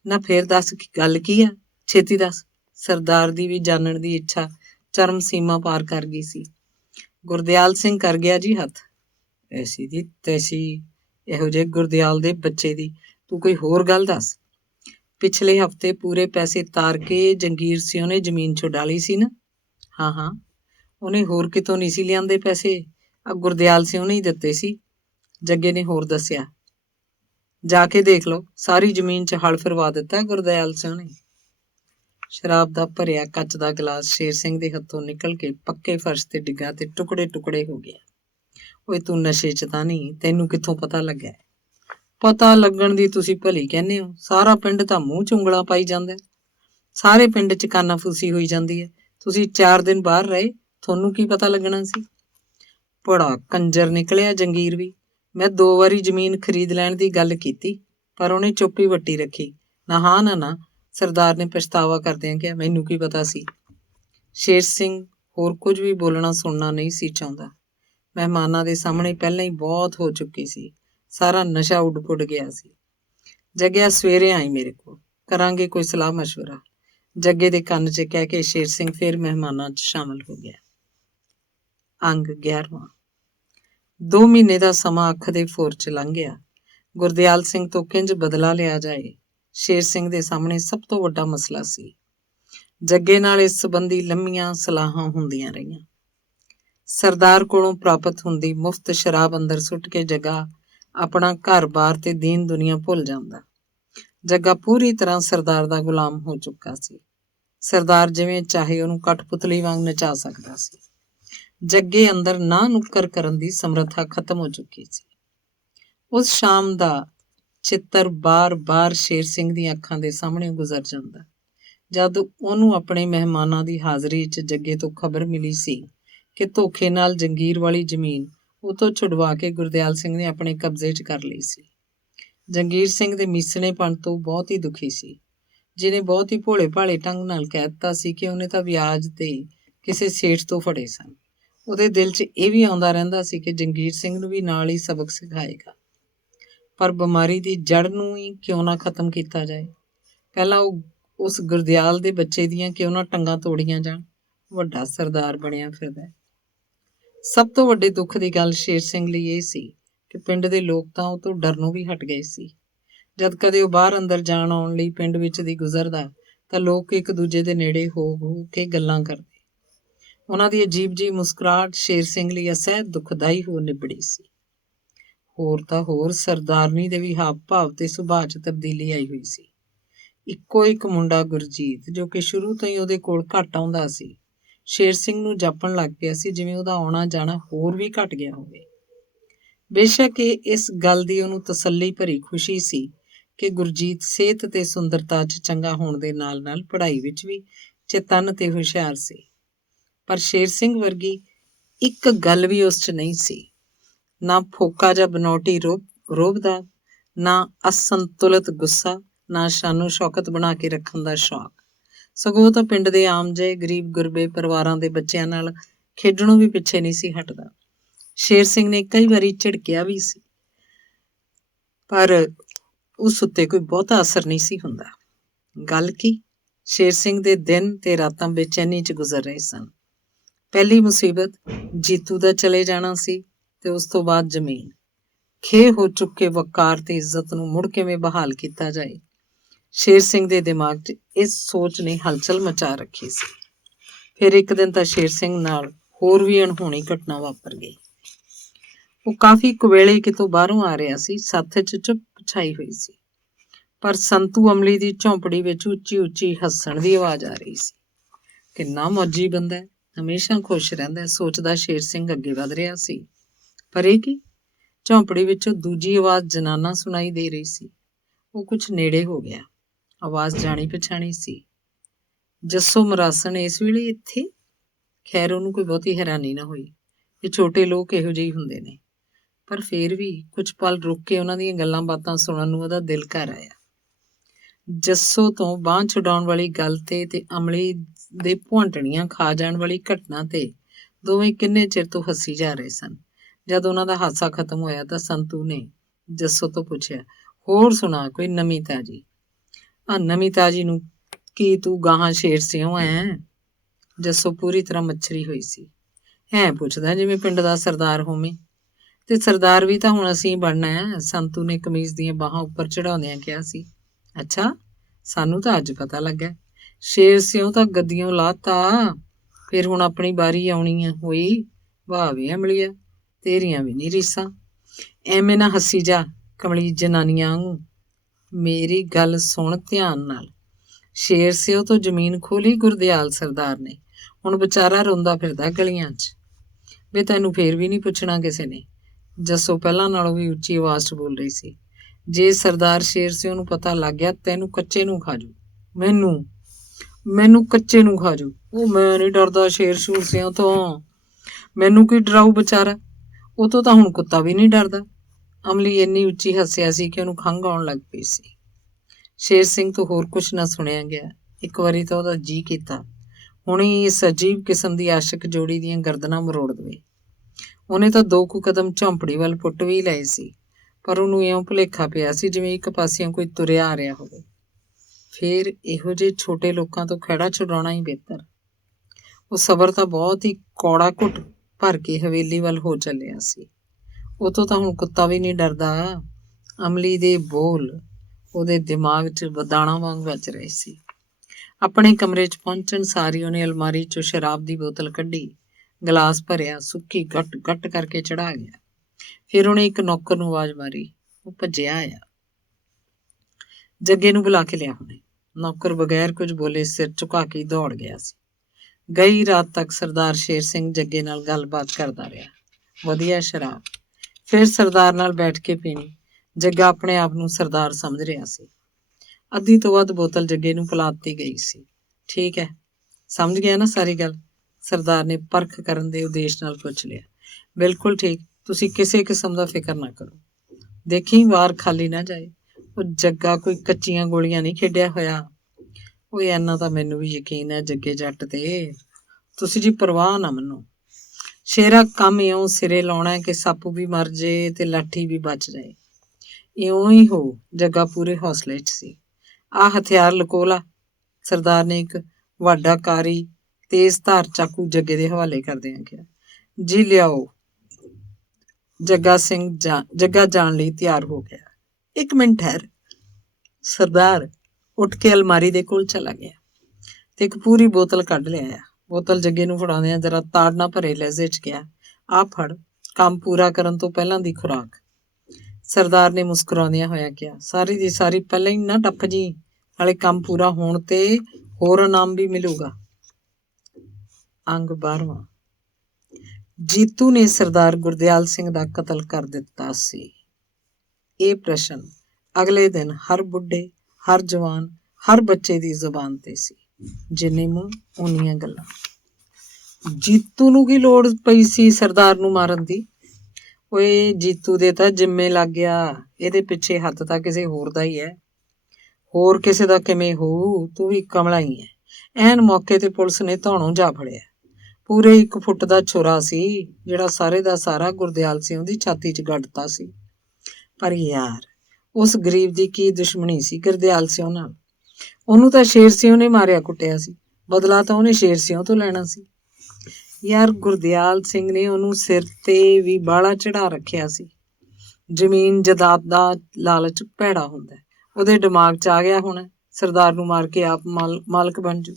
ਨਾ ਫੇਰ ਦੱਸ, ਗੱਲ ਕੀ ਆ, ਛੇਤੀ ਦੱਸ। ਸਰਦਾਰ ਦੀ ਵੀ ਜਾਣਨ ਦੀ ਇੱਛਾ ਚਰਮ ਸੀਮਾ ਪਾਰ ਕਰ ਗਈ ਸੀ। ਗੁਰਦਿਆਲ ਸਿੰਘ ਕਰ ਗਿਆ ਜੀ ਹੱਥ। ਐਸੀ ਦੀ ਤੈਸੀ, ਇਹੋ ਜਿਹੇ ਗੁਰਦਿਆਲ ਦੇ ਬੱਚੇ ਦੀ ਤੂੰ ਕੋਈ ਹੋਰ ਗੱਲ ਦੱਸ। ਪਿਛਲੇ ਹਫ਼ਤੇ ਪੂਰੇ ਪੈਸੇ ਤਾਰ ਕੇ ਜੰਗੀਰ ਸਿਉਂ ਨੇ ਜ਼ਮੀਨ ਛੁਡਾ ਲਈ ਸੀ ਨਾ? ਹਾਂ ਹਾਂ, ਉਹਨੇ ਹੋਰ ਕਿਤੋਂ ਨਹੀਂ ਸੀ ਲਿਆਂਦੇ ਪੈਸੇ, ਆ ਗੁਰਦਿਆਲ ਸਿਉਂ ਨੇ ਹੀ ਦਿੱਤੇ ਸੀ। ਜੱਗੇ ਨੇ ਹੋਰ ਦੱਸਿਆ। ਜਾ ਕੇ ਦੇਖ ਲਓ, ਸਾਰੀ ਜ਼ਮੀਨ 'ਚ ਹਲ ਫਿਰਵਾ ਦਿੱਤਾ ਗੁਰਦਿਆਲ ਸਿਉਂ ਨੇ। ਸ਼ਰਾਬ ਦਾ ਭਰਿਆ ਕੱਚ ਦਾ ਗਲਾਸ ਸ਼ੇਰ ਸਿੰਘ ਦੇ ਹੱਥੋਂ ਨਿਕਲ ਕੇ ਪੱਕੇ ਫਰਸ਼ ਤੇ ਡਿੱਗਾ ਤੇ ਟੁਕੜੇ ਟੁਕੜੇ ਹੋ ਗਿਆ। ਓਏ ਤੂੰ ਨਸ਼ੇ 'ਚ ਤਾਂ ਨਹੀਂ, ਤੈਨੂੰ ਕਿੱਥੋਂ ਪਤਾ ਲੱਗਾ? ਪਤਾ ਲੱਗਣ ਦੀ ਤੁਸੀਂ ਭਲੀ ਕਹਿੰਦੇ ਹੋ, ਸਾਰਾ ਪਿੰਡ ਤਾਂ ਮੂੰਹ 'ਚ ਉਂਗਲਾਂ ਪਾਈ ਜਾਂਦਾ। ਸਾਰੇ ਪਿੰਡ 'ਚ ਕਾਨਾਫੂਸੀ ਹੋਈ ਜਾਂਦੀ ਹੈ। ਤੁਸੀਂ 4 ਦਿਨ ਬਾਹਰ ਰਹੇ, ਤੁਹਾਨੂੰ ਕੀ ਪਤਾ ਲੱਗਣਾ ਸੀ? ਬੜਾ ਕੰਜਰ ਨਿਕਲਿਆ ਜੰਗੀਰ ਵੀ। ਮੈਂ 2 ਵਾਰੀ ਜ਼ਮੀਨ ਖਰੀਦ ਲੈਣ ਦੀ ਗੱਲ ਕੀਤੀ, ਪਰ ਉਹਨੇ ਚੁੱਪ ਹੀ ਵੱਟੀ ਰੱਖੀ। ਨਾ ਹਾਂ ਨਾ ਨਾ, ਸਰਦਾਰ ਨੇ ਪਛਤਾਵਾ ਕਰਦਿਆਂ ਕਿਹਾ, ਮੈਨੂੰ ਕੀ ਪਤਾ ਸੀ। ਸ਼ੇਰ ਸਿੰਘ ਹੋਰ ਕੁਝ ਵੀ ਬੋਲਣਾ ਸੁਣਨਾ ਨਹੀਂ ਸੀ ਚਾਹੁੰਦਾ। ਮਹਿਮਾਨਾਂ ਦੇ ਸਾਹਮਣੇ ਪਹਿਲਾਂ ਹੀ ਬਹੁਤ ਹੋ ਚੁੱਕੀ ਸੀ। ਸਾਰਾ ਨਸ਼ਾ ਉੱਡ ਪੁੱਡ ਗਿਆ ਸੀ। ਜੱਗਿਆ ਸਵੇਰੇ ਆਈ ਮੇਰੇ ਕੋਲ, ਕਰਾਂਗੇ ਕੋਈ ਸਲਾਹ ਮਸ਼ਵਰਾ। ਜੱਗੇ ਦੇ ਕੰਨ 'ਚ ਕਹਿ ਕੇ ਸ਼ੇਰ ਸਿੰਘ ਫਿਰ ਮਹਿਮਾਨਾਂ 'ਚ ਸ਼ਾਮਲ ਹੋ ਗਿਆ। ਅੰਗ 11ਵਾਂ। 2 ਮਹੀਨੇ ਦਾ ਸਮਾਂ ਅੱਖ ਦੇ ਫੋਰ 'ਚ ਲੰਘ ਗਿਆ। ਗੁਰਦਿਆਲ ਸਿੰਘ ਤੋਂ ਕਿੰਜ ਬਦਲਾ ਲਿਆ ਜਾਏ, ਸ਼ੇਰ ਸਿੰਘ ਦੇ ਸਾਹਮਣੇ ਸਭ ਤੋਂ ਵੱਡਾ ਮਸਲਾ ਸੀ। ਜੱਗੇ ਨਾਲ ਇਸ ਸੰਬੰਧੀ ਲੰਮੀਆਂ ਸਲਾਹਾਂ ਹੁੰਦੀਆਂ ਰਹੀਆਂ। ਸਰਦਾਰ ਕੋਲੋਂ ਪ੍ਰਾਪਤ ਹੁੰਦੀ ਮੁਫਤ ਸ਼ਰਾਬ ਅੰਦਰ ਸੁੱਟ ਕੇ ਜੱਗਾ ਆਪਣਾ ਘਰ-ਬਾਰ ਤੇ ਦੀਨ ਦੁਨੀਆ ਭੁੱਲ ਜਾਂਦਾ। ਜੱਗਾ ਪੂਰੀ ਤਰ੍ਹਾਂ ਸਰਦਾਰ ਦਾ ਗੁਲਾਮ ਹੋ ਚੁੱਕਾ ਸੀ। ਸਰਦਾਰ ਜਿਵੇਂ ਚਾਹੇ ਉਹਨੂੰ ਕਠਪੁਤਲੀ ਵਾਂਗ ਨਚਾ ਸਕਦਾ ਸੀ। ਜੱਗੇ ਅੰਦਰ ਨਾ ਨੁੱਕਰ ਕਰਨ ਦੀ ਸਮਰੱਥਾ ਖਤਮ ਹੋ ਚੁੱਕੀ ਸੀ। ਉਸ ਸ਼ਾਮ ਦਾ ਚਿੱਤਰ ਬਾਰ-ਬਾਰ ਸ਼ੇਰ ਸਿੰਘ ਦੀਆਂ ਅੱਖਾਂ ਦੇ ਸਾਹਮਣੇ ਗੁਜ਼ਰ ਜਾਂਦਾ। ਜਦ ਉਹਨੂੰ ਆਪਣੇ ਮਹਿਮਾਨਾਂ ਦੀ ਹਾਜ਼ਰੀ 'ਚ ਜੱਗੇ ਤੋਂ ਖਬਰ ਮਿਲੀ ਸੀ ਕਿ ਧੋਖੇ ਨਾਲ ਜੰਗੀਰ ਵਾਲੀ ਜ਼ਮੀਨ ਉਹ ਤੋਂ ਛੁਡਵਾ ਕੇ ਗੁਰਦਿਆਲ ਸਿੰਘ ਨੇ ਆਪਣੇ ਕਬਜ਼ੇ 'ਚ ਕਰ ਲਈ ਸੀ। ਜੰਗੀਰ ਸਿੰਘ ਦੇ ਮੀਸਣੇਪਣ ਤੋਂ ਬਹੁਤ ਹੀ ਦੁਖੀ ਸੀ, ਜਿਹਨੇ ਬਹੁਤ ਹੀ ਭੋਲੇ-ਭਾਲੇ ਢੰਗ ਨਾਲ ਕਹਿ ਦਿੱਤਾ ਸੀ ਕਿ ਉਹਨੇ ਤਾਂ ਵਿਆਜ ਤੇ ਕਿਸੇ ਸੇਠ ਤੋਂ ਫੜੇ ਸਨ। ਉਹਦੇ ਦਿਲ 'ਚ ਇਹ ਵੀ ਆਉਂਦਾ ਰਹਿੰਦਾ ਸੀ ਕਿ ਜੰਗੀਰ ਸਿੰਘ ਨੂੰ ਵੀ ਨਾਲ ਹੀ ਸਬਕ ਸਿਖਾਏਗਾ। ਪਰ ਬਿਮਾਰੀ ਦੀ ਜੜ੍ਹ ਨੂੰ ਹੀ ਕਿਉਂ ਨਾ ਖਤਮ ਕੀਤਾ ਜਾਏ। ਪਹਿਲਾਂ ਉਸ ਗੁਰਦਿਆਲ ਦੇ ਬੱਚੇ ਦੀਆਂ ਕਿਉਂ ਨਾ ਟੰਗਾਂ ਤੋੜੀਆਂ ਜਾਣ। ਵੱਡਾ ਸਰਦਾਰ ਬਣਿਆ ਫਿਰਦਾ। ਸਭ ਤੋਂ ਵੱਡੇ ਦੁੱਖ ਦੀ ਗੱਲ ਸ਼ੇਰ ਸਿੰਘ ਲਈ ਇਹ ਸੀ ਕਿ ਪਿੰਡ ਦੇ ਲੋਕ ਤਾਂ ਉਹ ਤੋਂ ਡਰਨੋਂ ਵੀ ਹਟ ਗਏ ਸੀ। ਜਦ ਕਦੇ ਉਹ ਬਾਹਰ ਅੰਦਰ ਜਾਣ ਆਉਣ ਲਈ ਪਿੰਡ ਵਿੱਚ ਦੀ ਗੁਜ਼ਰਦਾ ਤਾਂ ਲੋਕ ਇੱਕ ਦੂਜੇ ਦੇ ਨੇੜੇ ਹੋ ਕੇ ਗੱਲਾਂ ਕਰਦੇ। ਉਹਨਾਂ ਦੀ ਅਜੀਬ ਜਿਹੀ ਮੁਸਕਰਾਹਟ ਸ਼ੇਰ ਸਿੰਘ ਲਈ ਅਸਹਿ ਦੁਖਦਾਈ ਹੋ ਨਿਬੜੀ ਸੀ। ਹੋਰ ਤਾਂ ਹੋਰ ਸਰਦਾਰਨੀ ਦੇ ਵੀ ਹਾਵ ਭਾਵ ਤੇ ਸੁਭਾਅ 'ਚ ਤਬਦੀਲੀ ਆਈ ਹੋਈ ਸੀ। ਇੱਕੋ ਇੱਕ ਮੁੰਡਾ ਗੁਰਜੀਤ, ਜੋ ਕਿ ਸ਼ੁਰੂ ਤੋਂ ਹੀ ਉਹਦੇ ਕੋਲ ਘੱਟ ਆਉਂਦਾ ਸੀ, ਸ਼ੇਰ ਸਿੰਘ ਨੂੰ ਜਾਪਣ ਲੱਗ ਪਿਆ ਸੀ ਜਿਵੇਂ ਉਹਦਾ ਆਉਣਾ ਜਾਣਾ ਹੋਰ ਵੀ ਘਟ ਗਿਆ ਹੋਵੇ। ਬੇਸ਼ੱਕ ਇਸ ਗੱਲ ਦੀ ਉਹਨੂੰ ਤਸੱਲੀ ਭਰੀ ਖੁਸ਼ੀ ਸੀ ਕਿ ਗੁਰਜੀਤ ਸਿਹਤ ਤੇ ਸੁੰਦਰਤਾ 'ਚ ਚੰਗਾ ਹੋਣ ਦੇ ਨਾਲ-ਨਾਲ ਪੜ੍ਹਾਈ ਵਿੱਚ ਵੀ ਚੇਤੰਨ ਤੇ ਹੁਸ਼ਿਆਰ ਸੀ। ਪਰ ਸ਼ੇਰ ਸਿੰਘ ਵਰਗੀ ਇੱਕ ਗੱਲ ਵੀ ਉਸ 'ਚ ਨਹੀਂ ਸੀ। ਨਾ ਫੋਕਾ ਜਾਂ ਬਨੌਟੀ ਰੋਹਬ ਦਾ, ਨਾ ਅਸੰਤੁਲਿਤ ਗੁੱਸਾ, ਨਾ ਸ਼ਾਨੋ ਸ਼ੌਕਤ ਬਣਾ ਕੇ ਰੱਖਣ ਦਾ ਸ਼ੌਕ। ਸਗੋਂ ਤਾਂ ਪਿੰਡ ਦੇ ਆਮ ਜਿਹੇ ਗਰੀਬ ਗੁਰਬੇ ਪਰਿਵਾਰਾਂ ਦੇ ਬੱਚਿਆਂ ਨਾਲ ਖੇਡਣੋਂ ਵੀ ਪਿੱਛੇ ਨਹੀਂ ਸੀ ਹਟਦਾ। ਸ਼ੇਰ ਸਿੰਘ ਨੇ ਕਈ ਵਾਰੀ ਝਿੜਕਿਆ ਵੀ ਸੀ, ਪਰ ਉਸ ਉੱਤੇ ਕੋਈ ਬਹੁਤਾ ਅਸਰ ਨਹੀਂ ਸੀ ਹੁੰਦਾ। ਗੱਲ ਕੀ, ਸ਼ੇਰ ਸਿੰਘ ਦੇ ਦਿਨ ਤੇ ਰਾਤਾਂ ਬੇਚੈਨੀ 'ਚ ਗੁਜ਼ਰ ਰਹੇ ਸਨ। ਪਹਿਲੀ ਮੁਸੀਬਤ ਜੀਤੂ ਦਾ ਚਲੇ ਜਾਣਾ ਸੀ ਤੇ ਉਸ ਤੋਂ ਬਾਅਦ ਜ਼ਮੀਨ। ਖੇਹ ਹੋ ਚੁੱਕੇ ਵਕਾਰ ਤੇ ਇੱਜ਼ਤ ਨੂੰ ਮੁੜ ਕਿਵੇਂ ਬਹਾਲ ਕੀਤਾ ਜਾਏ, ਸ਼ੇਰ ਸਿੰਘ ਦੇ ਦਿਮਾਗ 'ਚ ਇਸ ਸੋਚ ਨੇ ਹਲਚਲ ਮਚਾ ਰੱਖੀ ਸੀ। ਫਿਰ ਇੱਕ ਦਿਨ ਤਾਂ ਸ਼ੇਰ ਸਿੰਘ ਨਾਲ ਹੋਰ ਵੀ ਅਣਹੋਣੀ ਘਟਨਾ ਵਾਪਰ ਗਈ। ਉਹ ਕਾਫੀ ਕੁਵੇਲੇ ਕਿਤੋਂ ਬਾਹਰੋਂ ਆ ਰਿਹਾ ਸੀ। ਸੱਥ 'ਚ ਚੁੱਪ ਛਾਈ ਹੋਈ ਸੀ, ਪਰ ਸੰਤੂ ਅਮਲੀ ਦੀ ਝੌਂਪੜੀ ਵਿੱਚ ਉੱਚੀ ਉੱਚੀ ਹੱਸਣ ਦੀ ਆਵਾਜ਼ ਆ ਰਹੀ ਸੀ। ਕਿੰਨਾ ਮੌਜੀ ਬੰਦਾ ਹੈ, ਹਮੇਸ਼ਾ ਖੁਸ਼ ਰਹਿੰਦਾ, ਸੋਚਦਾ ਸ਼ੇਰ ਸਿੰਘ ਅੱਗੇ ਵਧ ਰਿਹਾ ਸੀ। ਪਰ ਇਹ ਕੀ, ਝੌਂਪੜੀ ਵਿੱਚੋਂ ਦੂਜੀ ਆਵਾਜ਼ ਜਨਾਨਾ ਸੁਣਾਈ ਦੇ ਰਹੀ ਸੀ। ਉਹ ਕੁਝ ਨੇੜੇ ਹੋ ਗਿਆ। ਆਵਾਜ਼ ਜਾਣੀ ਪਛਾਣੀ ਸੀ। ਜੱਸੋ ਮਰਾਸਣ ਇਸ ਵੇਲੇ ਇੱਥੇ? ਖੈਰ, ਉਹਨੂੰ ਕੋਈ ਬਹੁਤੀ ਹੈਰਾਨੀ ਨਾ ਹੋਈ। ਇਹ ਛੋਟੇ ਲੋਕ ਇਹੋ ਜਿਹੇ ਹੁੰਦੇ ਨੇ। ਪਰ ਫੇਰ ਵੀ ਕੁਝ ਪਲ ਰੁਕ ਕੇ ਉਹਨਾਂ ਦੀਆਂ ਗੱਲਾਂ ਬਾਤਾਂ ਸੁਣਨ ਨੂੰ ਉਹਦਾ ਦਿਲ ਕਰ ਆਇਆ। ਜੱਸੋ ਤੋਂ ਬਾਂਹ ਛੁਡਾਉਣ ਵਾਲੀ ਗੱਲ ਤੇ ਅਮਲੀ ਦੇ ਭੁੰਟਣੀਆਂ ਖਾ ਜਾਣ ਵਾਲੀ ਘਟਨਾ ਤੇ ਦੋਵੇਂ ਕਿੰਨੇ ਚਿਰ ਤੋਂ ਹੱਸੀ ਜਾ ਰਹੇ ਸਨ। ਜਦ ਉਹਨਾਂ ਦਾ ਹਾਸਾ ਖਤਮ ਹੋਇਆ ਤਾਂ ਸੰਤੂ ਨੇ ਜੱਸੋ ਤੋਂ ਪੁੱਛਿਆ, ਹੋਰ ਸੁਣਾ ਕੋਈ ਨਵੀਂ ਤਾਜੀ? ਨਵੀਂ ਤਾਜੀ ਨੂੰ ਕੀ, ਤੂੰ ਗਾਹਾਂ ਸ਼ੇਰ ਸਿਓ ਐ? ਜੱਸੋ ਪੂਰੀ ਤਰ੍ਹਾਂ ਮੱਛਰੀ ਹੋਈ ਸੀ। ਪੁੱਛਦਾ ਜਿਵੇਂ ਪਿੰਡ ਦਾ ਸਰਦਾਰ ਹੋਵੇ। ਤੇ ਸਰਦਾਰ ਵੀ ਤਾਂ ਹੁਣ ਅਸੀਂ ਬਣਨਾ ਹੈ, ਸੰਤੂ ਨੇ ਕਮੀਜ਼ ਦੀਆਂ ਬਾਹਾਂ ਉੱਪਰ ਚੜਾਉਂਦਿਆਂ ਕਿਹਾ ਸੀ। ਅੱਛਾ, ਸਾਨੂੰ ਤਾਂ ਅੱਜ ਪਤਾ ਲੱਗਾ। ਸ਼ੇਰ ਸਿਓ ਤਾਂ ਗੱਦੀਆਂ ਲਾਤਾ, ਫਿਰ ਹੁਣ ਆਪਣੀ ਵਾਰੀ ਆਉਣੀ ਹੋਈ। ਵਾਹ ਵੀ ਅਮਲੀਆ, ਤੇਰੀਆਂ ਵੀ ਨਹੀਂ ਰੀਸਾਂ। ਐਵੇਂ ਨਾ ਹੱਸੀ ਜਾ ਕਮਲੀ ਜਨਾਨੀਆਂ ਵਾਂਗੂ। ਮੇਰੀ ਗੱਲ ਸੁਣ ਧਿਆਨ ਨਾਲ। ਸ਼ੇਰ ਸਿਓ ਤੋਂ ਜ਼ਮੀਨ ਖੋਲੀ ਗੁਰਦਿਆਲ ਸਰਦਾਰ ਨੇ। ਹੁਣ ਵਿਚਾਰਾ ਰੋਂਦਾ ਫਿਰਦਾ ਗਲੀਆਂ 'ਚ। ਵੀ ਤੈਨੂੰ ਫੇਰ ਵੀ ਨਹੀਂ ਪੁੱਛਣਾ ਕਿਸੇ ਨੇ। ਜੱਸੋ ਪਹਿਲਾਂ ਨਾਲੋਂ ਵੀ ਉੱਚੀ ਆਵਾਜ਼ 'ਚ ਬੋਲ ਰਹੀ ਸੀ। ਜੇ ਸਰਦਾਰ ਸ਼ੇਰ ਸਿਓ ਨੂੰ ਪਤਾ ਲੱਗ ਗਿਆ, ਤੈਨੂੰ ਕੱਚੇ ਨੂੰ ਖਾ ਜੂ। ਮੈਨੂੰ ਕੱਚੇ ਨੂੰ ਖਾ ਜੂ। ਉਹ ਮੈਂ ਨਹੀਂ ਡਰਦਾ ਸ਼ੇਰ ਸ਼ੂਰ ਸਿਓ ਤੋਂ। ਮੈਨੂੰ ਕੀ ਡਰਾਊ ਵਿਚਾਰਾ, ਉਹ ਤੋਂ ਤਾਂ ਹੁਣ ਕੁੱਤਾ ਵੀ ਨਹੀਂ ਡਰਦਾ। ਅਮਲੀ ਇੰਨੀ ਉੱਚੀ ਹੱਸਿਆ ਸੀ ਕਿ ਉਹਨੂੰ ਖੰਘ ਆਉਣ ਲੱਗ ਪਈ ਸੀ। ਸ਼ੇਰ ਸਿੰਘ ਤੋਂ ਹੋਰ ਕੁਛ ਨਾ ਸੁਣਿਆ ਗਿਆ। ਇੱਕ ਵਾਰੀ ਤਾਂ ਉਹਦਾ ਜੀਅ ਕੀਤਾ ਹੁਣੇ ਇਸ ਅਜੀਬ ਕਿਸਮ ਦੀ ਆਸ਼ਿਕ ਜੋੜੀ ਦੀਆਂ ਗਰਦਨਾਂ ਮਰੋੜ ਦੇਵੇ। ਉਹਨੇ ਤਾਂ 2 ਕੁ ਕਦਮ ਝੌਂਪੜੀ ਵੱਲ ਪੁੱਟ ਵੀ ਲਏ ਸੀ, ਪਰ ਉਹਨੂੰ ਇਉਂ ਭੁਲੇਖਾ ਪਿਆ ਸੀ ਜਿਵੇਂ ਇੱਕ ਪਾਸਿਓਂ ਕੋਈ ਤੁਰਿਆ ਆ ਰਿਹਾ ਹੋਵੇ। ਫੇਰ ਇਹੋ ਜਿਹੇ ਛੋਟੇ ਲੋਕਾਂ ਤੋਂ ਖਹਿੜਾ ਛੁਡਾਉਣਾ ਹੀ ਬਿਹਤਰ। ਉਹ ਸਬਰ ਤਾਂ ਬਹੁਤ ਹੀ ਕੌੜਾ ਘੁੱਟ ਭਰ ਕੇ ਹਵੇਲੀ ਵੱਲ ਹੋ ਚੱਲਿਆ ਸੀ। ਉਹ ਤੋਂ ਤਾਂ ਹੁਣ ਕੁੱਤਾ ਵੀ ਨਹੀਂ ਡਰਦਾ। ਅਮਲੀ ਦੇ ਬੋਲ ਉਹਦੇ ਦਿਮਾਗ 'ਚ ਦਾਣਾ ਵਾਂਗ ਵੱਜ ਰਹੇ ਸੀ। ਆਪਣੇ ਕਮਰੇ 'ਚ ਪਹੁੰਚਣ ਸਾਰ ਉਹਨੇ ਅਲਮਾਰੀ 'ਚੋਂ ਸ਼ਰਾਬ ਦੀ ਬੋਤਲ ਕੱਢੀ, ਗਲਾਸ ਭਰਿਆ, ਸੁੱਕੀ ਗੱਟ ਗੱਟ ਕਰਕੇ ਚੜਾ ਗਿਆ। ਫਿਰ ਉਹਨੇ ਇੱਕ ਨੌਕਰ ਨੂੰ ਆਵਾਜ਼ ਮਾਰੀ। ਉਹ ਭੱਜਿਆ ਆਇਆ। ਜੱਗੇ ਨੂੰ ਬੁਲਾ ਕੇ ਲਿਆ ਉਹਨੇ। ਨੌਕਰ ਬਗੈਰ ਕੁਝ ਬੋਲੇ ਸਿਰ ਝੁਕਾ ਕੇ ਦੌੜ ਗਿਆ ਸੀ। ਗਈ ਰਾਤ ਤੱਕ ਸਰਦਾਰ ਸ਼ੇਰ ਸਿੰਘ ਜੱਗੇ ਨਾਲ ਗੱਲਬਾਤ ਕਰਦਾ ਰਿਹਾ। ਵਧੀਆ ਸ਼ਰਾਬ। ਫਿਰ ਸਰਦਾਰ ਨਾਲ ਬੈਠ ਕੇ ਪੀਣੀ। ਜੱਗਾ ਆਪਣੇ ਆਪ ਨੂੰ ਸਰਦਾਰ ਸਮਝ ਰਿਹਾ ਸੀ। ਅੱਧੀ ਤੋਂ ਵੱਧ ਬੋਤਲ ਜੱਗੇ ਨੂੰ ਪਿਲਾ ਦਿੱਤੀ ਗਈ ਸੀ। ਠੀਕ ਹੈ, ਸਮਝ ਗਿਆ ਨਾ ਸਾਰੀ ਗੱਲ? ਸਰਦਾਰ ਨੇ ਪਰਖ ਕਰਨ ਦੇ ਉਦੇਸ਼ ਨਾਲ ਪੁੱਛ ਲਿਆ। ਬਿਲਕੁਲ ਠੀਕ, ਤੁਸੀਂ ਕਿਸੇ ਕਿਸਮ ਦਾ ਫਿਕਰ ਨਾ ਕਰੋ। ਦੇਖੀ ਵਾਰ ਖਾਲੀ ਨਾ ਜਾਏ। ਉਹ ਜੱਗਾ ਕੋਈ ਕੱਚੀਆਂ ਗੋਲੀਆਂ ਨਹੀਂ ਖੇਡਿਆ ਹੋਇਆ। ਉਹ ਇੰਨਾ ਤਾਂ ਮੈਨੂੰ ਵੀ ਯਕੀਨ ਹੈ ਜੱਗੇ ਜੱਟ ਤੇ। ਤੁਸੀਂ ਜੀ ਪਰਵਾਹ ਨਾ ਮੰਨੋ। ਸ਼ੇਰਾ ਕੰਮ ਇਉਂ ਸਿਰੇ ਲਾਉਣਾ ਕਿ ਸੱਪ ਵੀ ਮਰ ਜੇ ਤੇ ਲਾਠੀ ਵੀ ਬਚ ਜਾਏ। ਇਉਂ ਹੀ ਹੋ। ਜੱਗਾ ਪੂਰੇ ਹੌਸਲੇ 'ਚ ਸੀ। ਆਹ ਹਥਿਆਰ ਲਕੋ ਲਾ। ਸਰਦਾਰ ਨੇ ਇੱਕ ਵਾਢਾਕਾਰੀ ਤੇਜ਼ ਧਾਰ ਚਾਕੂ ਜੱਗੇ ਦੇ ਹਵਾਲੇ ਕਰਦਿਆਂ ਕਿਹਾ। ਜੀ ਲਿਆਓ। ਜੱਗਾ ਜਾਣ ਲਈ ਤਿਆਰ ਹੋ ਗਿਆ। ਇੱਕ ਮਿੰਟ ਠਹਿਰ। ਸਰਦਾਰ ਉੱਠ ਕੇ ਅਲਮਾਰੀ ਦੇ ਕੋਲ ਚਲਾ ਗਿਆ ਤੇ ਇੱਕ ਪੂਰੀ ਬੋਤਲ ਕੱਢ ਲਿਆਇਆ। ਬੋਤਲ ਜੱਗੇ ਨੂੰ ਫੜਾਉਂਦਿਆਂ ਜ਼ਰਾ ਤਾੜ ਨਾ ਭਰੇ ਲਹਿਜ਼ੇ 'ਚ ਕਿਹਾ, ਆਹ ਫੜ, ਕੰਮ ਪੂਰਾ ਕਰਨ ਤੋਂ ਪਹਿਲਾਂ ਦੀ ਖੁਰਾਕ। ਸਰਦਾਰ ਨੇ ਮੁਸਕਰਾਉਂਦਿਆਂ ਹੋਇਆ ਕਿਹਾ, ਸਾਰੀ ਦੀ ਸਾਰੀ ਪਹਿਲਾਂ ਹੀ ਨਾ ਟੱਪ ਜੀ, ਨਾਲੇ ਕੰਮ ਪੂਰਾ ਹੋਣ ਤੇ ਹੋਰ ਇਨਾਮ ਵੀ ਮਿਲੂਗਾ। ਅੰਗ 12ਵਾਂ। ਜੀਤੂ ਨੇ ਸਰਦਾਰ ਗੁਰਦਿਆਲ ਸਿੰਘ ਦਾ ਕਤਲ ਕਰ ਦਿੱਤਾ ਸੀ। ਇਹ ਪ੍ਰਸ਼ਨ ਅਗਲੇ ਦਿਨ ਹਰ ਬੁੱਢੇ, ਹਰ ਜਵਾਨ, ਹਰ ਬੱਚੇ ਦੀ ਜ਼ੁਬਾਨ ਤੇ ਸੀ। ਜਿੰਨੇ ਮੂੰਹ ਓਨੀਆਂ ਗੱਲਾਂ। ਜੀਤੂ ਨੂੰ ਕੀ ਲੋੜ ਪਈ ਸੀ ਸਰਦਾਰ ਨੂੰ ਮਾਰਨ ਦੀ? ਓਏ ਜੀਤੂ ਦੇ ਤਾਂ ਜਿੰਮੇ ਲੱਗ ਗਿਆ। ਇਹਦੇ ਪਿੱਛੇ ਹੱਥ ਤਾਂ ਕਿਸੇ ਹੋਰ ਦਾ ਹੀ ਹੈ। ਹੋਰ ਕਿਸੇ ਦਾ ਕਿਵੇਂ ਹੋਊ? ਤੂੰ ਵੀ ਕਮਲਾ ਹੀ ਹੈ। ਐਨ ਮੌਕੇ ਤੇ ਪੁਲਿਸ ਨੇ ਧੌਣੋਂ ਜਾ ਫੜਿਆ। ਪੂਰੇ 1 ਫੁੱਟ ਦਾ ਛੁਰਾ ਸੀ, ਜਿਹੜਾ ਸਾਰੇ ਦਾ ਸਾਰਾ ਗੁਰਦਿਆਲ ਸਿੰਘ ਦੀ ਛਾਤੀ 'ਚ ਗੱਡਤਾ ਸੀ। ਪਰ ਯਾਰ, ਉਸ ਗਰੀਬ ਦੀ ਕੀ ਦੁਸ਼ਮਣੀ ਸੀ ਗੁਰਦਿਆਲ ਸਿੰਘ ਨਾਲ? ਉਹਨੂੰ ਤਾਂ ਸ਼ੇਰ ਸਿੰਘ ਨੇ ਮਾਰਿਆ ਕੁੱਟਿਆ ਸੀ, ਬਦਲਾ ਤਾਂ ਉਹਨੇ ਸ਼ੇਰ ਸਿੰਘ ਤੋਂ ਲੈਣਾ ਸੀ। ਯਾਰ, ਗੁਰਦਿਆਲ ਸਿੰਘ ਨੇ ਉਹਨੂੰ ਸਿਰ ਤੇ ਵੀ ਬਾਹਲਾ ਚੜਾ ਰੱਖਿਆ ਸੀ। ਜ਼ਮੀਨ ਜਾਇਦਾਦ ਦਾ ਲਾਲਚ ਭੈੜਾ ਹੁੰਦਾ। ਉਹਦੇ ਦਿਮਾਗ 'ਚ ਆ ਗਿਆ ਹੋਣਾ, ਸਰਦਾਰ ਨੂੰ ਮਾਰ ਕੇ ਆਪ ਮਾਲਕ ਬਣ ਜੂ।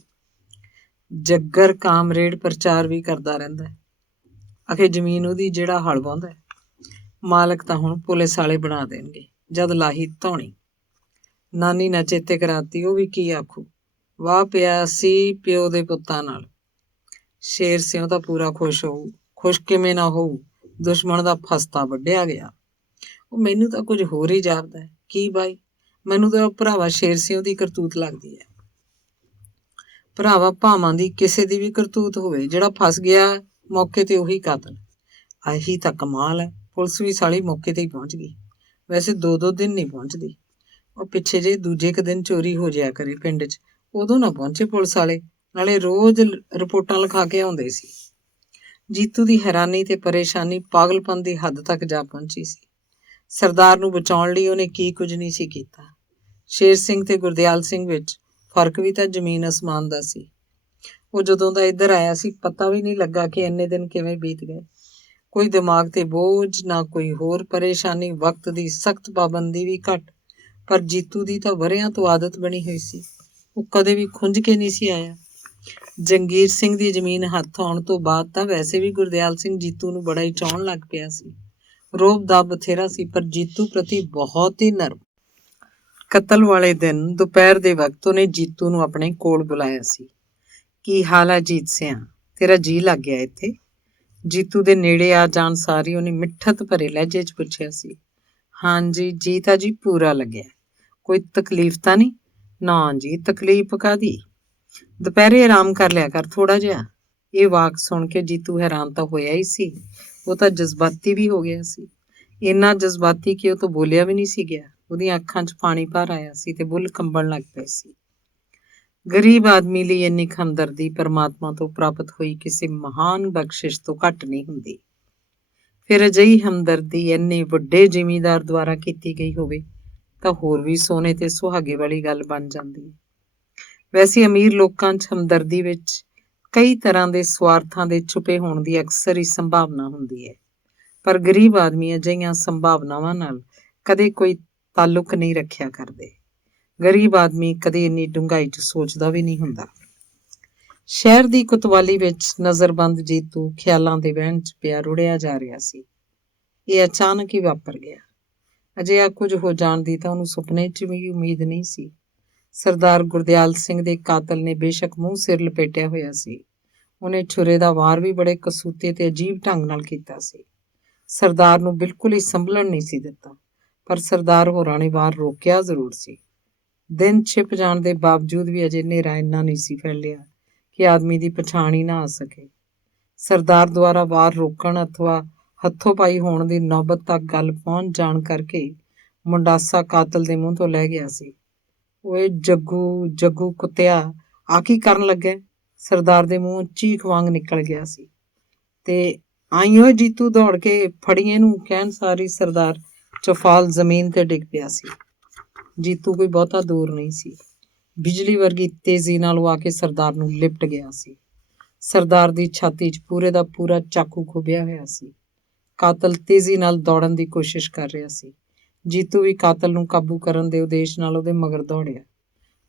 ਜੱਗਰ ਕਾਮਰੇਡ ਪ੍ਰਚਾਰ ਵੀ ਕਰਦਾ ਰਹਿੰਦਾ, ਆਖੇ ਜ਼ਮੀਨ ਉਹਦੀ ਜਿਹੜਾ ਹਲ ਵਾਹੁੰਦਾ। ਮਾਲਕ ਤਾਂ ਹੁਣ ਪੁਲਿਸ ਵਾਲੇ ਬਣਾ ਦੇਣਗੇ ਜਦ ਲਾਹੀ ਧੌਣੀ। ਨਾਨੀ ਨਾ ਚੇਤੇ ਕਰਾਤੀ, ਉਹ ਵੀ ਕੀ ਆਖੂ। ਵਾਹ ਪਿਆ ਸੀ ਪਿਓ ਦੇ ਪੁੱਤਾਂ ਨਾਲ। ਸ਼ੇਰ ਸਿੰਘ ਤਾਂ ਪੂਰਾ ਖੁਸ਼ ਹੋਊ। ਖੁਸ਼ ਕਿਵੇਂ ਨਾ ਹੋਊ, ਦੁਸ਼ਮਣ ਦਾ ਫਸਤਾ ਵੱਢਿਆ ਗਿਆ। ਉਹ ਮੈਨੂੰ ਤਾਂ ਕੁਝ ਹੋਰ ਹੀ ਜਾਪਦਾ। ਕੀ ਬਾਈ, ਮੈਨੂੰ ਤਾਂ ਭਰਾਵਾ ਸ਼ੇਰ ਸਿੰਘ ਦੀ ਕਰਤੂਤ ਲੱਗਦੀ ਹੈ। ਭਰਾਵਾ ਭਾਵਾਂ ਦੀ ਕਿਸੇ ਦੀ ਵੀ ਕਰਤੂਤ ਹੋਵੇ, ਜਿਹੜਾ ਫਸ ਗਿਆ ਮੌਕੇ ਤੇ ਉਹੀ ਕਾਤਲ। ਆਹੀ ਤਾਂ ਕਮਾਲ ਹੈ। ਪੁਲਿਸ ਵੀ ਸਾਲੀ ਮੌਕੇ ਤੇ ਹੀ ਪਹੁੰਚ ਗਈ। ਵੈਸੇ 2-2 ਦਿਨ ਨਹੀਂ ਪਹੁੰਚਦੀ। ਉਹ ਪਿੱਛੇ ਜੇ ਦੂਜੇ ਕੁ ਦਿਨ ਚੋਰੀ ਹੋ ਜਾਇਆ ਕਰੇ ਪਿੰਡ 'ਚ, ਉਦੋਂ ਨਾ ਪਹੁੰਚੇ ਪੁਲਿਸ ਵਾਲੇ, ਨਾਲੇ ਰੋਜ਼ ਰਿਪੋਰਟਾਂ ਲਿਖਾ ਕੇ ਆਉਂਦੇ ਸੀ। ਜੀਤੂ ਦੀ ਹੈਰਾਨੀ ਤੇ ਪਰੇਸ਼ਾਨੀ ਪਾਗਲਪਨ ਦੀ ਹੱਦ ਤੱਕ ਜਾ ਪਹੁੰਚੀ ਸੀ। ਸਰਦਾਰ ਨੂੰ ਬਚਾਉਣ ਲਈ ਉਹਨੇ ਕੀ ਕੁਝ ਨਹੀਂ ਸੀ ਕੀਤਾ। ਸ਼ੇਰ ਸਿੰਘ ਤੇ ਗੁਰਦਿਆਲ ਸਿੰਘ ਵਿੱਚ ਫਰਕ ਵੀ ਤਾਂ ਜ਼ਮੀਨ ਅਸਮਾਨ ਦਾ ਸੀ। ਉਹ ਜਦੋਂ ਦਾ ਇੱਧਰ ਆਇਆ ਸੀ, ਪਤਾ ਵੀ ਨਹੀਂ ਲੱਗਾ ਕਿ ਇੰਨੇ ਦਿਨ ਕਿਵੇਂ ਬੀਤ ਗਏ। ਕੋਈ ਦਿਮਾਗ ਤੇ ਬੋਝ ਨਾ, ਕੋਈ ਹੋਰ ਪਰੇਸ਼ਾਨੀ, ਵਕਤ ਦੀ ਸਖਤ ਪਾਬੰਦੀ ਵੀ ਘੱਟ। ਪਰ ਜੀਤੂ ਦੀ ਤਾਂ ਵਰ੍ਹਿਆਂ ਤੋਂ ਆਦਤ ਬਣੀ ਹੋਈ ਸੀ। ਉਹ ਕਦੇ ਵੀ ਖੁੰਝ ਕੇ ਨਹੀਂ ਸੀ ਆਇਆ। ਜੰਗੀਰ ਸਿੰਘ ਦੀ ਜ਼ਮੀਨ ਹੱਥ ਆਉਣ ਤੋਂ ਬਾਅਦ ਤਾਂ ਵੈਸੇ ਵੀ ਗੁਰਦਿਆਲ ਸਿੰਘ ਜੀਤੂ ਨੂੰ ਬੜਾ ਹੀ ਚਾਹੁਣ ਲੱਗ ਪਿਆ ਸੀ। ਰੋਬ ਦਾ ਬਥੇਰਾ ਸੀ, ਪਰ ਜੀਤੂ ਪ੍ਰਤੀ ਬਹੁਤ ਹੀ ਨਰਮ। ਕਤਲ ਵਾਲੇ ਦਿਨ ਦੁਪਹਿਰ ਦੇ ਵਕਤ ਉਹਨੇ ਜੀਤੂ ਨੂੰ ਆਪਣੇ ਕੋਲ ਬੁਲਾਇਆ ਸੀ। ਕੀ ਹਾਲ ਹੈ ਜੀਤ ਸਿਆਂ, ਤੇਰਾ ਜੀ ਲੱਗ ਗਿਆ ਇੱਥੇ? ਜੀਤੂ ਦੇ ਨੇੜੇ ਆ ਜਾਣ ਸਾਰੀ ਉਹਨੇ ਮਿੱਠਤ ਭਰੇ ਲਹਿਜੇ 'ਚ ਪੁੱਛਿਆ ਸੀ। ਹਾਂਜੀ, ਜੀ ਤਾਂ ਜੀ ਪੂਰਾ ਲੱਗਿਆ। ਕੋਈ ਤਕਲੀਫ ਤਾਂ ਨਹੀਂ? ਨਾ ਜੀ, ਤਕਲੀਫ ਕਾਹਦੀ? ਦੁਪਹਿਰੇ ਆਰਾਮ ਕਰ ਲਿਆ ਕਰ ਥੋੜਾ ਜਿਹਾ। ਇਹ ਵਾਕ ਸੁਣ ਕੇ ਜੀਤੂ ਹੈਰਾਨ ਤਾਂ ਹੋਇਆ ਹੀ ਸੀ, ਉਹ ਤਾਂ ਜਜ਼ਬਾਤੀ ਵੀ ਹੋ ਗਿਆ ਸੀ। ਇੰਨਾ ਜਜ਼ਬਾਤੀ ਕਿ ਉਹ ਤੋਂ ਬੋਲਿਆ ਵੀ ਨਹੀਂ ਸੀ ਗਿਆ। ਉਹਦੀਆਂ ਅੱਖਾਂ 'ਚ ਪਾਣੀ ਭਰ ਆਇਆ ਸੀ ਤੇ ਬੁੱਲ੍ਹ ਕੰਬਣ ਲੱਗ ਪਏ ਸੀ। ਗਰੀਬ ਆਦਮੀ ਲਈ ਇੰਨੀ ਹਮਦਰਦੀ ਪਰਮਾਤਮਾ ਤੋਂ ਪ੍ਰਾਪਤ ਹੋਈ ਕਿਸੇ ਮਹਾਨ ਬਖਸ਼ਿਸ਼ ਤੋਂ ਘੱਟ ਨਹੀਂ ਹੁੰਦੀ। ਫਿਰ ਅਜਿਹੀ ਹਮਦਰਦੀ ਇੰਨੇ ਵੱਡੇ ਜ਼ਿਮੀਂਦਾਰ ਦੁਆਰਾ ਕੀਤੀ ਗਈ ਹੋਵੇ ਤਾਂ ਹੋਰ ਵੀ ਸੋਨੇ ਤੇ ਸੁਹਾਗੇ ਵਾਲੀ ਗੱਲ ਬਣ ਜਾਂਦੀ ਹੈ। ਵੈਸੇ ਅਮੀਰ ਲੋਕਾਂ 'ਚ ਹਮਦਰਦੀ ਵਿੱਚ ਕਈ ਤਰ੍ਹਾਂ ਦੇ ਸਵਾਰਥਾਂ ਦੇ ਛੁਪੇ ਹੋਣ ਦੀ ਅਕਸਰ ਹੀ ਸੰਭਾਵਨਾ ਹੁੰਦੀ ਹੈ, ਪਰ ਗਰੀਬ ਆਦਮੀ ਅਜਿਹੀਆਂ ਸੰਭਾਵਨਾਵਾਂ ਨਾਲ ਕਦੇ ਕੋਈ ਤਾਲੁਕ ਨਹੀਂ ਰੱਖਿਆ ਕਰਦੇ। ਗਰੀਬ ਆਦਮੀ ਕਦੇ ਇੰਨੀ ਡੂੰਘਾਈ 'ਚ ਸੋਚਦਾ ਵੀ ਨਹੀਂ ਹੁੰਦਾ। ਸ਼ਹਿਰ ਦੀ ਕੁਤਵਾਲੀ ਵਿੱਚ ਨਜ਼ਰਬੰਦ ਜੀਤੂ ਖਿਆਲਾਂ ਦੇ ਵਹਿਣ 'ਚ ਪਿਆ ਰੁੜਿਆ ਜਾ ਰਿਹਾ ਸੀ। ਇਹ ਅਚਾਨਕ ਹੀ ਵਾਪਰ ਗਿਆ। ਅਜਿਹਾ ਕੁਝ ਹੋ ਜਾਣ ਦੀ ਤਾਂ ਉਹਨੂੰ ਸੁਪਨੇ 'ਚ ਵੀ ਉਮੀਦ ਨਹੀਂ ਸੀ। ਸਰਦਾਰ ਗੁਰਦਿਆਲ ਸਿੰਘ ਦੇ ਕਾਤਲ ਨੇ ਬੇਸ਼ੱਕ ਮੂੰਹ ਸਿਰ ਲਪੇਟਿਆ ਹੋਇਆ ਸੀ। ਉਹਨੇ ਛੁਰੇ ਦਾ ਵਾਰ ਵੀ ਬੜੇ ਕਸੂਤੇ ਤੇ ਅਜੀਬ ਢੰਗ ਨਾਲ ਕੀਤਾ ਸੀ। ਸਰਦਾਰ ਨੂੰ ਬਿਲਕੁਲ ਹੀ ਸੰਭਲਣ ਨਹੀਂ ਸੀ ਦਿੱਤਾ, ਪਰ ਸਰਦਾਰ ਹੋਰਾਂ ਨੇ ਵਾਰ ਰੋਕਿਆ ਜ਼ਰੂਰ ਸੀ। ਦਿਨ ਛਿਪ ਜਾਣ ਦੇ ਬਾਵਜੂਦ ਵੀ ਅਜੇ ਹਨੇਰਾ ਇੰਨਾ ਨਹੀਂ ਸੀ ਫੈਲਿਆ ਕਿ ਆਦਮੀ ਦੀ ਪਛਾਣ ਹੀ ਨਾ ਆ ਸਕੇ। ਸਰਦਾਰ ਦੁਆਰਾ ਵਾਰ ਰੋਕਣ ਅਥਵਾ ਹੱਥੋਂ ਪਾਈ ਹੋਣ ਦੀ ਨੌਬਤ ਤੱਕ ਗੱਲ ਪਹੁੰਚ ਜਾਣ ਕਰਕੇ ਮੁੰਡਾਸਾ ਕਾਤਲ ਦੇ ਮੂੰਹ ਤੋਂ ਲੈ ਗਿਆ ਸੀ। ਓਏ ਜੱਗੂ, ਜੱਗੂ ਕੁੱਤਿਆ, ਆ ਕੀ ਕਰਨ ਲੱਗਾ? ਸਰਦਾਰ ਦੇ ਮੂੰਹੋਂ ਚੀਖ ਵਾਂਗ ਨਿਕਲ ਗਿਆ ਸੀ। ਤੇ ਆਈ ਓਏ ਜੀਤੂ, ਦੌੜ ਕੇ ਫੜੀ ਇਹਨੂੰ, ਕਹਿਣ ਸਾਰੀ ਸਰਦਾਰ ਚੌਫਾਲ ਜ਼ਮੀਨ ਤੇ ਡਿੱਗ ਪਿਆ ਸੀ। ਜੀਤੂ ਕੋਈ ਬਹੁਤਾ ਦੂਰ ਨਹੀਂ ਸੀ। ਬਿਜਲੀ ਵਰਗੀ ਤੇਜ਼ੀ ਨਾਲ ਉਹ ਆ ਕੇ ਸਰਦਾਰ ਨੂੰ ਲਿਪਟ ਗਿਆ ਸੀ। ਸਰਦਾਰ ਦੀ ਛਾਤੀ 'ਚ ਪੂਰੇ ਦਾ ਪੂਰਾ ਚਾਕੂ ਖੁੱਭਿਆ ਹੋਇਆ ਸੀ। ਕਾਤਲ ਤੇਜ਼ੀ ਨਾਲ ਦੌੜਨ ਦੀ ਕੋਸ਼ਿਸ਼ ਕਰ ਰਿਹਾ ਸੀ। ਜੀਤੂ ਵੀ ਕਾਤਲ ਨੂੰ ਕਾਬੂ ਕਰਨ ਦੇ ਉਦੇਸ਼ ਨਾਲ ਉਹਦੇ ਮਗਰ ਦੌੜਿਆ।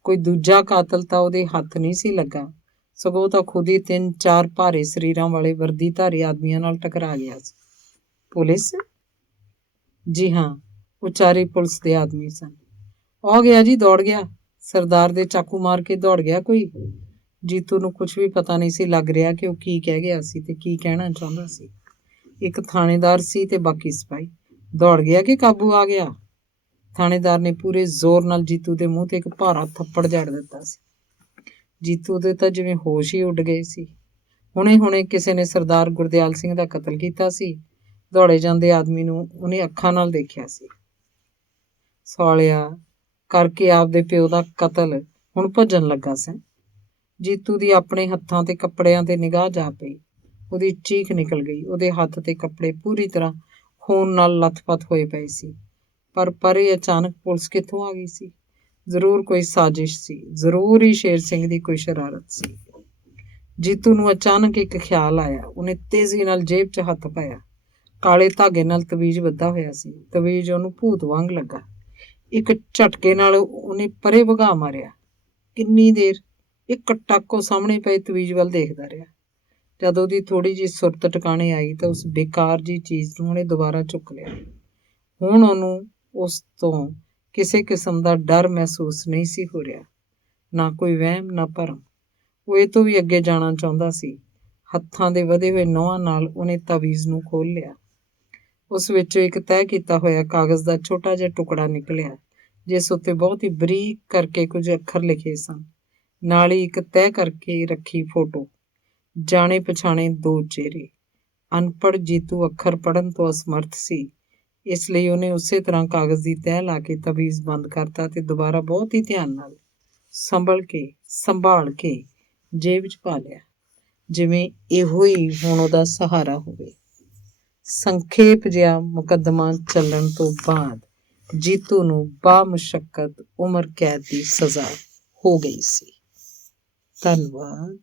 ਕੋਈ ਦੂਜਾ ਕਾਤਲ ਤਾਂ ਉਹਦੇ ਹੱਥ ਨਹੀਂ ਸੀ ਲੱਗਾ, ਸਗੋਂ ਤਾਂ ਖੁਦ ਹੀ 3-4 ਭਾਰੇ ਸਰੀਰਾਂ ਵਾਲੇ ਵਰਦੀਧਾਰੀ ਆਦਮੀਆਂ ਨਾਲ ਟਕਰਾ ਗਿਆ ਸੀ। ਪੁਲਿਸ? ਜੀ ਹਾਂ, ਉਹ ਚਾਰੇ ਪੁਲਿਸ ਦੇ ਆਦਮੀ ਸਨ। ਆ ਗਿਆ ਜੀ, ਦੌੜ ਗਿਆ। ਸਰਦਾਰ ਦੇ ਚਾਕੂ ਮਾਰ ਕੇ ਦੌੜ ਗਿਆ ਕੋਈ। ਜੀਤੂ ਨੂੰ ਕੁਝ ਵੀ ਪਤਾ ਨਹੀਂ ਸੀ ਲੱਗ ਰਿਹਾ ਕਿ ਉਹ ਕੀ ਕਹਿ ਗਿਆ ਸੀ ਤੇ ਕੀ ਕਹਿਣਾ ਚਾਹੁੰਦਾ ਸੀ। ਇੱਕ ਥਾਣੇਦਾਰ ਸੀ ਤੇ ਬਾਕੀ ਸਿਪਾਹੀ। ਦੌੜ ਗਿਆ ਕਿ ਕਾਬੂ ਆ ਗਿਆ? ਥਾਣੇਦਾਰ ਨੇ ਪੂਰੇ ਜ਼ੋਰ ਨਾਲ ਜੀਤੂ ਦੇ ਮੂੰਹ ਤੇ ਇੱਕ ਭਾਰਾ ਥੱਪੜ ਜੜ ਦਿੱਤਾ ਸੀ। ਜੀਤੂ ਦੇ ਤਾਂ ਜਿਵੇਂ ਹੋਸ਼ ਹੀ ਉੱਡ ਗਏ ਸੀ। ਹੁਣੇ ਕਿਸੇ ਨੇ ਸਰਦਾਰ ਗੁਰਦਿਆਲ ਸਿੰਘ ਦਾ ਕਤਲ ਕੀਤਾ ਸੀ। ਦੌੜੇ ਜਾਂਦੇ ਆਦਮੀ ਨੂੰ ਉਹਨੇ ਅੱਖਾਂ ਨਾਲ ਦੇਖਿਆ ਸੀ। ਸਾਲਿਆ, ਕਰਕੇ ਆਪਦੇ ਪਿਓ ਦਾ ਕਤਲ ਹੁਣ ਭੱਜਣ ਲੱਗਾ ਸੈਂ। ਜੀਤੂ ਦੀ ਆਪਣੇ ਹੱਥਾਂ ਤੇ ਕੱਪੜਿਆਂ ਤੇ ਨਿਗਾਹ ਜਾ ਪਈ। ਉਹਦੀ ਚੀਖ ਨਿਕਲ ਗਈ। ਉਹਦੇ ਹੱਥ ਤੇ ਕੱਪੜੇ ਪੂਰੀ ਤਰ੍ਹਾਂ ਖੂਨ ਨਾਲ ਲੱਥਪੱਥ ਹੋਏ ਪਏ ਸੀ। ਪਰ ਇਹ ਅਚਾਨਕ ਪੁਲਿਸ ਕਿੱਥੋਂ ਆ ਗਈ ਸੀ? ਜ਼ਰੂਰ ਕੋਈ ਸਾਜ਼ਿਸ਼ ਸੀ, ਜ਼ਰੂਰ ਹੀ ਸ਼ੇਰ ਸਿੰਘ ਦੀ ਕੋਈ ਸ਼ਰਾਰਤ ਸੀ। ਜੀਤੂ ਨੂੰ ਅਚਾਨਕ ਇੱਕ ਖਿਆਲ ਆਇਆ। ਉਹਨੇ ਤੇਜ਼ੀ ਨਾਲ ਜੇਬ 'ਚ ਹੱਥ ਪਾਇਆ। ਕਾਲੇ ਧਾਗੇ ਨਾਲ ਤਵੀਜ਼ ਬੱਧਾ ਹੋਇਆ ਸੀ। ਤਵੀਜ਼ ਉਹਨੂੰ ਭੂਤ ਵਾਂਗ ਲੱਗਾ। ਇੱਕ ਝਟਕੇ ਨਾਲ ਉਹਨੇ ਪਰੇ ਵਗਾਹ ਮਾਰਿਆ। ਕਿੰਨੀ ਦੇਰ ਇੱਕ ਟਾਕੋ ਸਾਹਮਣੇ ਪਏ ਤਵੀਜ਼ ਵੱਲ ਦੇਖਦਾ ਰਿਹਾ। ਜਦ ਉਹਦੀ ਥੋੜ੍ਹੀ ਜਿਹੀ ਸੁਰਤ ਟਿਕਾਣੇ ਆਈ ਤਾਂ ਉਸ ਬੇਕਾਰ ਜਿਹੀ ਚੀਜ਼ ਨੂੰ ਉਹਨੇ ਦੁਬਾਰਾ ਚੁੱਕ ਲਿਆ। ਹੁਣ ਉਹਨੂੰ ਉਸ ਤੋਂ ਕਿਸੇ ਕਿਸਮ ਦਾ ਡਰ ਮਹਿਸੂਸ ਨਹੀਂ ਸੀ ਹੋ ਰਿਹਾ, ਨਾ ਕੋਈ ਵਹਿਮ, ਨਾ ਭਰਮ। ਉਹ ਇਹ ਤੋਂ ਵੀ ਅੱਗੇ ਜਾਣਾ ਚਾਹੁੰਦਾ ਸੀ। ਹੱਥਾਂ ਦੇ ਵਧੇ ਹੋਏ ਨਹੁੰਆਂ ਨਾਲ ਉਹਨੇ ਤਵੀਜ਼ ਨੂੰ ਖੋਲ੍ਹ ਲਿਆ। ਉਸ ਵਿੱਚੋਂ ਇੱਕ ਤੈਅ ਕੀਤਾ ਹੋਇਆ ਕਾਗਜ਼ ਦਾ ਛੋਟਾ ਜਿਹਾ ਟੁਕੜਾ ਨਿਕਲਿਆ, ਜਿਸ ਉੱਤੇ ਬਹੁਤ ਹੀ ਬਰੀਕ ਕਰਕੇ ਕੁਝ ਅੱਖਰ ਲਿਖੇ ਸਨ। ਨਾਲ ਹੀ ਇੱਕ ਤੈਅ ਕਰਕੇ ਰੱਖੀ ਫੋਟੋ। ਜਾਣੇ ਪਛਾਣੇ 2 ਚਿਹਰੇ। ਅਨਪੜ੍ਹ ਜੀਤੂ ਅੱਖਰ ਪੜ੍ਹਨ ਤੋਂ ਅਸਮਰਥ ਸੀ, ਇਸ ਲਈ ਉਹਨੇ ਉਸੇ ਤਰ੍ਹਾਂ ਕਾਗਜ਼ ਦੀ ਤਹਿ ਲਾ ਕੇ ਤਵੀਜ਼ ਬੰਦ ਕਰਤਾ ਤੇ ਦੁਬਾਰਾ ਬਹੁਤ ਹੀ ਧਿਆਨ ਨਾਲ ਸੰਭਾਲ ਕੇ ਜੇਬ 'ਚ ਪਾ ਲਿਆ, ਜਿਵੇਂ ਇਹੋ ਹੀ ਹੁਣ ਉਹਦਾ ਸਹਾਰਾ ਹੋਵੇ। ਸੰਖੇਪ ਜਿਹਾ ਮੁਕੱਦਮਾ ਚੱਲਣ ਤੋਂ ਬਾਅਦ ਜੀਤੂ ਨੂੰ ਬਾਮੁਸ਼ੱਕਤ ਉਮਰ ਕੈਦ ਦੀ ਸਜ਼ਾ ਹੋ ਗਈ ਸੀ। ਧੰਨਵਾਦ।